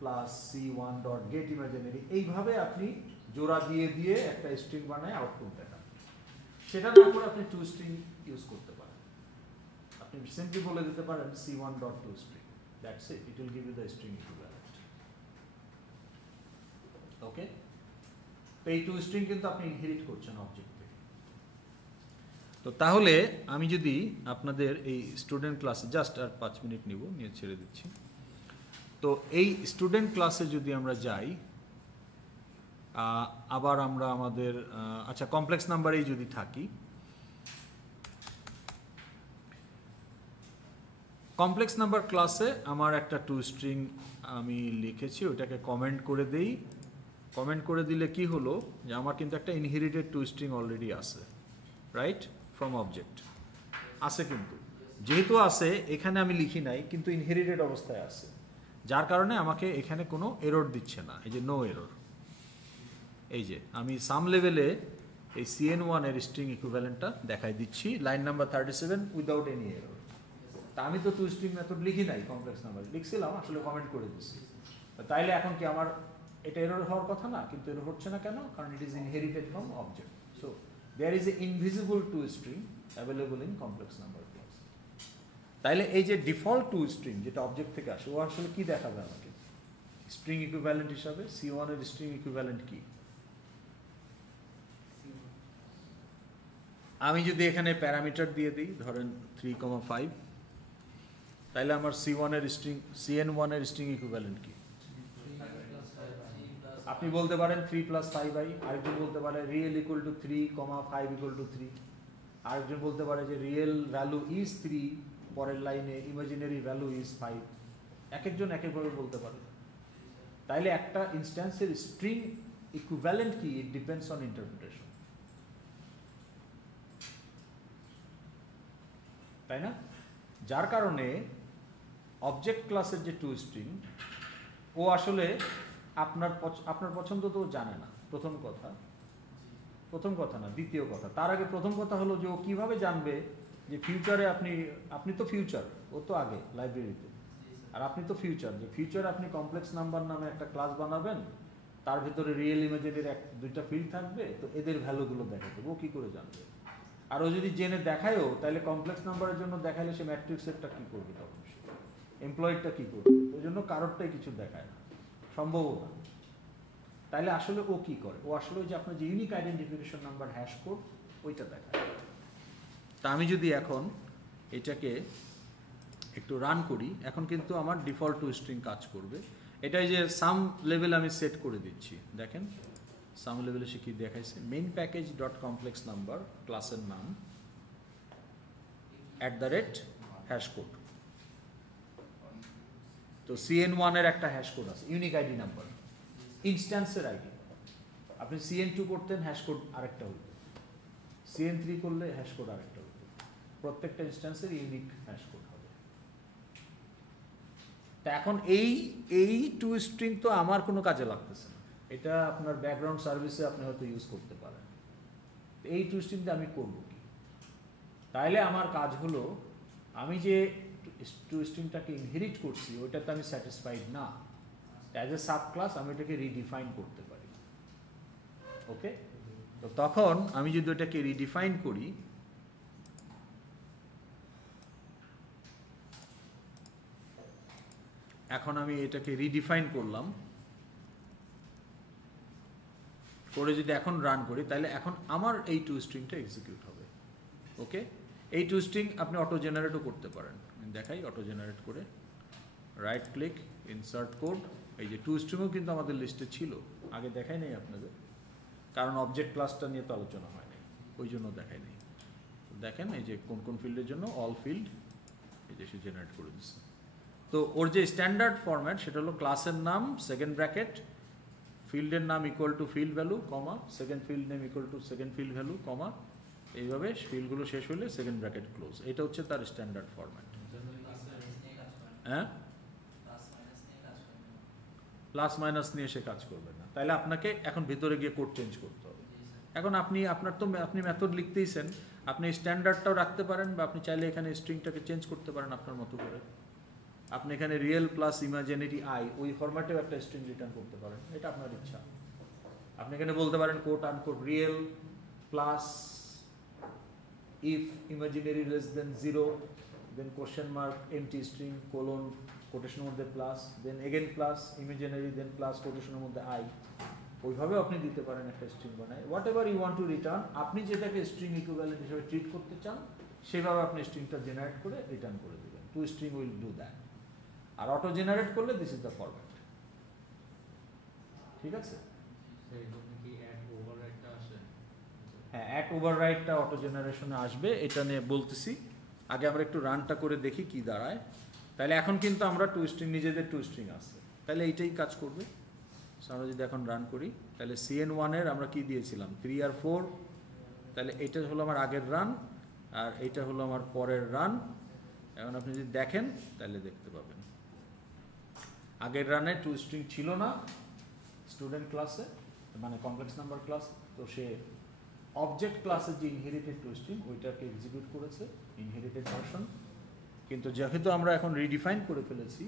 plus C1.getImaginary, এইভাবে আপনি জোড়া দিয়ে দিয়ে একটা স্ট্রিং বানায় আউটপুট দেখান। সেটা না করে আপনি টু স্ট্রিং ইউজ করতে পারেন। আপনি সিম্পলি বলে দিতে পারেন C1.toString, that's it, it will give you the string equivalent. Okay, তো এই টু স্ট্রিং কিন্তু আপনি ইনহেরিট করছেন অবজেক্ট থেকে। তো তাহলে আমি যদি আপনাদের এই স্টুডেন্ট ক্লাসে জাস্ট আর 5 মিনিট নিব, নিয়ে ছেড়ে দিচ্ছি। তো এই স্টুডেন্ট ক্লাসে যদি আমরা যাই, আবার আমরা আমাদের আচ্ছা কমপ্লেক্স নাম্বারেই যদি থাকি, কমপ্লেক্স নাম্বার ক্লাসে আমার একটা টু স্ট্রিং আমি লিখেছি, ওটাকে কমেন্ট করে দেই। কমেন্ট করে দিলে কি হলো যে আমার কিন্তু একটা ইনহেরিটেড টু স্ট্রিং অলরেডি আছে, রাইট, ফ্রম অবজেক্ট। আছে, কিন্তু যেহেতু আছে এখানে আমি লিখি নাই, কিন্তু ইনহেরিটেড অবস্থায় আছে, যার কারণে আমাকে এখানে কোনো এরর দিচ্ছে না। এই যে নো এরর, এই যে আমি সাম লেভেলে এই CN1 এর স্ট্রিং ইকুইভ্যালেন্টটা দেখাই দিচ্ছি, line number 37 without any error. তা আমি তো টু স্ট্রিং মেথড লিখি নাই, কমপ্লেক্স নাম্বার লিখছিলাম, আসলে কমেন্ট করে দিচ্ছি। তাইলে এখন কি আমার এটা এরর হওয়ার কথা না? কিন্তু এরর হচ্ছে না কেন? কারণ it is inherited from object. So there is a invisible to string available in complex number class. তাইলে এই যে ডিফল্ট টু স্ট্রিং যেটা অবজেক্ট থেকে আসে, ও আসলে কি দেখাবে আমাকে স্ট্রিং ইকুইভ্যালেন্ট হিসাবে? C1 এর স্ট্রিং ইকুইভ্যালেন্ট কি? আমি যদি এখানে প্যারামিটার দিয়ে দিই, ধরেন 3,5, তাহলে আমার C1 এর স্ট্রিং CN1 এর স্ট্রিং ইকুইভ্যালেন্ট কি? আপনি বলতে পারেন 3 + 5i, আরেকজন বলতে পারে real equal to 3, 5 equal to 3, আরেকজন বলতে পারে যে রিয়েল ভ্যালু ইজ 3, পরের লাইনে ইমাজিনারি ভ্যালু ইজ 5। এক একজন এক একভাবে বলতে পারে। তাইলে একটা ইনস্ট্যান্সের স্ট্রিং ইকুইভ্যালেন্ট কি? ইট ডিপেন্ডস অন ইন্টারপ্রিটেশন, তাই না? যার কারণে অবজেক্ট ক্লাসের যে টু স্ট্রিং, ও আসলে আপনার পছন্দ তো জানে না, প্রথম কথা না, দ্বিতীয় কথা। তার আগে প্রথম কথা হলো যে ও কীভাবে জানবে যে ফিউচারে আপনি তো ফিউচার, ও তো আগে লাইব্রেরিতে, আর আপনি তো ফিউচার, যে ফিউচার আপনি কমপ্লেক্স নাম্বার নামে একটা ক্লাস বানাবেন, তার ভিতরে রিয়েল ইমেজিনের 2টা ফিল্ড থাকবে, তো এদের ভ্যালুগুলো দেখাতে ও কী করে জানবে? আর ও যদি জেনে দেখায়ও, তাহলে কমপ্লেক্স নাম্বারের জন্য দেখাইলে সে ম্যাট্রিক্সেরটা কী করবে, তখন এমপ্লয়েডটা কী করবে? ওই জন্য কারোরটাই কিছু দেখায় না, সম্ভবও না। তাইলে আসলে ও কি করে? ও আসলে ওই যে আপনার যে unique identification number hash code, ওইটা দেখায়। তা আমি যদি এখন এটাকে একটু রান করি, এখন কিন্তু আমার ডিফল্ট টু স্ট্রিং কাজ করবে। এটাই যে সাম লেভেল আমি সেট করে দিচ্ছি, দেখেন সাম লেভেলে সে কি দেখাইছে, main package dot complex number, ক্লাসের নাম @ হ্যাশ কোড। তো CN1 এর একটা হ্যাশ কোড আছে, ইউনিক আইডি নাম্বার, ইনস্ট্যান্সের আইডি। আপনি CN2 করতেন, হ্যাশ কোড আরেকটা হইত, CN3 করলে হ্যাশ কোড আরেকটা হইত, প্রত্যেকটা ইনস্ট্যান্সের ইউনিক হ্যাশ কোড হবে। তা এখন এই টু স্ট্রিং তো আমার কোনো কাজে লাগতেছে না, এটা আপনার ব্যাকগ্রাউন্ড সার্ভিসে আপনি হয়তো ইউজ করতে পারেন। এই টু স্ট্রিংটা আমি করবো কি? তাইলে আমার কাজ হলো, আমি যে টু স্ট্রিংটাকে ইনহেরিট করছি ওইটাতে আমি স্যাটিসফাইড না, অ্যাজ এ সাব ক্লাস আমি এটাকে রিডিফাইন করতে পারি। ওকে, তো তখন আমি যদি ওটাকে রিডিফাইন করি, এখন আমি এটাকে রিডিফাইন করলাম, করে যদি এখন রান করি, তাহলে এখন আমার এই টু স্ট্রিংটা এক্সিকিউট হবে। ওকে, এই টু স্ট্রিং আপনি অটো জেনারেটও করতে পারেন। দেখাই অটো জেনারেট করে, রাইট ক্লিক, ইনসার্ট কোড। এই যে টু স্ট্রিংও কিন্তু আমাদের লিস্টে ছিল, আগে দেখাই নেই আপনাদের, কারণ অবজেক্ট ক্লাসটা নিয়ে তো আলোচনা হয়নি, ওই জন্য দেখাই নেই। দেখেন এই যে কোন কোন ফিল্ডের জন্য, অল ফিল্ড, এই যে সে জেনারেট করে দিচ্ছে। তো ওর যে স্ট্যান্ডার্ড ফরম্যাট সেটা হলো ক্লাসের নাম, সেকেন্ড ব্র্যাকেট, ফিল্ডের নাম equal to field value, comma, second field name equal to second field value, comma, এইভাবে ফিল্ডগুলো শেষ হলে সেকেন্ড ব্র্যাকেট ক্লোজ। এটা হচ্ছে তার স্ট্যান্ডার্ড ফরম্যাট। হ্যাঁ, প্লাস মাইনাস নিয়ে সে কাজ করবে না, তাহলে আপনাকে এখন ভিতরে গিয়ে কোড চেঞ্জ করতে হবে। এখন আপনি মেথড লিখতেইছেন, আপনি স্ট্যান্ডার্ডটাও রাখতে পারেন, বা আপনি চাইলে এখানে স্ট্রিংটাকে চেঞ্জ করতে পারেন আপনার মতো করে। আপনি এখানে রিয়েল প্লাস ইমাজিনারি আই, ওই ফরম্যাটেও একটা স্ট্রিং রিটার্ন করতে পারেন, এটা আপনার ইচ্ছা। আপনি এখানে বলতে পারেন quote unquote real plus if imaginary less than 0, then question mark, empty string, colon, কোটেশনের মধ্যে plus, then again plus imaginary, then plus কোটেশনের মধ্যে আই। ওইভাবে আপনি দিতে পারেন একটা স্ট্রিং বানায়, whatever you want to return. আপনি যেটাকে স্ট্রিং ইকুইভ্যালেন্ট হিসেবে ট্রিট করতে চান সেভাবে আপনি স্ট্রিংটা জেনারেট করে রিটার্ন করে দেবেন। To string will do that. আর অটো জেনারেট করলে দিস ইজ দ্য ফরম্যাট। ঠিক আছে? হ্যাঁ, অ্যাট ওভাররাইডটা অটো জেনারেশনে আসবে, এটা নিয়ে বলতেছি। আগে আমরা একটু রানটা করে দেখি কি দাঁড়ায়। তাহলে এখন কিন্তু আমরা টু স্ট্রিং, নিজেদের টু স্ট্রিং আছে, তাহলে এইটাই কাজ করবে। আমরা যদি এখন রান করি, তাহলে CN1 এর আমরা কি দিয়েছিলাম 3 আর 4, তাহলে এটা হলো আমার আগের রান। আর এইটা হলো আমার পরের রান। এখন আপনি যদি দেখেন তাহলে দেখতে পাবেন আগের রানে টু স্ট্রিং ছিল না স্টুডেন্ট ক্লাসে, মানে কমপ্লেক্স নাম্বার ক্লাস, তো সে অবজেক্ট ক্লাসের যে ইনহেরিটেড টু স্ট্রিং ওইটাকে এক্সিকিউট করেছে ইনহেরিটেড ভার্সন, কিন্তু যেহেতু আমরা এখন রিডিফাইন করে ফেলেছি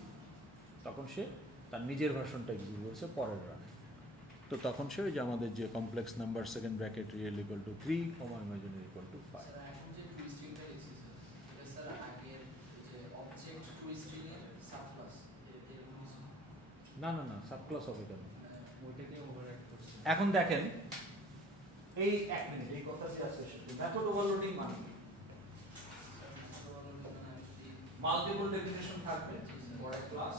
তখন সে তার নিজের ভার্সনটা এক্সিকিউট করেছে পরের রানে। তো তখন সে ওই যে আমাদের যে complex number second bracket real equal to 3, imaginary equal to 5। না না না, সাবক্লাস হবে কেন? ওইটাকে ওভাররাইড করছে। এখন দেখেন এই এক মিনিট, এই কথা যে আছে মেথড ওভারলোডিং মানে মাল্টিপল ডেফিনিশন থাকবে for a class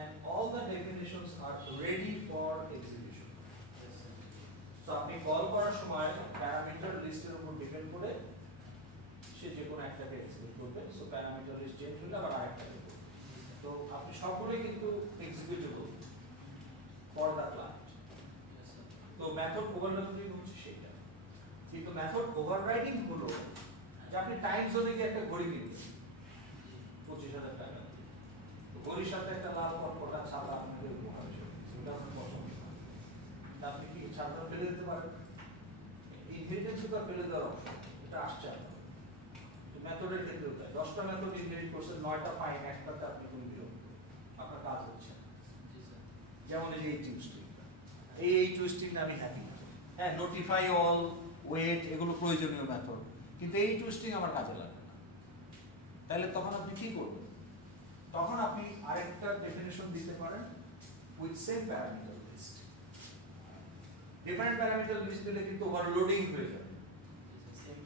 and all the definitions are ready for execution. So আপনি কল করার সময় প্যারামিটার লিস্টের উপর ডিপেন্ড করে সে যে কোনো একটাকে এক্সিকিউট করবে। সো প্যারামিটার লিস্ট চেঞ্জ হলে আবার আরেকটাকে করবে। তো আপনি সকলেই কিন্তু এক্সিকিউটেবল ফর দ্য ক্লায়েন্ট। তো মেথড ওভারলোডিং হচ্ছে সেটা, কিন্তু মেথড ওভাররাইডিং হলো যে আপনি টাইম জোনে গিয়ে একটা ঘড়ি কিনবেন 25,000 টাকা, তো ঘড়ির সাথে একটা লাল পটপটা ছাতা আপনাকে উপহার হিসেবে সেটা আপনার পছন্দ না, তা আপনি কি ছাতাটা ফেলে দিতে পারেন? ইনহেরিটেন্স তো ফেলে দেওয়ার অপশন, এটা আসছে আপনার মেথডের ক্ষেত্রেও তাই। 10টা মেথড ইনহেরিট করছেন, 9টা ফাইন, একটাতে আপনি কোনো বিরক্ত, আপনার কাজ হচ্ছে না। যেমন এই যে এই টুইস্টিংটা, এই টুইস্টিং আমি হ্যাপি। হ্যাঁ, নোটিফাই অল, ওয়েট, এগুলো প্রয়োজনীয় মেথড, কিন্তু এই টুইস্টিং আমার কাজে লাগবে না। তাহলে তখন আপনি কি করবেন? তখন আপনি আরেকটা ডেফিনিশন দিতে পারেন with same parameter list. Different parameter list দিলে কিন্তু ওভারলোডিং হয়ে যাবে,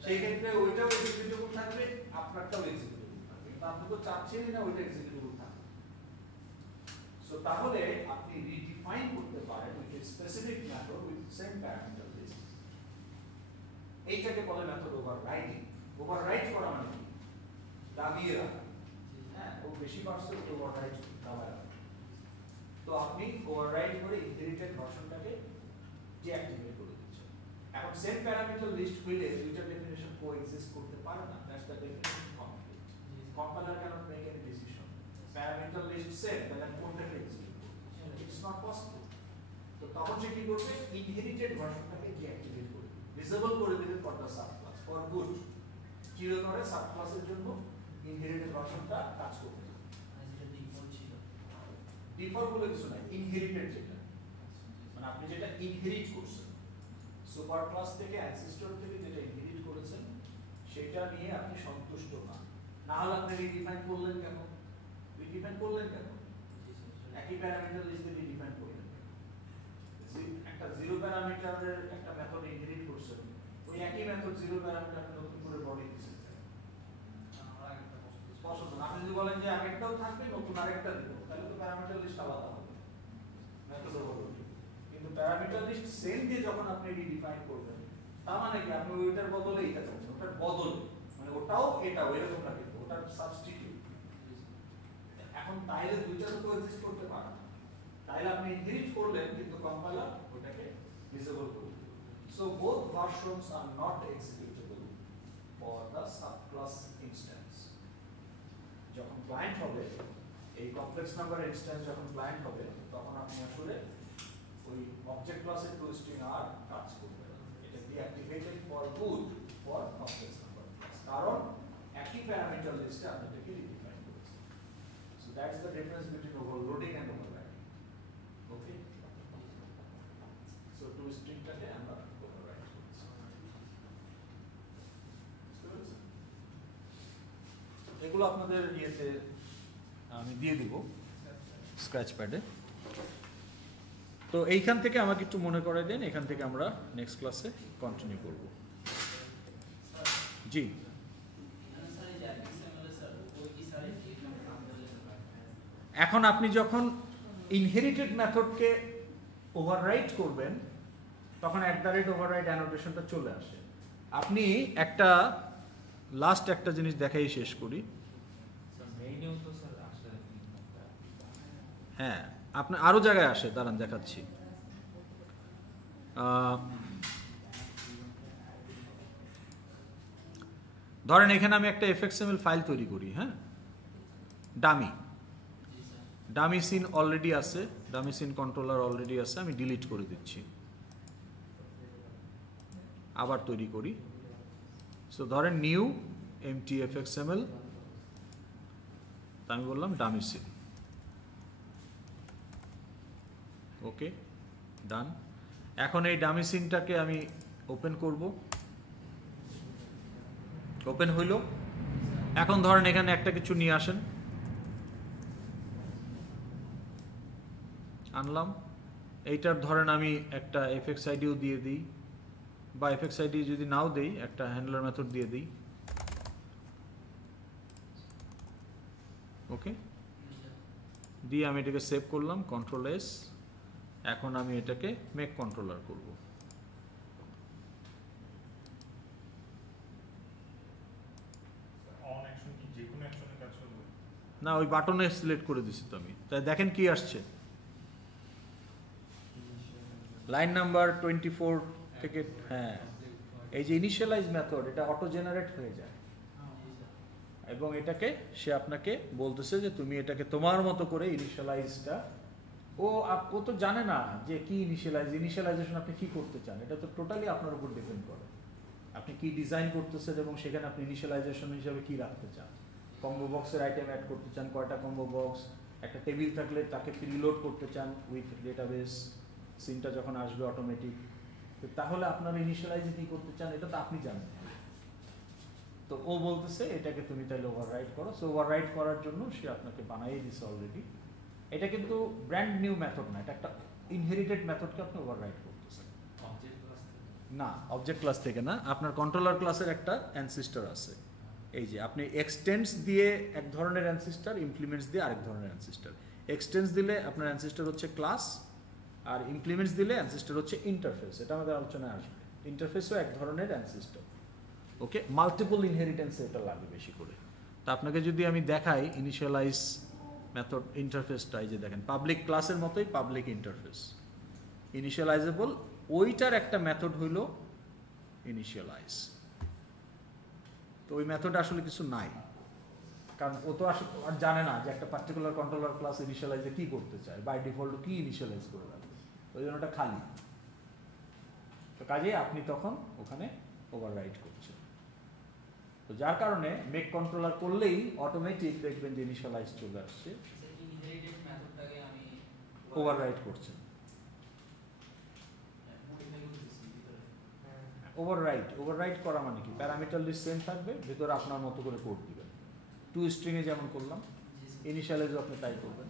সেই ক্ষেত্রে ওইটাও এক্সিকিউটেবল থাকবে, আপনারটাও এক্সিকিউটেবল থাকবে, কিন্তু আপনি তো চাচ্ছেনই না ওইটা এক্সিকিউটেবল থাকবে। সো তাহলে আপনি রিডিফাইন করতে পারেন with a specific method with same parameter list. এইটাকে বলে মেথড ওভাররাইডিং। ওভাররাইড করা মানে কি? দাবিয়ে রাখা। হ্যাঁ, ও বেশি পারছে তো ওভাররাইড দাবায় রাখা। তো আপনি ওভাররাইড করে ইনহেরিটেড ভার্সনটাকে ডিঅ্যাক্টিভেট করে দিচ্ছেন। এখন সেম প্যারামিটার লিস্ট হইলে দুইটা ডেফিনিশন কোএক্সিস্ট করতে পারে না, that's the definition conflict. Compiler cannot make any decision. Parameter list same, তাহলে আমি কোনটাকে এক্সিকিউট করব? It's not possible. তো তখন সে কি করবে? ইনহেরিটেড ভার্সনটাকে ডিঅ্যাক্টিভেট করে দিবে, ডিসেবল করে দিবে for the subclass, for good. চিরতরে সাবক্লাসের জন্য ইনহেরিটেড ভার্সনটা কাজ করবে। ডিফল্ট বলে কিছু নাই, ইনহেরিটেড যেটা, মানে আপনি যেটা ইনহেরিট করছেন সুপার ক্লাস থেকে, অ্যানসেস্টর থেকে যেটা ইনহেরিট করেছেন সেটা নিয়ে আপনি সন্তুষ্ট না। না হলে আপনি রিডিফাইন করলেন কেন? রিডিফাইন করলেন কেন? একই প্যারামিটার লিস্ট দিয়ে রিডিফাইন করলেন। একটা জিরো প্যারামিটারের একটা মেথড ইনহেরিট করছেন, ওই একই মেথড জিরো প্যারামিটার নতুন করে বডি দিচ্ছেন পছন্দ না। আপনি যদি বলেন যে আরেকটাও থাকবে, নতুন আরেকটা দিব, তাহলে তো প্যারামিটার লিস্ট আলাদা হবে, মেথড ওভারলোডিং। কিন্তু প্যারামিটার লিস্ট সেম দিয়ে যখন আপনি রিডিফাইন করবেন, তার মানে কি আপনি ওইটার বদলে এইটা চাচ্ছেন, ওটার বদলে, মানে ওটাও এটাও এরকম না, কিন্তু ওটার সাবস্টিটিউট। এখন তাইলে দুইটা তো কোএক্সিস্ট করতে পারে না। তাইলে আপনি ইনহেরিট করলেন, কিন্তু কম্পাইলার ওটাকে ডিসেবল করে দিল। So both versions are not executable for the subclass instance. যখন ক্লায়েন্ট হবে, এই কমপ্লেক্স নাম্বার ইনস্ট্যান্স যখন ক্লায়েন্ট হবে, তখন আপনি আসলে ওই অবজেক্ট ক্লাসের টু স্ট্রিং আর কাজ করবে না। এটা deactivated for good for complex number class, কারণ একই প্যারামিটার লিস্টে আপনি এটাকে রিডিফাইন করেছেন। So that's the difference between overloading and overriding. Okay, so to স্ট্রিংটাকে আমরা ওভাররাইড করছি। এগুলো আপনাদের ইয়েতে আমি দিয়ে দিব স্ক্র্যাচ প্যাডে। তো এইখান থেকে আমাকে একটু মনে করে দেন, এখান থেকে আমরা নেক্সট ক্লাসে কন্টিনিউ করব। জি, এখন আপনি যখন ইনহেরিটেড মেথডকে ওভাররাইট করবেন, তখন @ওভাররাইট অ্যানোটেশনটা চলে আসে। আপনি একটা লাস্ট একটা জিনিস দেখাই শেষ করি। হ্যাঁ, আপনার আরো জায়গায় আসে, দাঁড়ান দেখাচ্ছি। ধরেন এখানে আমি একটা এফএক্সএমএল ফাইল তৈরি করি, হ্যাঁ, ডামি সিন অলরেডি আছে, ডামি সিন কন্ট্রোলার অলরেডি আছে, আমি ডিলিট করে দিচ্ছি, আবার তৈরি করি। সো ধরেন নিউ এমটি এফএক্সএমএল, আমি বললাম ডামি সিন, ওকে ডান। এখন এই ডামি সিনটাকে আমি ওপেন করব, ওপেন হইল। এখন ধরেন এখানে একটা কিছু নিয়ে আসেন, আনলাম। এইটার ধরেন আমি একটা এফএক্স আইডিও দিয়ে দিই, বা এফএক্স আইডি যদি নাও দেই একটা হ্যান্ডলার মেথড দিয়ে দিই, ওকে দিয়ে আমি এটাকে সেভ করলাম, কন্ট্রোল এস। এখন আমি এটাকে মেক কন্ট্রোলার করব। অন অ্যাকশন কি যে কোনো অ্যাকশনে কাজ করবে? না, ওই বাটনে সিলেক্ট করে দিছি তো আমি, তাই দেখেন কি আসছে, লাইন নাম্বার 24 থেকে। হ্যাঁ, এই যে ইনিশিয়ালাইজ মেথড, এটা অটো জেনারেট হয়ে যায় এবং এটাকে সে আপনাকে বলতেছে যে তুমি এটাকে তোমার মতো করে ইনিশিয়ালাইজটা, ও তো জানে না যে কি ইনিশিয়ালাইজেশন আপনি কি করতে চান, এটা তো টোটালি আপনার উপর ডিপেন্ড করে আপনি কি ডিজাইন করতেছেন এবং সেখানে আপনি ইনিশিয়ালাইজেশন হিসাবে কি রাখতে চান। কম্বো বক্সের আইটেম অ্যাড করতে চান, কয়টা কম্বো বক্স, একটা টেবিল থাকলে তাকে প্রিলোড করতে চান উইথ ডেটাবেস, সিনটা যখন আসবে অটোমেটিক, তাহলে আপনার ইনিশিয়ালাইজে কি করতে চান এটা তো আপনি জানেন। তো ও বলতেছে এটাকে তুমি তাহলে ওভাররাইট করো। সো ওভাররাইট করার জন্য সে আপনাকে বানাই দিছে অলরেডি। এটা কিন্তু ব্র্যান্ড নিউ মেথড না, এটা একটা ইনহেরিটেড মেথডকে আপনি ওভাররাইট করতেছেন। না, অবজেক্ট ক্লাস থেকে না, আপনার কন্ট্রোলার ক্লাসের একটা অ্যানসিস্টার আছে। এই যে আপনি এক্সটেন্স দিয়ে এক ধরনের অ্যানসিস্টার, ইমপ্লিমেন্টস দিয়ে আরেক ধরনের অ্যানসিস্টার। এক্সটেন্স দিলে আপনার অ্যানসিস্টার হচ্ছে ক্লাস, আর ইমপ্লিমেন্টস দিলে অ্যানসিস্টার হচ্ছে ইন্টারফেস। এটা আমাদের আলোচনায় আসবে। ইন্টারফেসও এক ধরনের অ্যানসিস্টার, ওকে। মাল্টিপল ইনহেরিটেন্সে এটা লাগে বেশি করে। তা আপনাকে যদি আমি দেখাই ইনিশিয়ালাইজ মেথড ইন্টারফেসটা, এই যে দেখেন পাবলিক ক্লাসের মতোই পাবলিক ইন্টারফেস, ইনিশিয়ালাইজেবল, ওইটার একটা মেথড হইল ইনিশিয়ালাইজ। তো ওই মেথড আসলে কিছু নাই, কারণ ও তো আসলে আর জানে না যে একটা পার্টিকুলার কন্ট্রোলার ক্লাস ইনিশিয়ালাইজে কি করতে চায়, বাই ডিফল্ট কি ইনিশিয়ালাইজ করে রাখবে, ওই জন্য ওটা খালি। তো কাজে আপনি তখন ওখানে ওভাররাইট করছেন। তো যার কারণে মেক কন্ট্রোলার করলেই অটোমেটিক দেখবেন যে ইনিশিয়ালাইজ চলে আসছে, ওভাররাইট করছেন। ওভাররাইট করা মানে কি, প্যারামিটার লিস্ট সেম থাকবে, ভিতরে আপনার মতো করে কোড দিবেন। টু স্ট্রিংয়ে যেমন করলাম, ইনিশিয়ালাইজ আপনি তাই করবেন।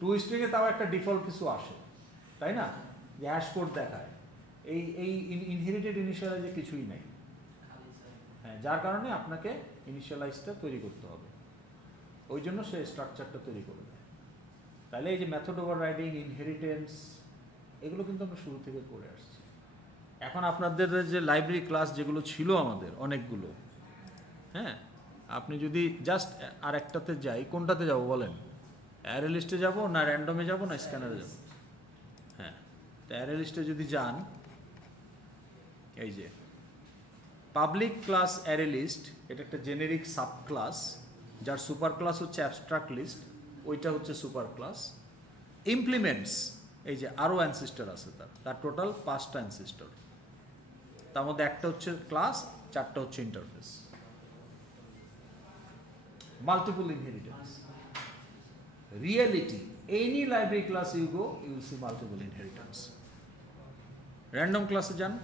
টু স্ট্রিংয়ে তাও একটা ডিফল্ট কিছু আসে, তাই না, যে হ্যাশ কোড দেখায়। এই ইনহেরিটেড ইনিশিয়ালাইজে কিছুই নাই। হ্যাঁ, যার কারণে আপনাকে ইনিশিয়ালাইজটা তৈরি করতে হবে, ওই জন্য সে স্ট্রাকচারটা তৈরি করে দেয়। তাহলে এই যে মেথড ওভাররাইডিং, ইনহেরিটেন্স, এগুলো কিন্তু আমরা শুরু থেকে করে আসছি। এখন আপনাদের যে লাইব্রেরি ক্লাস যেগুলো ছিল আমাদের অনেকগুলো, হ্যাঁ, আপনি যদি জাস্ট আর একটাতে যাই, কোনটাতে যাব বলেন, অ্যারে লিস্টে যাব না র্যান্ডমে যাব না স্ক্যানারে যাব? হ্যাঁ, তো অ্যারে লিস্টে যদি যান, এই যে পাবলিক ক্লাস অ্যারে লিস্ট, এটা একটা জেনেরিক সাব ক্লাস, যার সুপার ক্লাস হচ্ছে অ্যাবস্ট্রাক্ট লিস্ট, ওইটা হচ্ছে সুপার ক্লাস। ইমপ্লিমেন্টস, এই যে আরও অ্যানসিস্টার আছে, তার টোটাল 5টা অ্যানসিস্টার, তার মধ্যে একটা হচ্ছে ক্লাস, 4টা হচ্ছে interface. Multiple inheritance, reality, any library class you go, you will see multiple inheritance. Random ক্লাসে যান,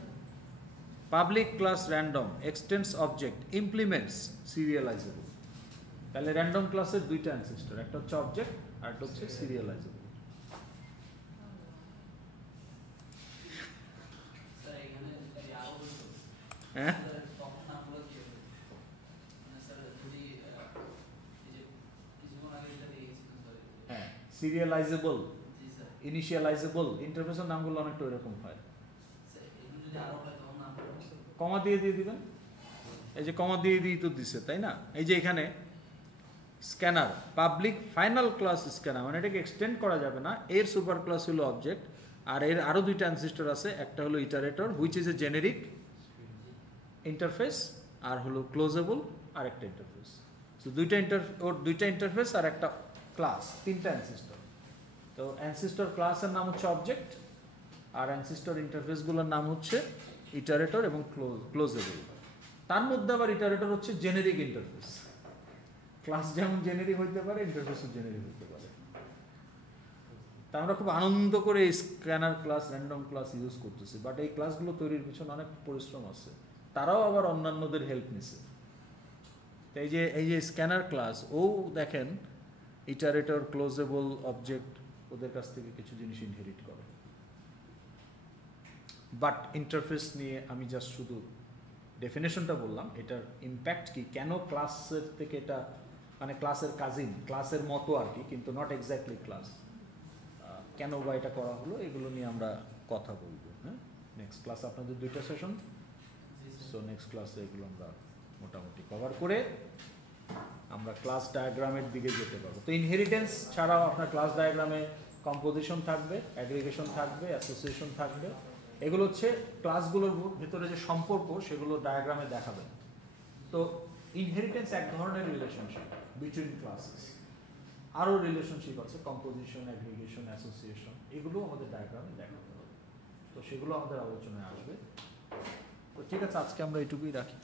public class random, extends object, implements, serializable. তাহলে র্যান্ডম ক্লাসের 2টা অ্যানসিস্টার, একটা হচ্ছে অবজেক্ট আর একটা হচ্ছে সিরিয়ালাইজেবল। হ্যাঁ, সিরিয়ালাইজেবল, ইনিশিয়ালাইজেবল, ইন্টারফেসের নামগুলো অনেকটা এরকম হয়। কমা দিয়ে দিবেন, এই যে কমা দিয়ে তো দিছে, তাই না। এই যে এখানে scanner, public final class scanner, মানে এটাকে এক্সটেন্ড করা যাবে না, এর সুপার ক্লাস হলো অবজেক্ট, আর এর আরো 2টা অ্যানসিস্টার আছে, একটা হলো iterator which is a generic interface, আর হলো ক্লোজেবল আর একটা ইন্টারফেস। সো দুইটা ইন্টারফেস আর একটা ক্লাস, তিনটা অ্যানসিস্টর। তো অ্যানসিস্টর ক্লাসের নাম হচ্ছে অবজেক্ট, আর অ্যানসিস্টর ইন্টারফেসগুলোর নাম হচ্ছে ইটারেটর এবং ক্লোজেবল। তার মধ্যে আবার ইটারেটর হচ্ছে জেনেরিক ইন্টারফেস। ক্লাস যেমন জেনেরিক হইতে পারে, ইন্টারফেসও জেনেরিক হইতে পারে। তা আমরা খুব আনন্দ করে এই scanner class, random class use করতেছি, বাট এই ক্লাসগুলো তৈরির পিছনে অনেক পরিশ্রম আছে। তারাও আবার অন্যান্যদের হেল্প নিছে। তো এই যে স্ক্যানার ক্লাস, ও দেখেন ইটারেটর, ক্লোজেবল, অবজেক্ট ওদের কাছ থেকে কিছু জিনিস ইনহেরিট করে। বাট ইন্টারফেস নিয়ে আমি জাস্ট শুধু ডেফিনেশনটা বললাম, এটার ইম্প্যাক্ট কি, কেন ক্লাসের থেকে এটা মানে ক্লাসের কাজিন, ক্লাসের মতো আর কি, কিন্তু নট এক্স্যাক্টলি ক্লাস, কেন বা এটা করা হলো, এগুলো নিয়ে আমরা কথা বলবো। হ্যাঁ, নেক্সট ক্লাস আপনাদের 2টা সেশন। সো নেক্সট ক্লাসে এগুলো আমরা মোটামুটি কভার করে আমরা ক্লাস ডায়াগ্রামের দিকে যেতে পারবো। তো ইনহেরিটেন্স ছাড়াও আপনার ক্লাস ডায়াগ্রামে কম্পোজিশন থাকবে, অ্যাগ্রিগেশন থাকবে, অ্যাসোসিয়েশন থাকবে। এগুলো হচ্ছে ক্লাসগুলোর ভিতরে যে সম্পর্ক, সেগুলো ডায়াগ্রামে দেখাবেন। তো ইনহেরিটেন্স এক ধরনের রিলেশনশিপ বিটুইন ক্লাসেস। আরও রিলেশনশিপ আছে, কম্পোজিশন, অ্যাগ্রিগেশন, অ্যাসোসিয়েশন, এগুলো আমাদের ডায়াগ্রামে দেখাতে হবে। তো সেগুলো আমাদের আলোচনায় আসবে। তো ঠিক আছে, আজকে আমরা এটুকুই রাখি।